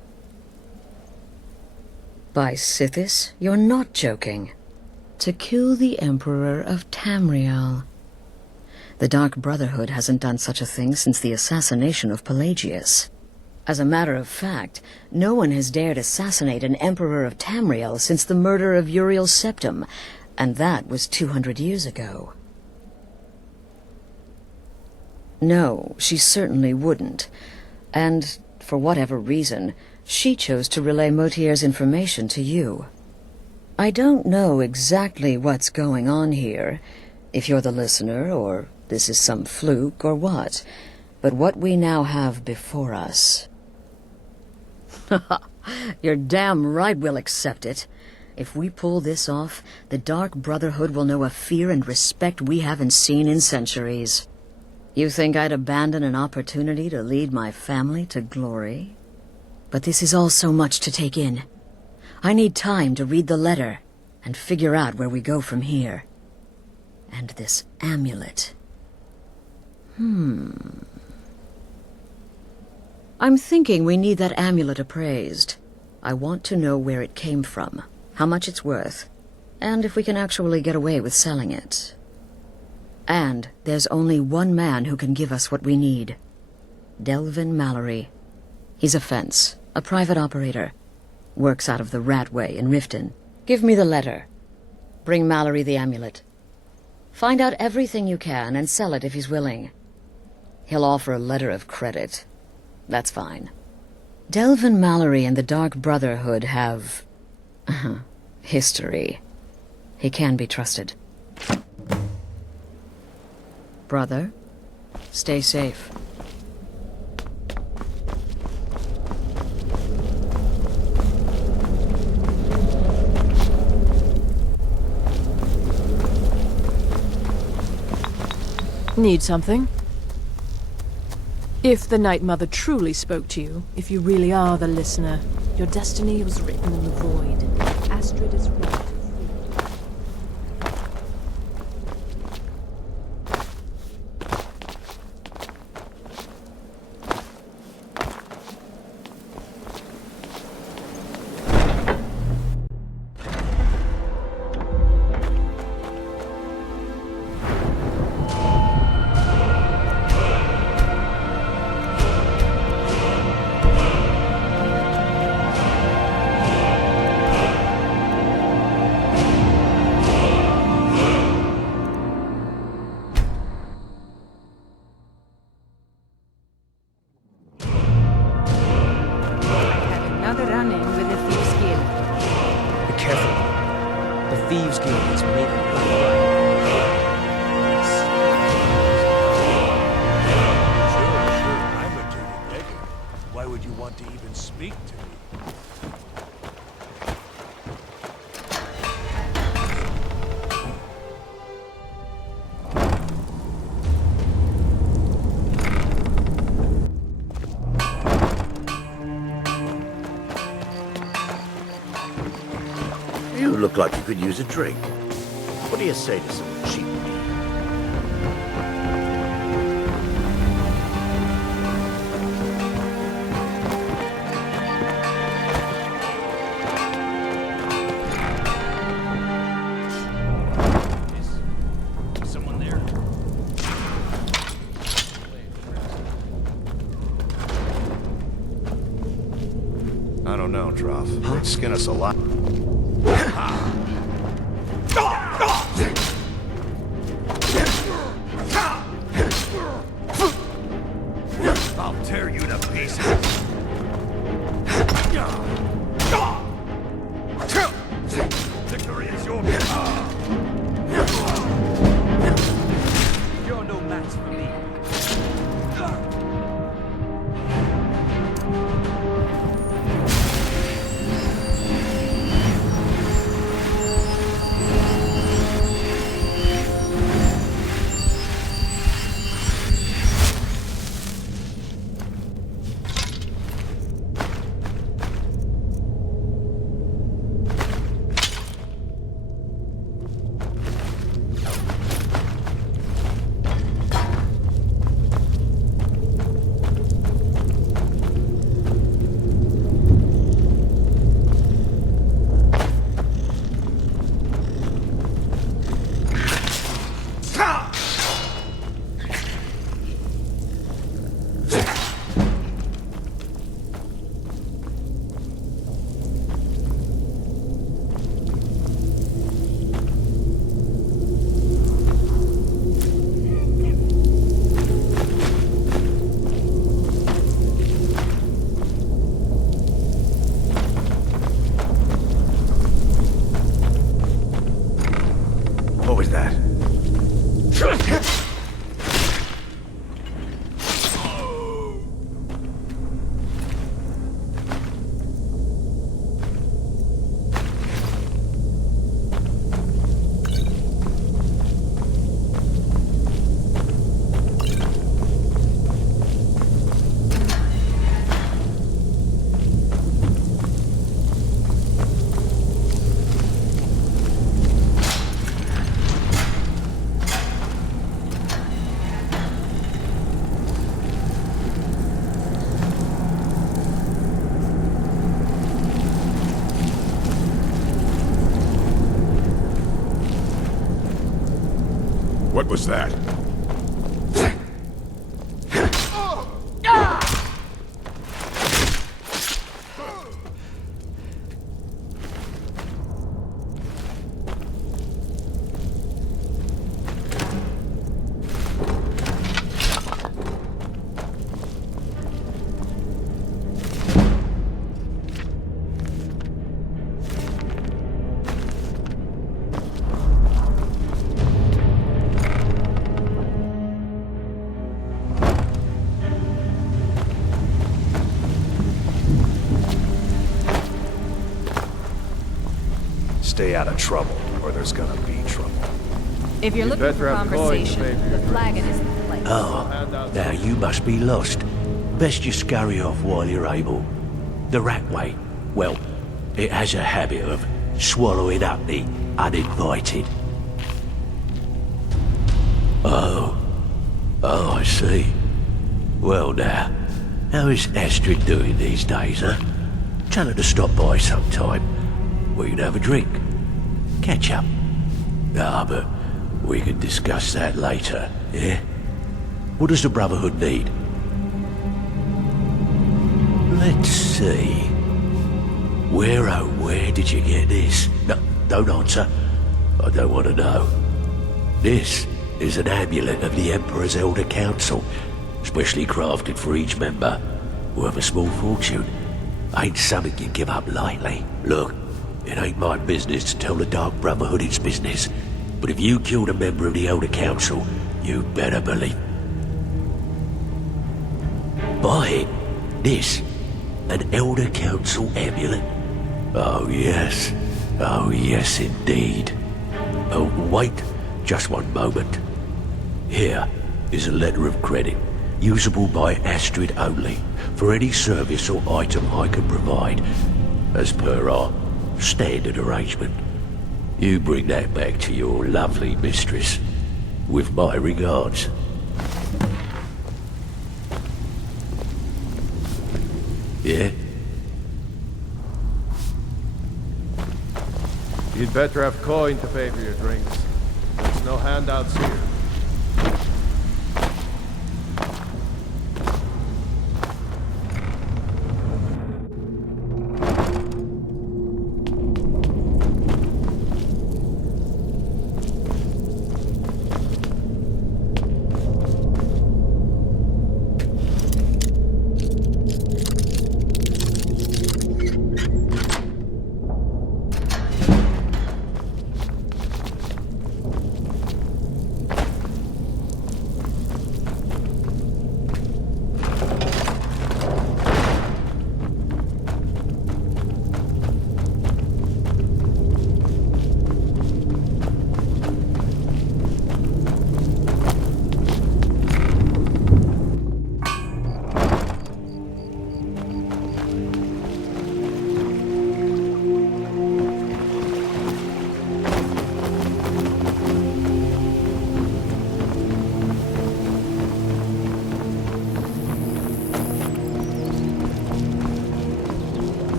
By Sithis, you're not joking. To kill the Emperor of Tamriel. The Dark Brotherhood hasn't done such a thing since the assassination of Pelagius. As a matter of fact, no one has dared assassinate an Emperor of Tamriel since the murder of Uriel Septim, and that was 200 years ago. No, she certainly wouldn't. And, for whatever reason, she chose to relay Motier's information to you. I don't know exactly what's going on here, if you're the listener, or this is some fluke, or what. But what we now have before us... You're damn right we'll accept it. If we pull this off, the Dark Brotherhood will know a fear and respect we haven't seen in centuries. You think I'd abandon an opportunity to lead my family to glory? But this is all so much to take in. I need time to read the letter and figure out where we go from here. And this amulet... I'm thinking we need that amulet appraised. I want to know where it came from, how much it's worth, and if we can actually get away with selling it. And there's only one man who can give us what we need. Delvin Mallory. He's a fence, a private operator. Works out of the Ratway in Riften. Give me the letter. Bring Mallory the amulet. Find out everything you can and sell it if he's willing. He'll offer a letter of credit. That's fine. Delvin Mallory and the Dark Brotherhood have... history. He can be trusted. Brother, stay safe. Need something? If the Night Mother truly spoke to you, if you really are the listener, your destiny was written in the void. Astrid is right. Another run-in with the Thieves Guild. Be careful. The Thieves Guild is made of blood. Sure, I'm a dirty beggar. Why would you want to even speak to me? You look like you could use a drink. What do you say to some cheap beer? Someone there? I don't know, Droff. They'd skin us alive. I'll tear you to pieces. Victory is yours. You're no match for me. What was that? What was that? Stay out of trouble, or there's gonna be trouble. If you're looking for conversation, the flagon is the place. Oh, now you must be lost. Best you scurry off while you're able. The Ratway, well, it has a habit of swallowing up the uninvited. Oh, I see. Well now, how is Astrid doing these days, huh? Tell her to stop by sometime. We can have a drink. Catch up. Ah, but we can discuss that later, yeah? What does the Brotherhood need? Let's see. Where did you get this? No, don't answer. I don't want to know. This is an amulet of the Emperor's Elder Council, specially crafted for each member, worth a small fortune. Ain't something you give up lightly. Look, it ain't my business to tell the Dark Brotherhood its business, but if you killed a member of the Elder Council, you'd better believe. Buy it. This, an Elder Council amulet. Oh yes indeed. Oh wait, just one moment. Here is a letter of credit, usable by Astrid only, for any service or item I can provide, as per our standard arrangement. You bring that back to your lovely mistress, with my regards. Yeah? You'd better have coin to pay for your drinks. There's no handouts here.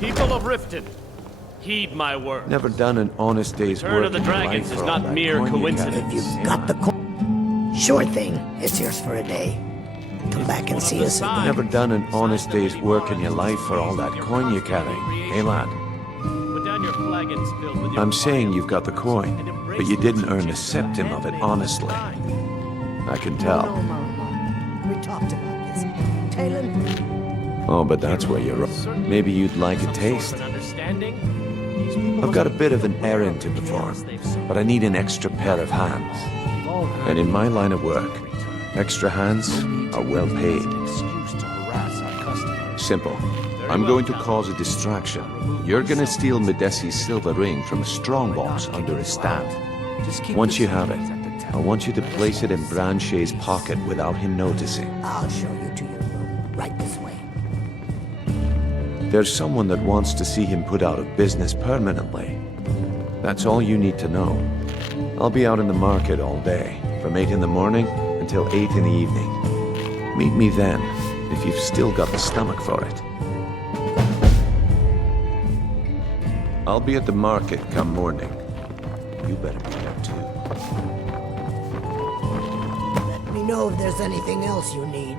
People of Riften, heed my word. Never done an honest day's Return work of the in your Dragons life is for all not that mere coin you coincidence. got. Got the coin. Sure thing. It's yours for a day. Come back and see us again. Never done an honest day's work in your life for all that coin you carry, eh, lad? Put down your flagons filled with your I'm saying you've got the coin, but you didn't earn a septim of it honestly. I can tell. We talked about this. Talon? Oh, but that's where you're wrong. Maybe you'd like a taste. I've got a bit of an errand to perform, but I need an extra pair of hands. And in my line of work, extra hands are well paid. Simple. I'm going to cause a distraction. You're gonna steal Medesi's silver ring from a strongbox under his stand. Once you have it, I want you to place it in Branche's pocket without him noticing. I'll show you to your room. Right this way. There's someone that wants to see him put out of business permanently. That's all you need to know. I'll be out in the market all day, from 8 in the morning until 8 in the evening. Meet me then, if you've still got the stomach for it. I'll be at the market come morning. You better be there too. Let me know if there's anything else you need.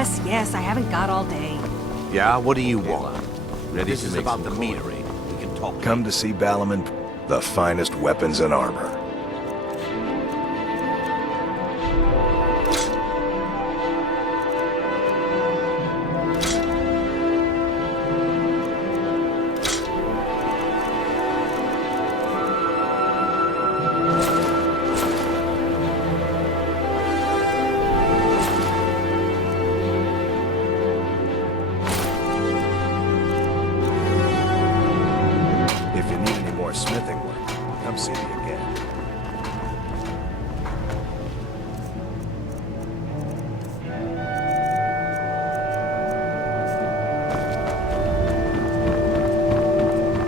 Yes, I haven't got all day. Yeah, what do you want? Ready This to is make about some the coin. metering. We can talk. Come to see Balaman, the finest weapons and armor. If you need any more smithing work, come see me again.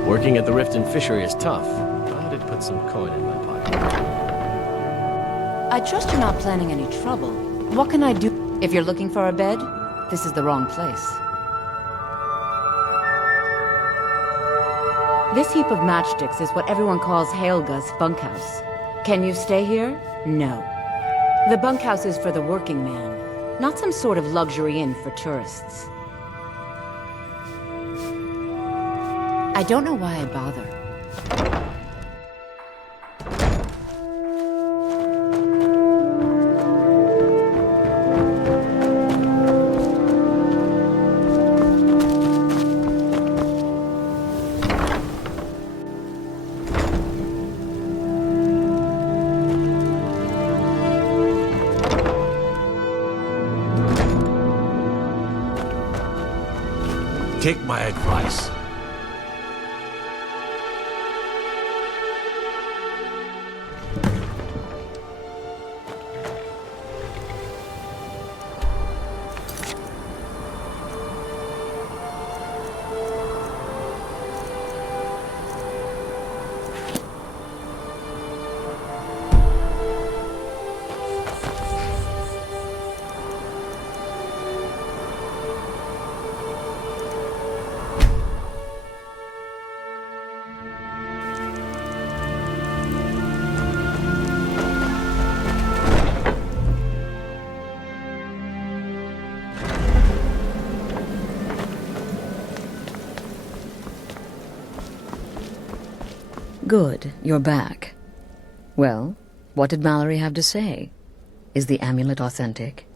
Working at the Riften fishery is tough, but it puts some coin in my pocket. I trust you're not planning any trouble. What can I do? If you're looking for a bed, this is the wrong place. This heap of matchsticks is what everyone calls Helga's bunkhouse. Can you stay here? No. The bunkhouse is for the working man, not some sort of luxury inn for tourists. I don't know why I bother. Take my advice. Good, you're back. Well, what did Mallory have to say? Is the amulet authentic?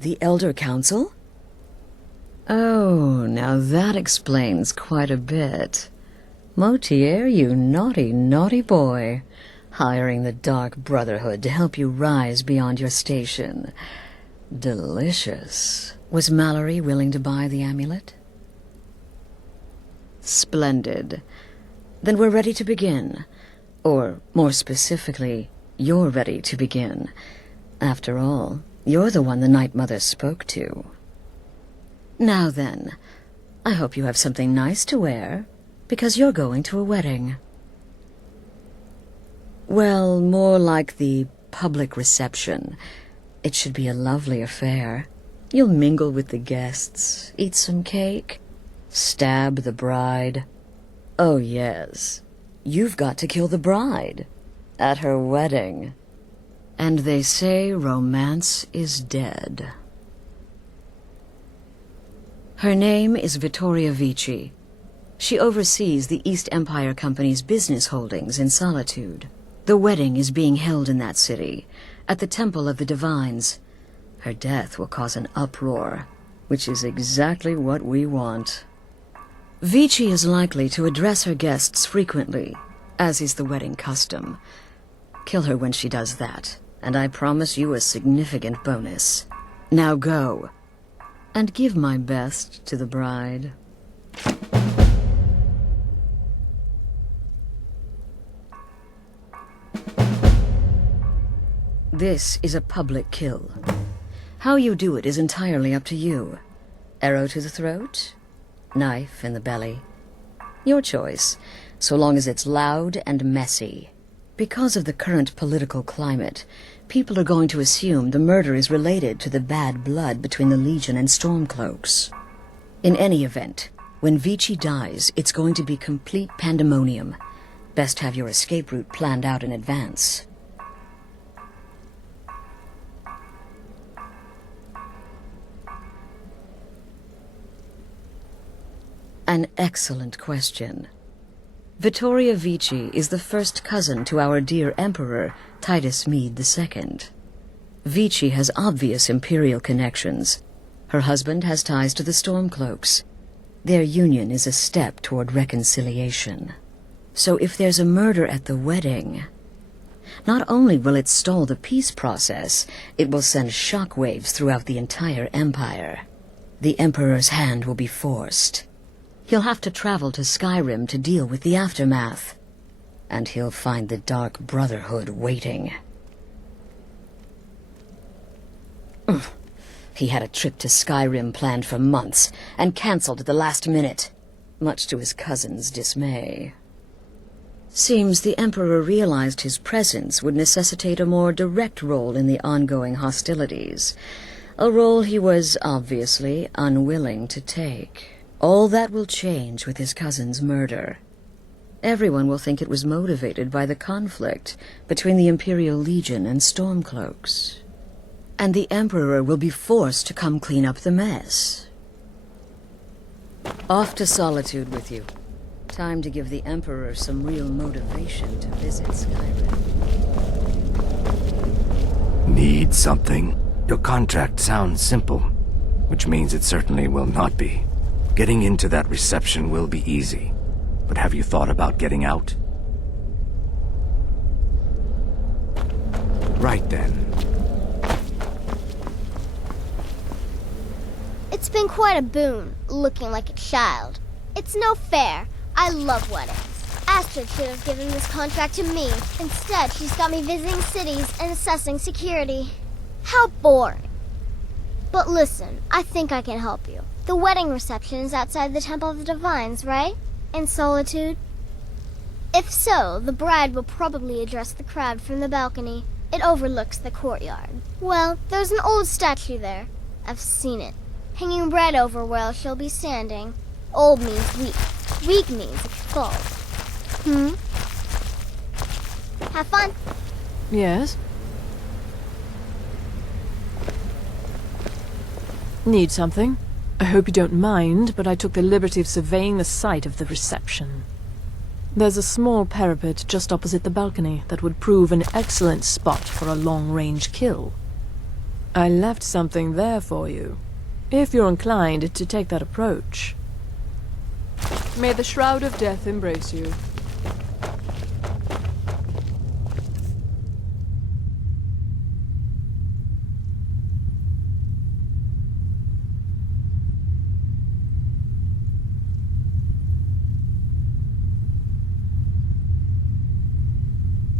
The Elder Council? Oh, now that explains quite a bit. Motier, you naughty, naughty boy. Hiring the Dark Brotherhood to help you rise beyond your station. Delicious. Was Mallory willing to buy the amulet? Splendid. Then we're ready to begin. Or, more specifically, you're ready to begin. After all, you're the one the Night Mother spoke to. Now then, I hope you have something nice to wear, because you're going to a wedding. Well, more like the public reception. It should be a lovely affair. You'll mingle with the guests, eat some cake, stab the bride. Oh, yes. You've got to kill the bride. At her wedding. And they say romance is dead. Her name is Vittoria Vici. She oversees the East Empire Company's business holdings in Solitude. The wedding is being held in that city, at the Temple of the Divines. Her death will cause an uproar, which is exactly what we want. Vici is likely to address her guests frequently, as is the wedding custom. Kill her when she does that, and I promise you a significant bonus. Now go, and give my best to the bride. This is a public kill. How you do it is entirely up to you. Arrow to the throat? Knife in the belly. Your choice, so long as it's loud and messy. Because of the current political climate, people are going to assume the murder is related to the bad blood between the Legion and Stormcloaks. In any event, when Vici dies, it's going to be complete pandemonium. Best have your escape route planned out in advance. An excellent question. Vittoria Vici is the first cousin to our dear Emperor, Titus Mede II. Vici has obvious imperial connections. Her husband has ties to the Stormcloaks. Their union is a step toward reconciliation. So if there's a murder at the wedding, not only will it stall the peace process, it will send shockwaves throughout the entire empire. The Emperor's hand will be forced. He'll have to travel to Skyrim to deal with the aftermath. And he'll find the Dark Brotherhood waiting. He had a trip to Skyrim planned for months, and cancelled at the last minute, much to his cousin's dismay. Seems the Emperor realized his presence would necessitate a more direct role in the ongoing hostilities, a role he was obviously unwilling to take. All that will change with his cousin's murder. Everyone will think it was motivated by the conflict between the Imperial Legion and Stormcloaks. And the Emperor will be forced to come clean up the mess. Off to Solitude with you. Time to give the Emperor some real motivation to visit Skyrim. Need something? Your contract sounds simple, which means it certainly will not be. Getting into that reception will be easy, but have you thought about getting out? Right then. It's been quite a boon, looking like a child. It's no fair. I love weddings. Astrid should have given this contract to me. Instead, she's got me visiting cities and assessing security. How boring. But listen, I think I can help you. The wedding reception is outside the Temple of the Divines, right? In Solitude? If so, the bride will probably address the crowd from the balcony. It overlooks the courtyard. Well, there's an old statue there. I've seen it. Hanging bread over where she'll be standing. Old means weak. Weak means it falls. Have fun. Yes? Need something? I hope you don't mind, but I took the liberty of surveying the site of the reception. There's a small parapet just opposite the balcony that would prove an excellent spot for a long-range kill. I left something there for you, if you're inclined to take that approach. May the Shroud of Death embrace you.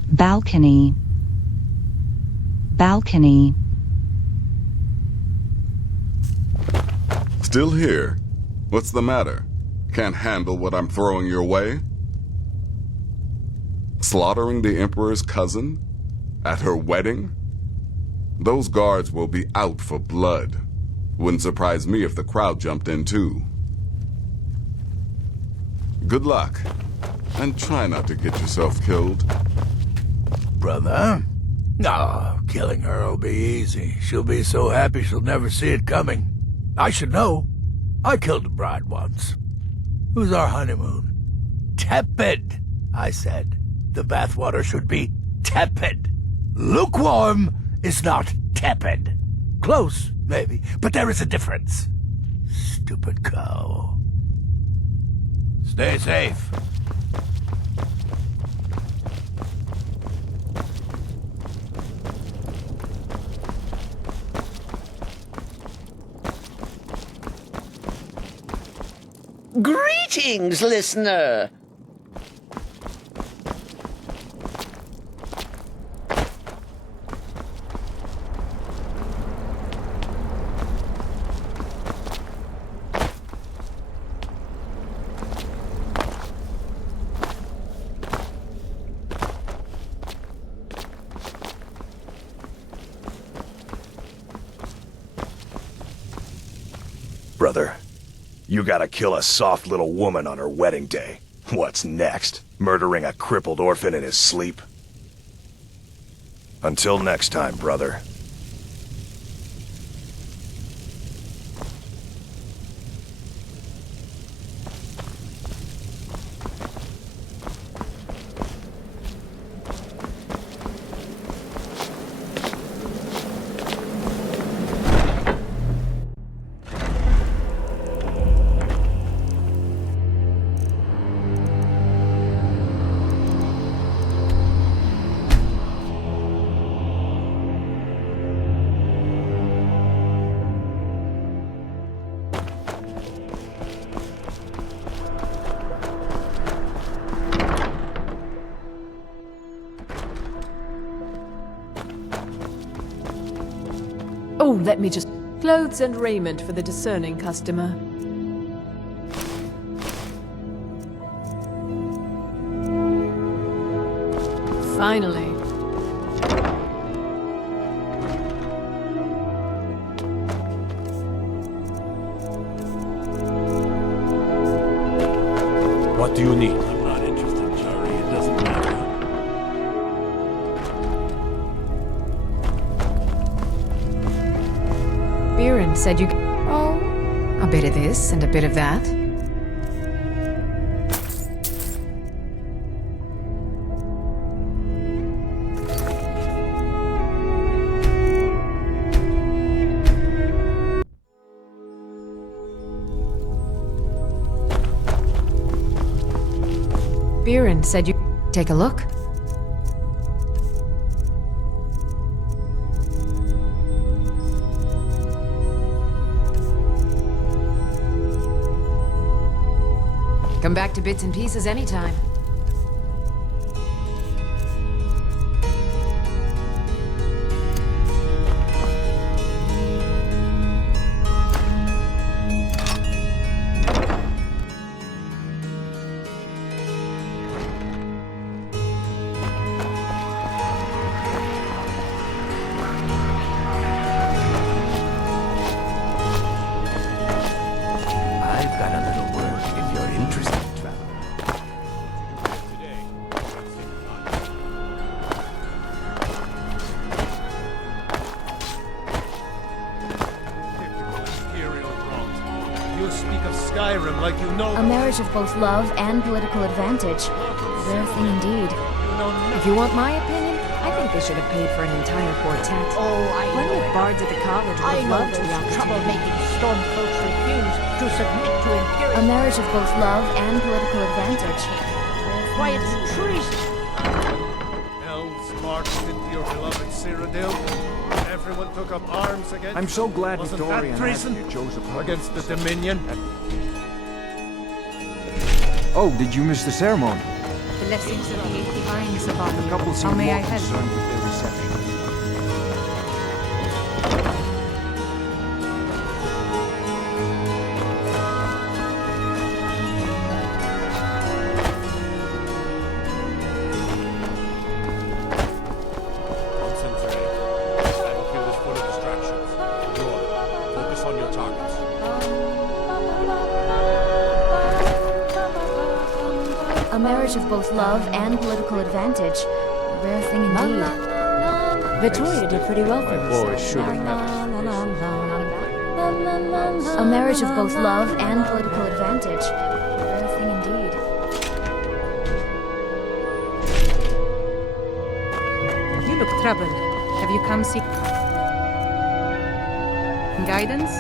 Balcony. Balcony. Still here? What's the matter? Can't handle what I'm throwing your way? Slaughtering the Emperor's cousin? At her wedding? Those guards will be out for blood. Wouldn't surprise me if the crowd jumped in too. Good luck. And try not to get yourself killed. Brother? No, killing her will be easy. She'll be so happy she'll never see it coming. I should know. I killed a bride once. It was our honeymoon. Tepid, I said. The bathwater should be tepid. Lukewarm is not tepid. Close, maybe, but there is a difference. Stupid cow. Stay safe. Greetings, listener! Brother, you gotta kill a soft little woman on her wedding day. What's next? Murdering a crippled orphan in his sleep? Until next time, brother. Oh, let me just... Clothes and raiment for the discerning customer. Finally. What do you need? I'm not interested, Jari. It doesn't matter. Biren said you... Oh, a bit of this and a bit of that. Biren said you... Take a look. Come back to bits and pieces anytime. I've got a little work if you're interested, traveler. You speak of Skyrim like you know. A marriage of both love and political advantage. Rare thing indeed. If you want my opinion, I think they should have paid for an entire quartet. Plenty of bards at the college would have loved the opportunity. Troublemaking stormfolks refuse to submit to imperial... A marriage of both love and political advantage. Why, it's treason. Elves marched into your beloved Cyrodiil. Everyone took up arms against. I'm so glad Wasn't Victoria that treason? and Joseph Against the Dominion. Oh, did you miss the ceremony? Blessings of the 80 vines upon The you. couple How seemed may more I help? concerned with their reception. Concentrate. Battlefield is full of distractions. Go on. Focus on your targets. A marriage of both love and political advantage. A rare thing indeed. Victoria did pretty well for herself. Boy, should have A marriage of both love and political advantage. A rare thing indeed. You look troubled. Have you come seek guidance?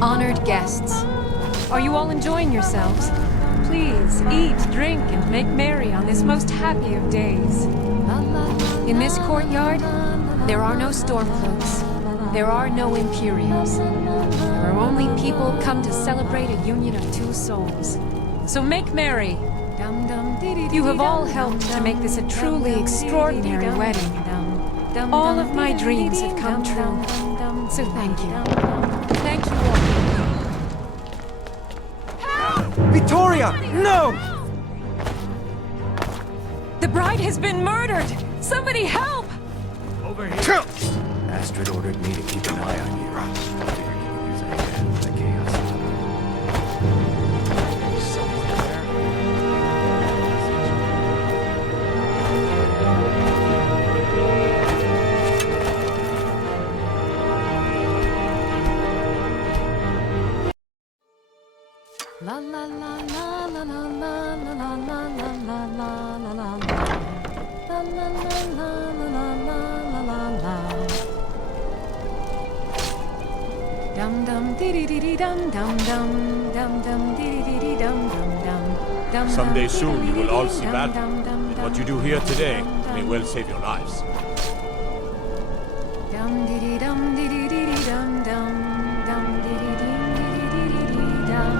Honored guests, are you all enjoying yourselves? Please eat, drink, and make merry on this most happy of days. In this courtyard, there are no stormcloaks. There are no Imperials. There are only people come to celebrate a union of two souls. So make merry, You have all helped to make this a truly extraordinary wedding. All of my dreams have come true. So thank you. Thank you all. Victoria! No! The bride has been murdered! Somebody help! Over here. Astrid ordered me to keep an eye on you. I figured you could use a hand in the chaos. Something there. La la la la la la la la la la la la la la la. La la la la la la la la la. Dum dum dee dee dee dum dum dum dum dum dee dee dee dum dum dum. Someday soon you will all see battle. And what you do here today may well save your lives. Dum dee dee dum dee dee dee dee dum dum dum dee dee dee dee dee dee dee dum.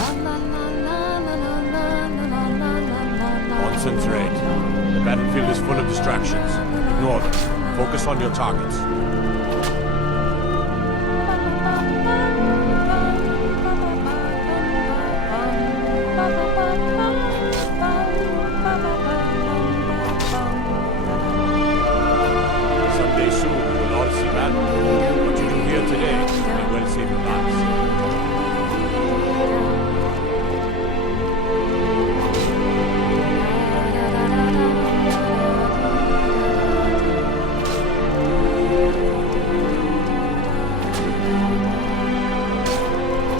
La la la la la la la la la la la. Concentrate. The battlefield is full of distractions. Ignore them. Focus on your targets. Someday soon you will all see battle. What you do here today may well save your lives.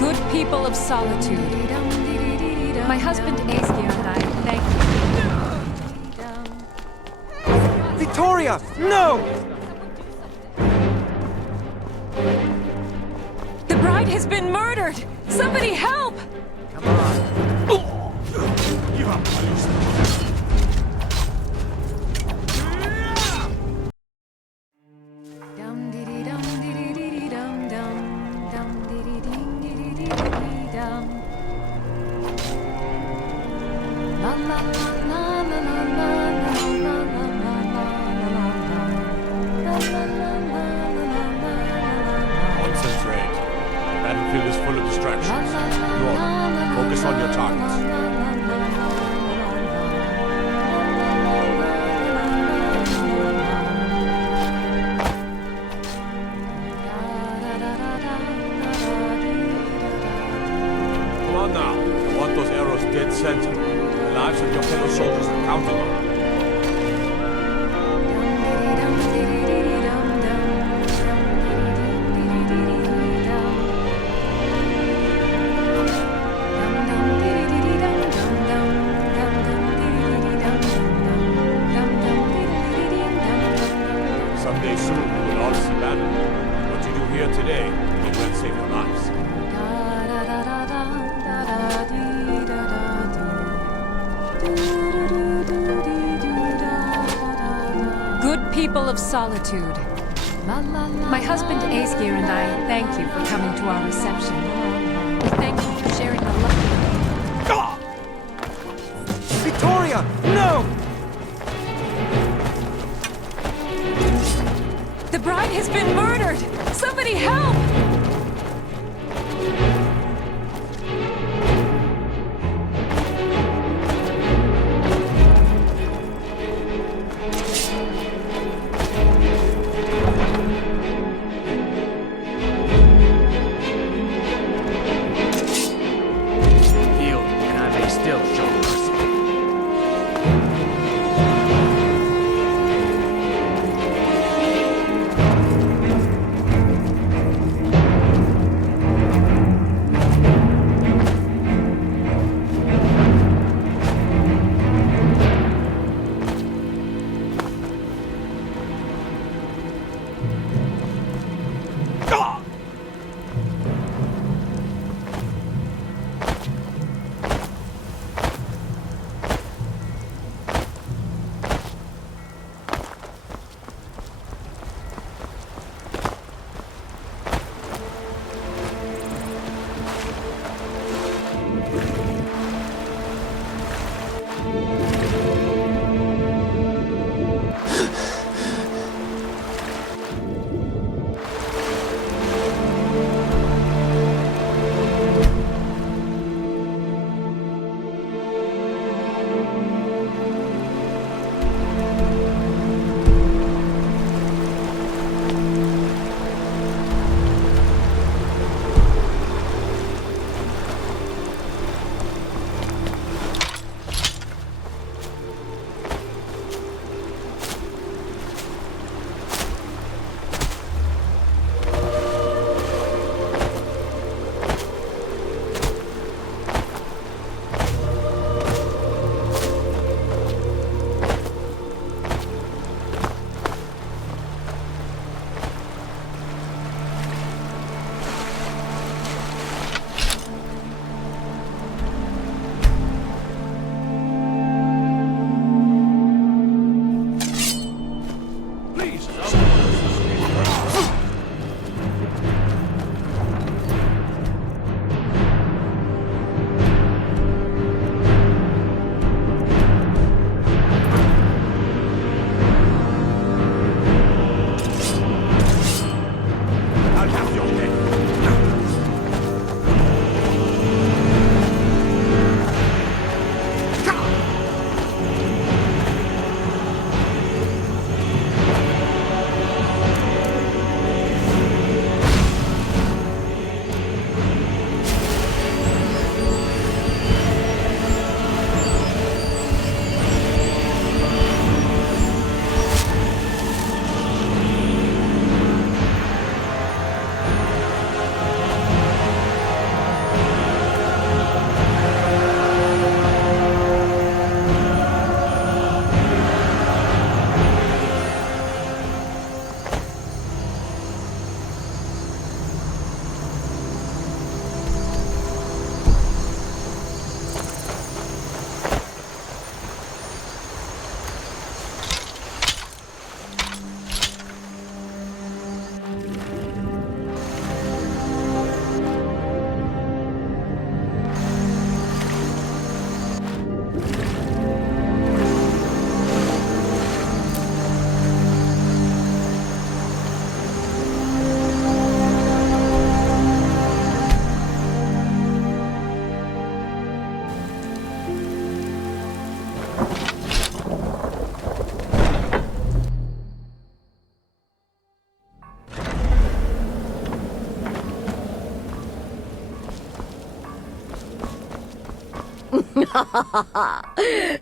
Good people of solitude. My husband Aesgeir and I thank you. Victoria! No! The bride has been murdered! Somebody help! Come on. Give up, Alice. Dum dee dee dum dee dee dee dee dum dum dum dee dee dee dee dee dee dee dum. La la la la la la la la la la la la la la la la la. Concentrate. The battlefield is full of distractions. Ignore them. Focus on your targets. Come on now. I want those arrows dead center. The lives of your fellow soldiers are counting on you. Someday soon you will all see battle. What you do here today may well save your lives. Good people of solitude. My husband Aesgeir and I thank you for coming to our reception. We thank you for sharing the love. Victoria! No! The bride has been murdered! Somebody help! Yield, and I may still show mercy.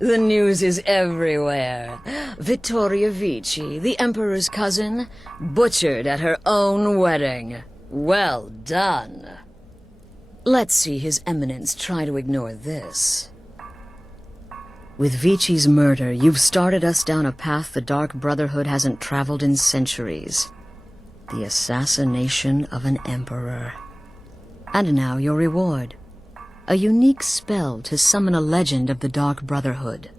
The news is everywhere. Vittoria Vici, the Emperor's cousin, butchered at her own wedding. Well done. Let's see His Eminence try to ignore this. With Vici's murder, you've started us down a path the Dark Brotherhood hasn't traveled in centuries. The assassination of an emperor. And now your reward. A unique spell to summon a legend of the Dark Brotherhood.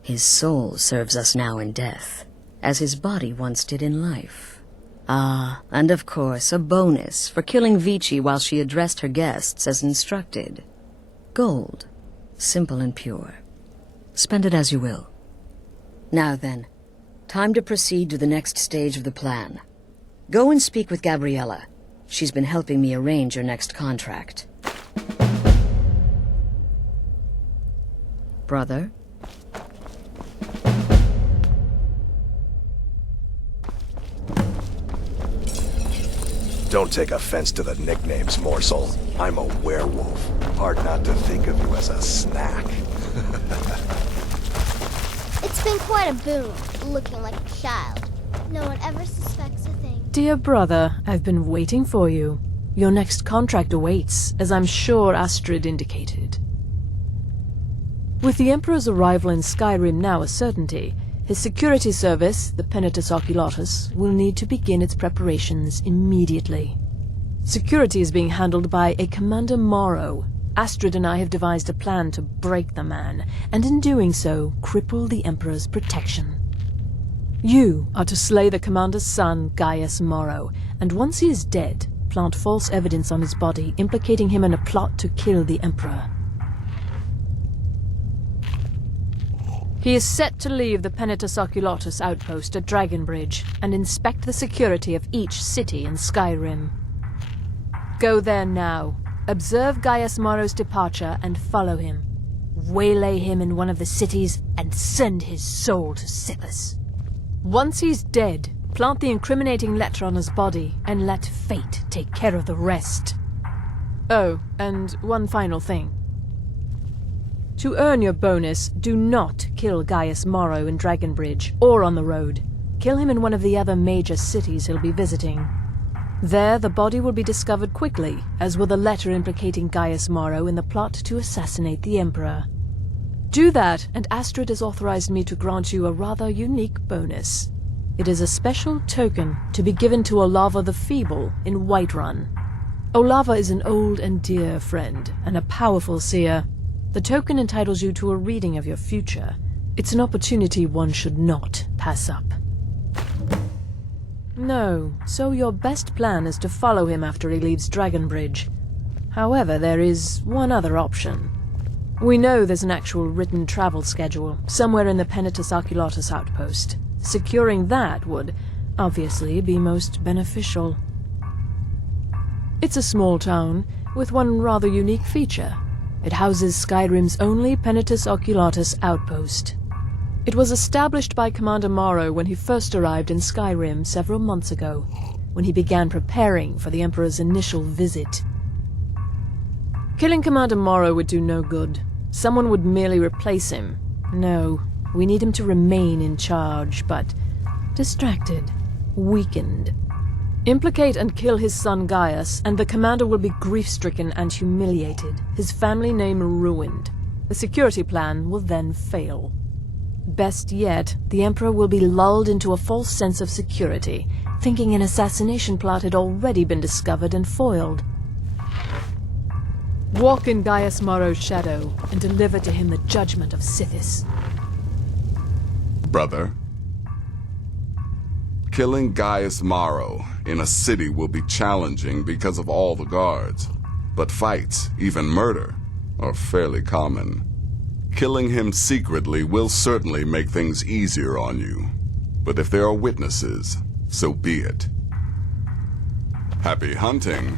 His soul serves us now in death, as his body once did in life. Ah, and of course, a bonus for killing Vici while she addressed her guests as instructed. Gold. Simple and pure. Spend it as you will. Now then, time to proceed to the next stage of the plan. Go and speak with Gabriella. She's been helping me arrange your next contract. Brother? Don't take offense to the nicknames, morsel. I'm a werewolf. Hard not to think of you as a snack. It's been quite a boon, looking like a child. No one ever suspects a thing. Dear brother, I've been waiting for you. Your next contract awaits, as I'm sure Astrid indicated. With the Emperor's arrival in Skyrim now a certainty, his security service, the Penitus Oculatus, will need to begin its preparations immediately. Security is being handled by a Commander Morrow. Astrid and I have devised a plan to break the man, and in doing so, cripple the Emperor's protection. You are to slay the Commander's son, Gaius Morrow, and once he is dead, plant false evidence on his body, implicating him in a plot to kill the Emperor. He is set to leave the Penitus Oculatus outpost at Dragonbridge and inspect the security of each city in Skyrim. Go there now, observe Gaius Morrow's departure and follow him. Waylay him in one of the cities and send his soul to Sithis. Once he's dead, plant the incriminating letter on his body and let fate take care of the rest. Oh, and one final thing. To earn your bonus, do not kill Gaius Morrow in Dragonbridge or on the road. Kill him in one of the other major cities he'll be visiting. There, the body will be discovered quickly, as will the letter implicating Gaius Morrow in the plot to assassinate the Emperor. Do that, and Astrid has authorized me to grant you a rather unique bonus. It is a special token to be given to Olava the Feeble in Whiterun. Olava is an old and dear friend, and a powerful seer. The token entitles you to a reading of your future. It's an opportunity one should not pass up. No, so your best plan is to follow him after he leaves Dragonbridge. However, there is one other option. We know there's an actual written travel schedule, somewhere in the Penitus Oculatus outpost. Securing that would, obviously, be most beneficial. It's a small town, with one rather unique feature. It houses Skyrim's only Penitus Oculatus outpost. It was established by Commander Morrow when he first arrived in Skyrim several months ago, when he began preparing for the Emperor's initial visit. Killing Commander Morrow would do no good. Someone would merely replace him. No, we need him to remain in charge, but distracted, weakened. Implicate and kill his son Gaius, and the commander will be grief-stricken and humiliated, his family name ruined. The security plan will then fail. Best yet, the Emperor will be lulled into a false sense of security, thinking an assassination plot had already been discovered and foiled. Walk in Gaius Morrow's shadow, and deliver to him the judgment of Sithis. Brother, killing Gaius Morrow in a city will be challenging because of all the guards, but fights, even murder, are fairly common. Killing him secretly will certainly make things easier on you, but if there are witnesses, so be it. Happy hunting.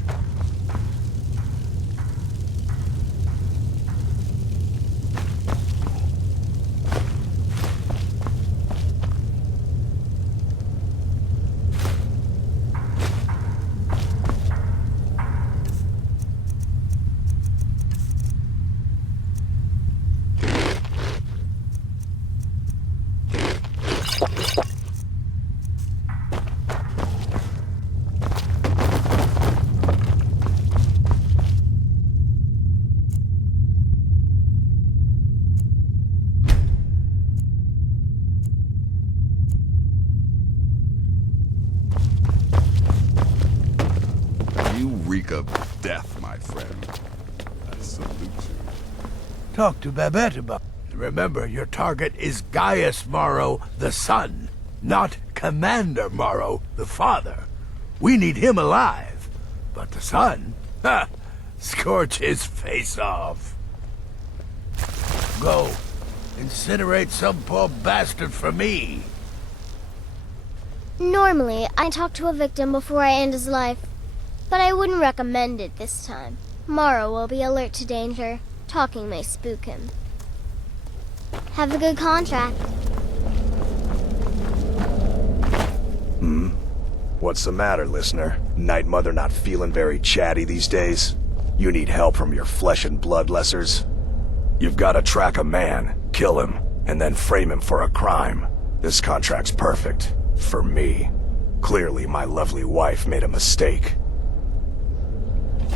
speak of death, my friend. I salute you. Talk to Babette about it. Remember, your target is Gaius Morrow, the son, not Commander Morrow, the father. We need him alive. But the son? Ha! Scorch his face off. Go. Incinerate some poor bastard for me. Normally, I talk to a victim before I end his life, but I wouldn't recommend it this time. Morrow will be alert to danger. Talking may spook him. Have a good contract. What's the matter, listener? Night Mother not feeling very chatty these days? You need help from your flesh and blood lessers? You've got to track a man, kill him, and then frame him for a crime. This contract's perfect. For me. Clearly, my lovely wife made a mistake.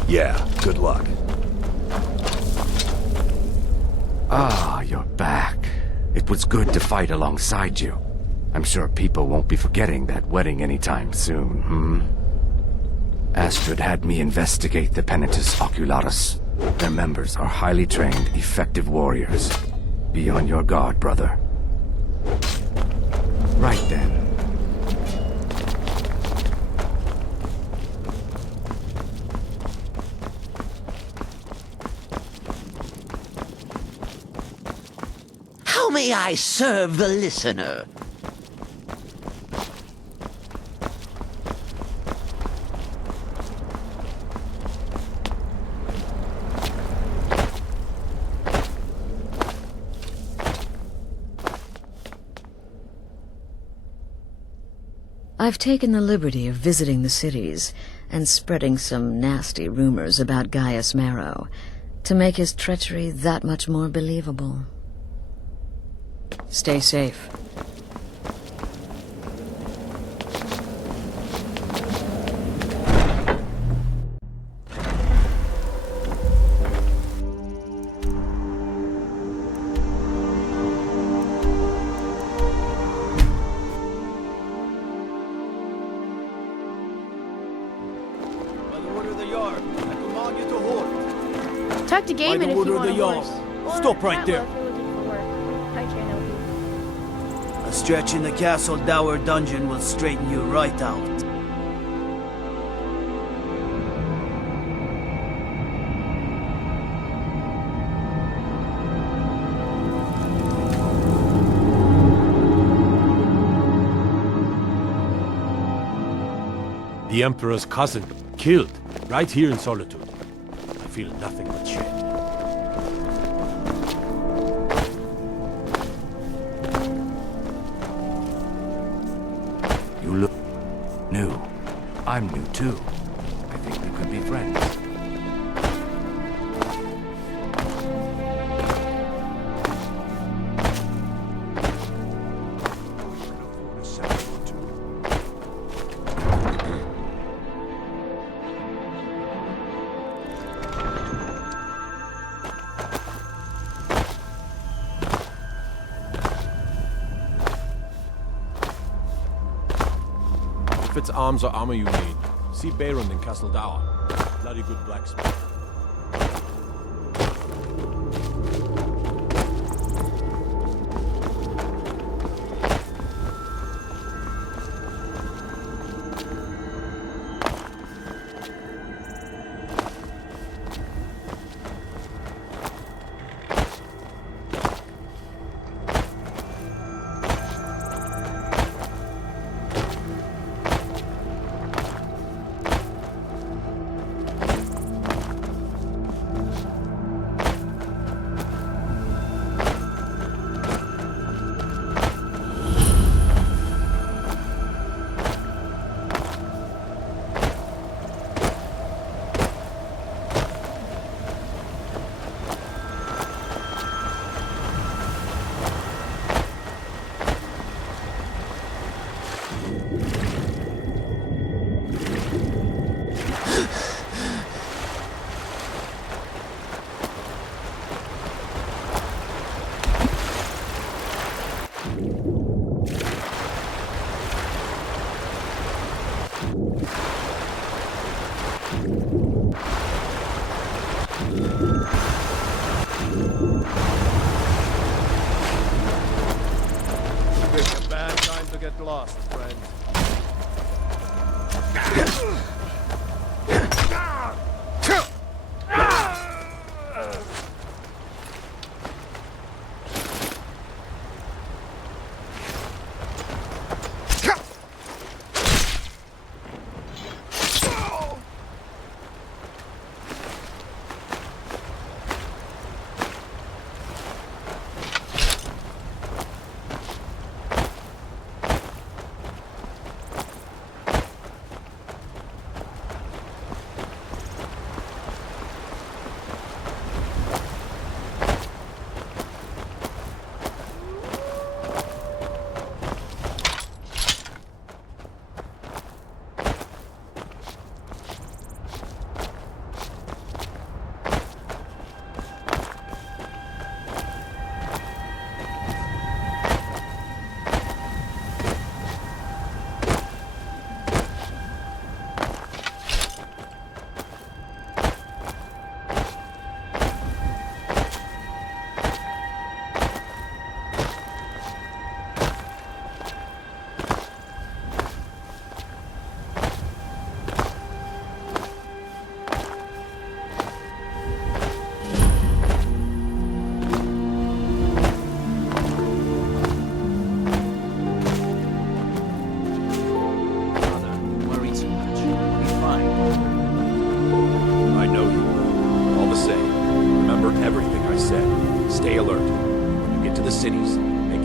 Yeah, good luck. Ah, you're back. It was good to fight alongside you. I'm sure people won't be forgetting that wedding anytime soon, Astrid had me investigate the Penitus Oculatus. Their members are highly trained, effective warriors. Be on your guard, brother. Right then. How may I serve the listener? I've taken the liberty of visiting the cities and spreading some nasty rumors about Gaius Marrow to make his treachery that much more believable. Stay safe. Talk to Gaiman if you want a horse. Stop right there. A stretch in the castle dower dungeon will straighten you right out. The Emperor's cousin, killed, right here in Solitude. I feel nothing but shame. You look new. I'm new too. I think we could be friends. If it's arms or armor you need, see Beirund in Castle Dower. Bloody good blacksmith. Picked a bad time to get lost, friend.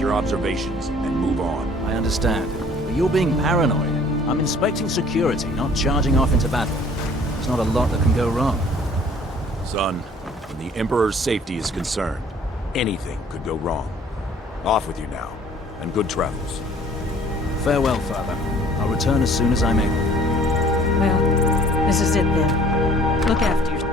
Observations and move on. I understand. But you're being paranoid. I'm inspecting security, not charging off into battle. There's not a lot that can go wrong. Son, when the Emperor's safety is concerned, anything could go wrong. Off with you now, and good travels. Farewell, Father. I'll return as soon as I'm able. Well, this is it then. Look after yourself.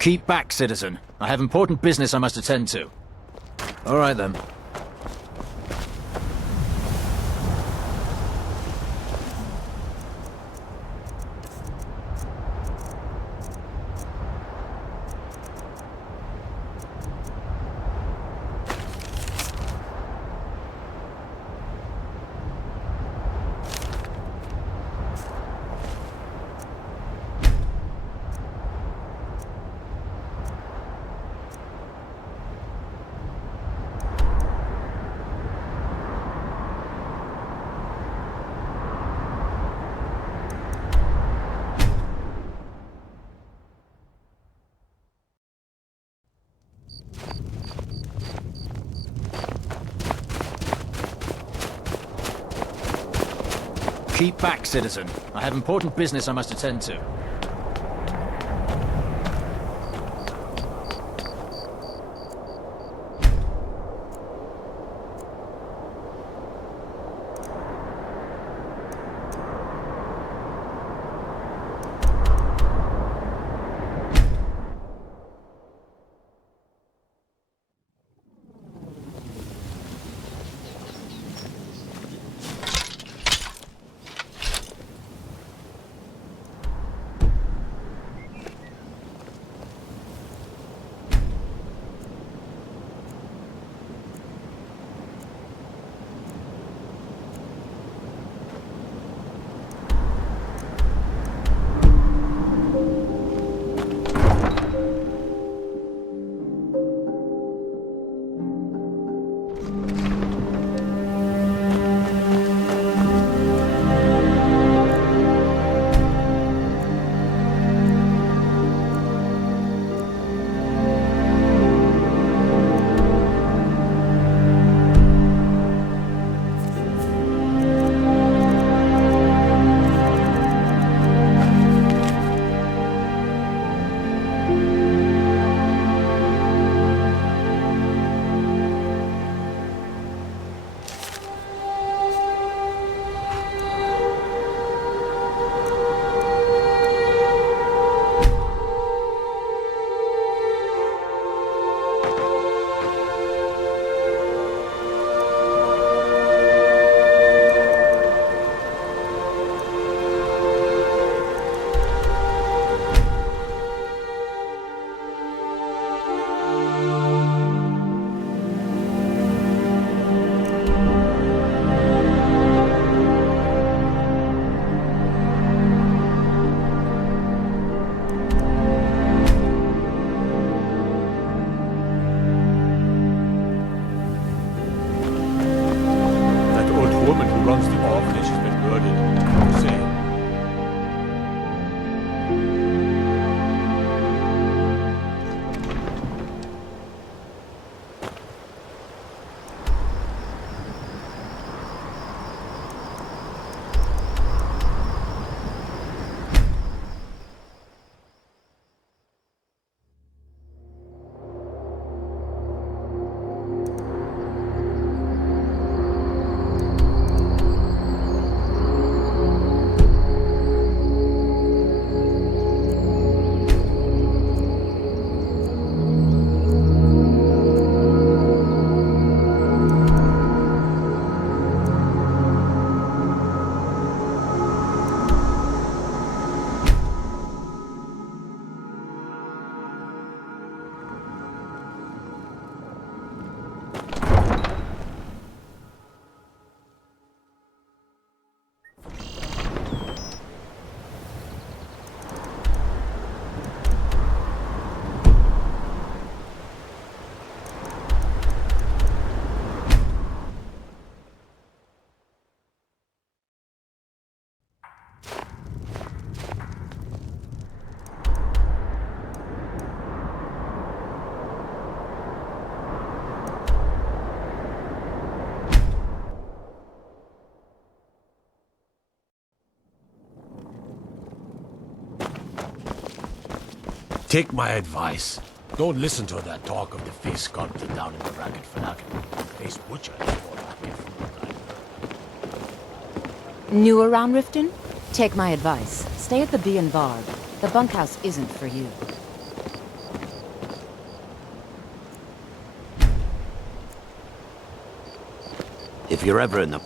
Keep back, citizen. I have important business I must attend to. All right, then. Keep back, citizen. I have important business I must attend to. Take my advice. Don't listen to that talk of the face sculpted down in the ragged fanatic. Face butcher is more happy food. New around Riften? Take my advice. Stay at the Bee and Bard. The bunkhouse isn't for you. If you're ever in the...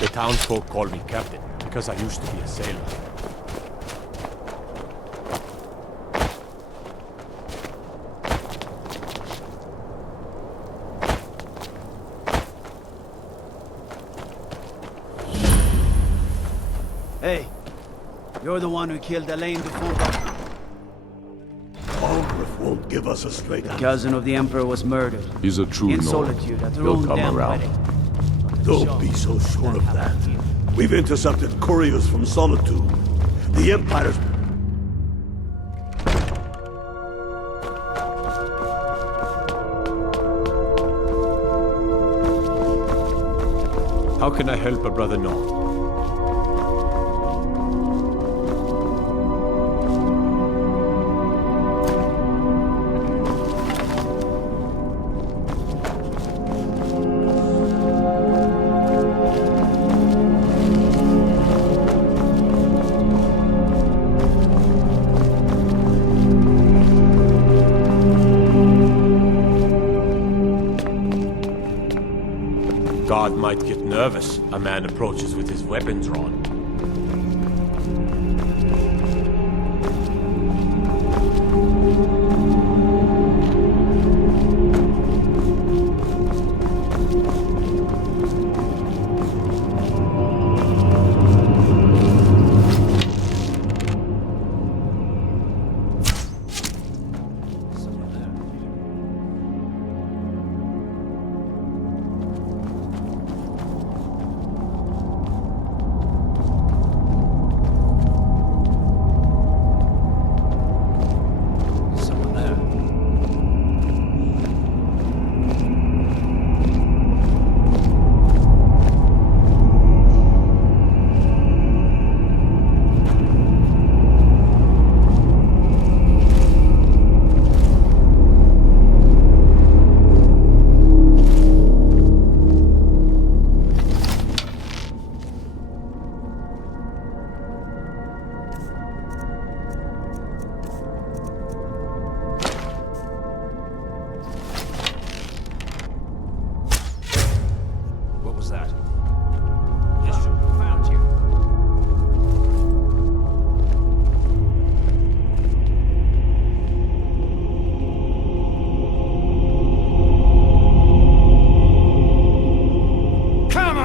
The townsfolk call me captain because I used to be a sailor. Hey, you're the one who killed Elaine de Fontaine. Algrith won't give us a straight answer. Cousin of the Emperor was murdered. He's a true in North. solitude at her He'll own come damn around. wedding. Don't be so sure of that. We've intercepted couriers from Solitude. The Empire's... How can I help a brother know? God might get nervous. A man approaches with his weapon drawn. Come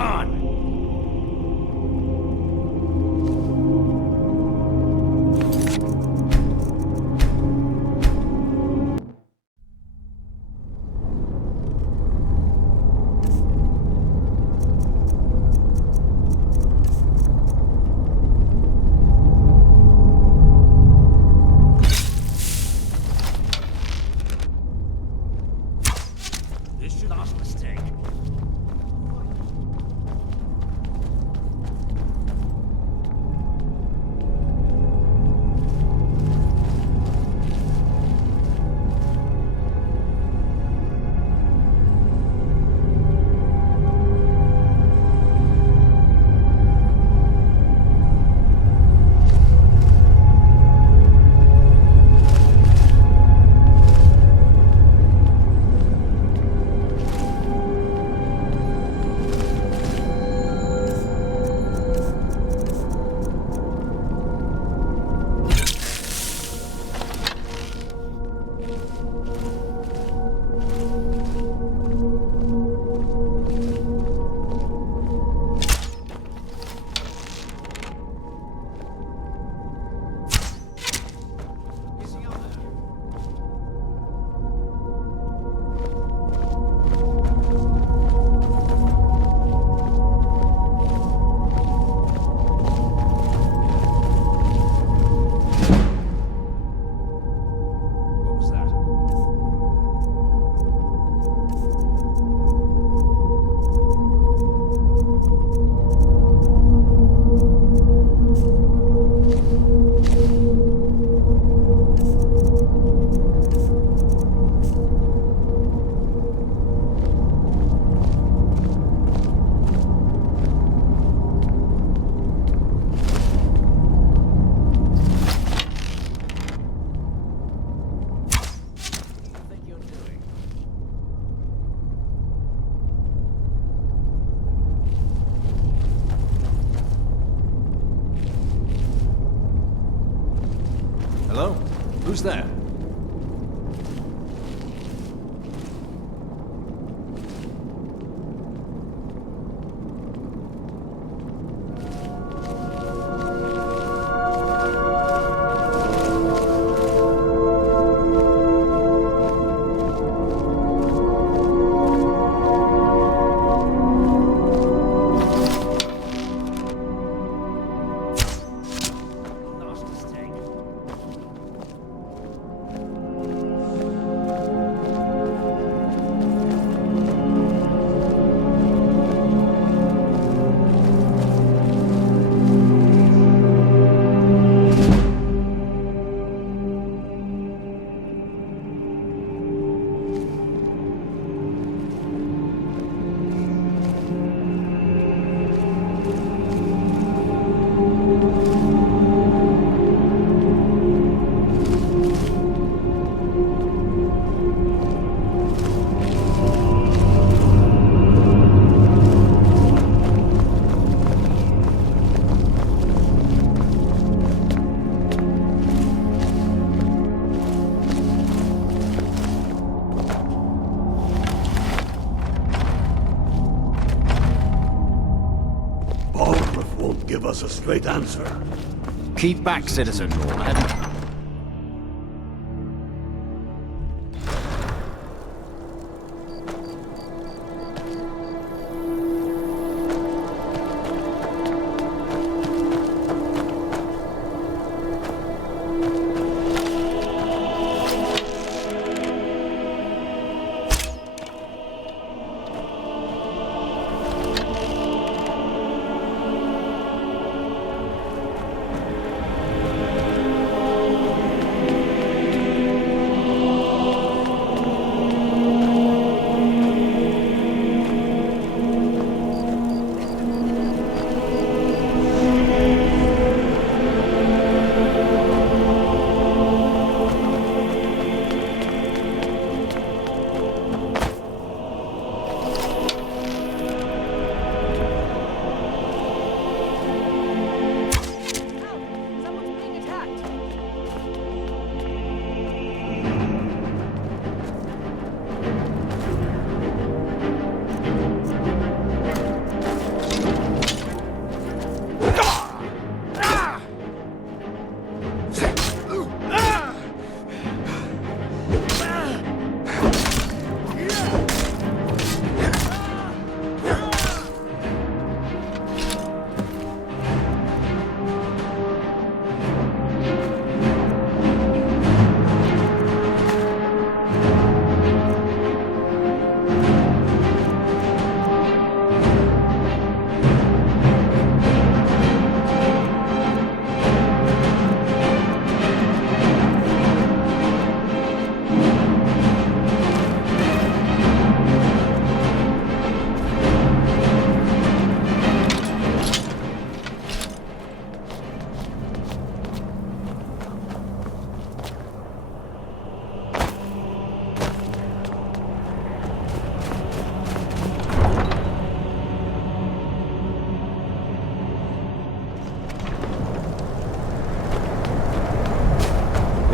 Who's there? Give us a straight answer. Keep back, citizen.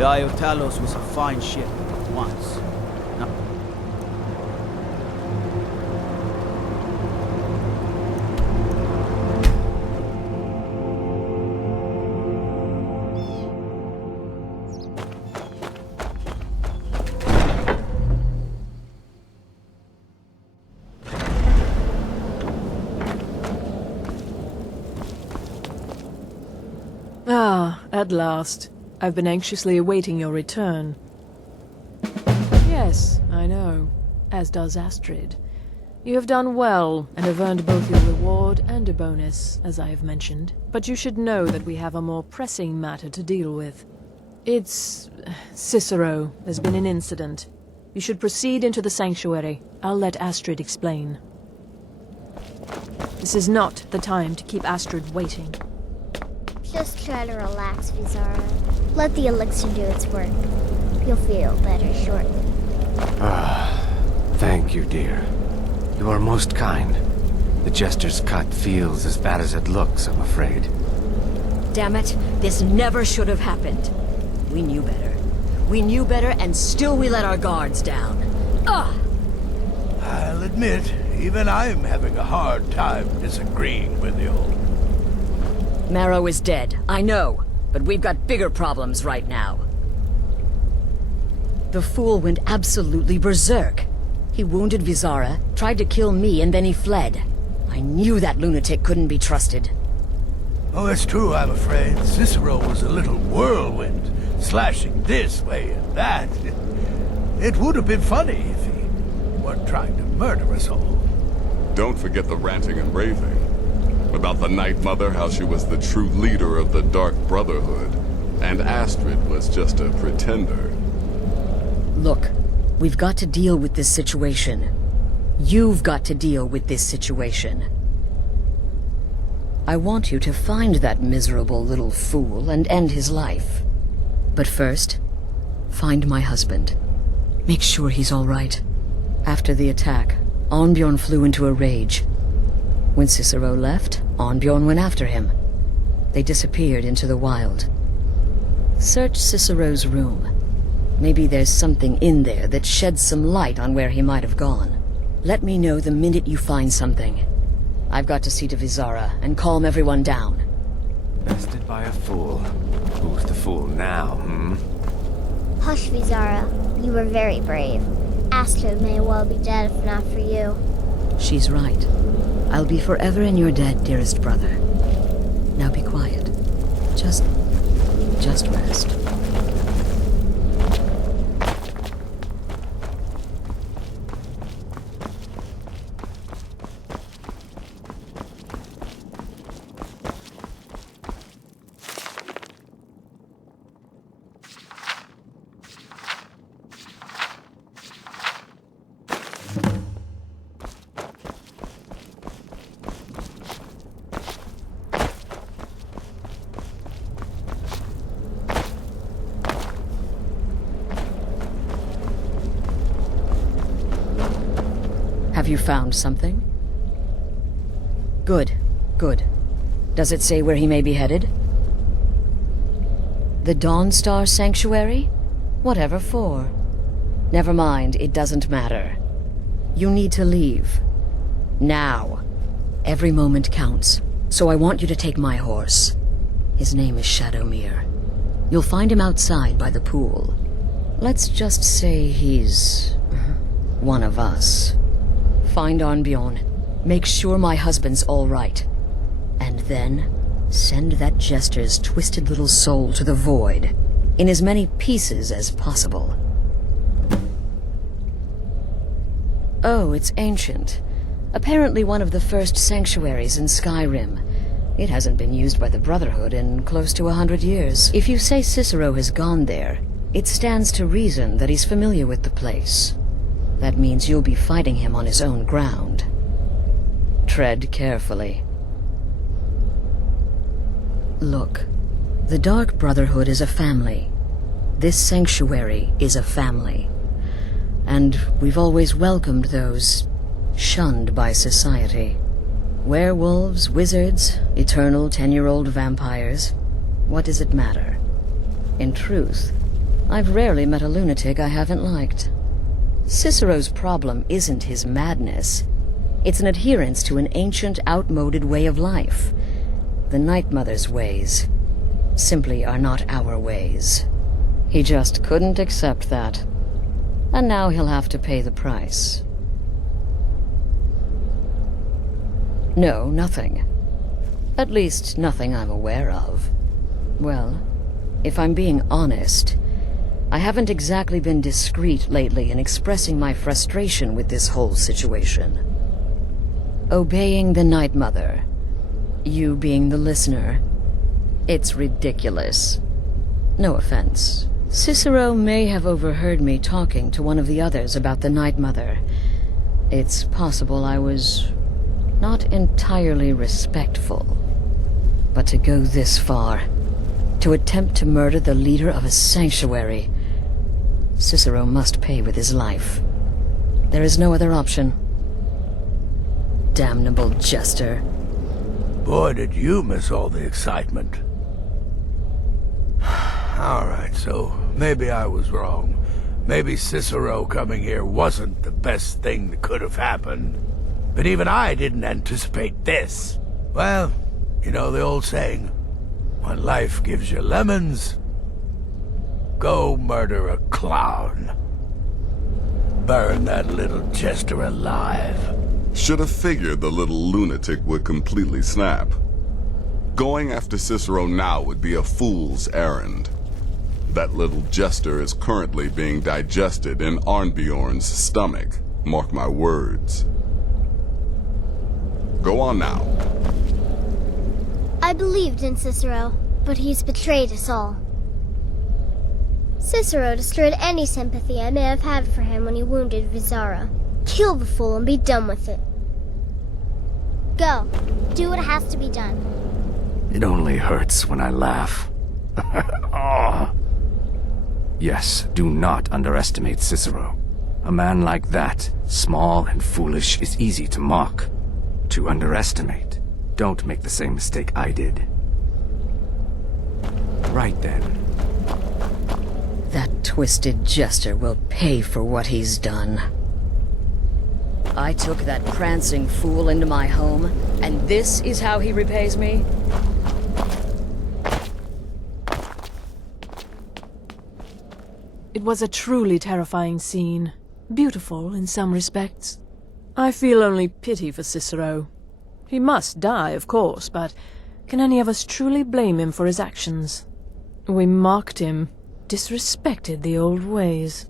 The Eye of Talos was a fine ship once. Now At last. I've been anxiously awaiting your return. Yes, I know. As does Astrid. You have done well, and have earned both your reward and a bonus, as I have mentioned. But you should know that we have a more pressing matter to deal with. It's... Cicero. There's been an incident. You should proceed into the sanctuary. I'll let Astrid explain. This is not the time to keep Astrid waiting. Just try to relax, Vizara. Let the elixir do its work. You'll feel better shortly. Thank you, dear. You are most kind. The Jester's cut feels as bad as it looks, I'm afraid. Damn it, this never should have happened. We knew better. We knew better, and still we let our guards down. Ugh! I'll admit, even I'm having a hard time disagreeing with you. Marrow is dead, I know, but we've got bigger problems right now. The fool went absolutely berserk. He wounded Vizara, tried to kill me, and then he fled. I knew that lunatic couldn't be trusted. Oh, it's true, I'm afraid. Cicero was a little whirlwind, slashing this way and that. It would have been funny if he weren't trying to murder us all. Don't forget the ranting and raving. About the Night Mother, how she was the true leader of the Dark Brotherhood, and Astrid was just a pretender. Look, we've got to deal with this situation. You've got to deal with this situation. I want you to find that miserable little fool and end his life. But first, find my husband. Make sure he's all right. After the attack, Arnbjorn flew into a rage. When Cicero left, Arnbjorn went after him. They disappeared into the wild. Search Cicero's room. Maybe there's something in there that sheds some light on where he might have gone. Let me know the minute you find something. I've got to see to Vizara and calm everyone down. Bested by a fool. Who's the fool now, Hush, Vizara. You were very brave. Astrid may well be dead if not for you. She's right. I'll be forever in your debt, dearest brother. Now be quiet. Just rest. Have you found something? Good, good. Does it say where he may be headed? The Dawnstar Sanctuary? Whatever for. Never mind, it doesn't matter. You need to leave. Now. Every moment counts, so I want you to take my horse. His name is Shadowmere. You'll find him outside by the pool. Let's just say he's one of us. Find Arnbjorn. Make sure my husband's all right. And then, send that jester's twisted little soul to the void, in as many pieces as possible. Oh, it's ancient. Apparently one of the first sanctuaries in Skyrim. It hasn't been used by the Brotherhood in close to 100 years. If you say Cicero has gone there, it stands to reason that he's familiar with the place. That means you'll be fighting him on his own ground. Tread carefully. Look, the Dark Brotherhood is a family. This sanctuary is a family. And we've always welcomed those shunned by society. Werewolves, wizards, eternal 10-year-old vampires. What does it matter? In truth, I've rarely met a lunatic I haven't liked. Cicero's problem isn't his madness. It's an adherence to an ancient, outmoded way of life. The Night Mother's ways simply are not our ways. He just couldn't accept that. And now he'll have to pay the price. No, nothing. At least, nothing I'm aware of. Well, if I'm being honest, I haven't exactly been discreet lately in expressing my frustration with this whole situation. Obeying the Night Mother, you being the listener, it's ridiculous. No offense. Cicero may have overheard me talking to one of the others about the Night Mother. It's possible I was not entirely respectful. But to go this far, to attempt to murder the leader of a sanctuary, Cicero must pay with his life. There is no other option. Damnable jester. Boy, did you miss all the excitement. Alright, so maybe I was wrong. Maybe Cicero coming here wasn't the best thing that could have happened. But even I didn't anticipate this. Well, you know the old saying, when life gives you lemons, go murder a clown. Burn that little jester alive. Should have figured the little lunatic would completely snap. Going after Cicero now would be a fool's errand. That little jester is currently being digested in Arnbjorn's stomach. Mark my words. Go on now. I believed in Cicero, but he's betrayed us all. Cicero destroyed any sympathy I may have had for him when he wounded Vizara. Kill the fool and be done with it. Go. Do what has to be done. It only hurts when I laugh. Oh. Yes, do not underestimate Cicero. A man like that, small and foolish, is easy to mock. To underestimate. Don't make the same mistake I did. Right then. That twisted jester will pay for what he's done. I took that prancing fool into my home, and this is how he repays me? It was a truly terrifying scene. Beautiful in some respects. I feel only pity for Cicero. He must die, of course, but can any of us truly blame him for his actions? We mocked him, disrespected the old ways.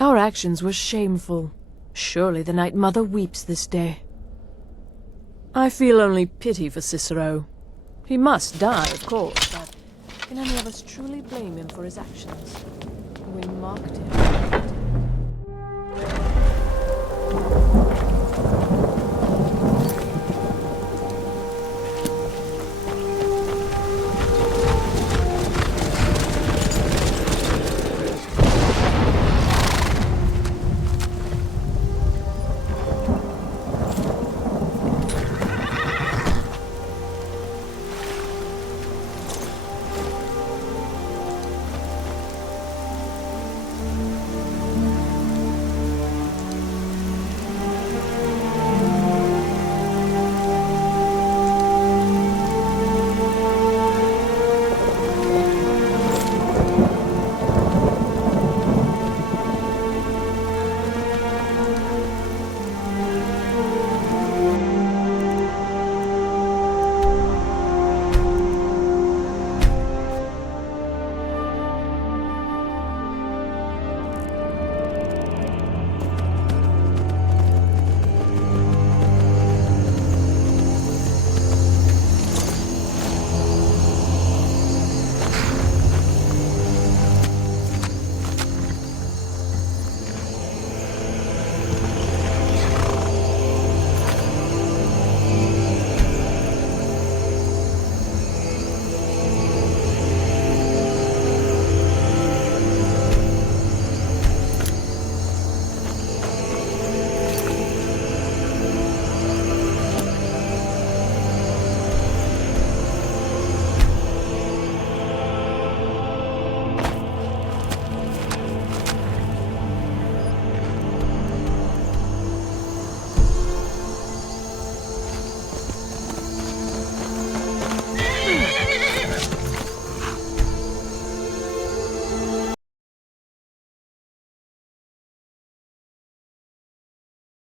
Our actions were shameful. Surely the Night Mother weeps this day. I feel only pity for Cicero. He must die, of course, but can any of us truly blame him for his actions? We mocked him.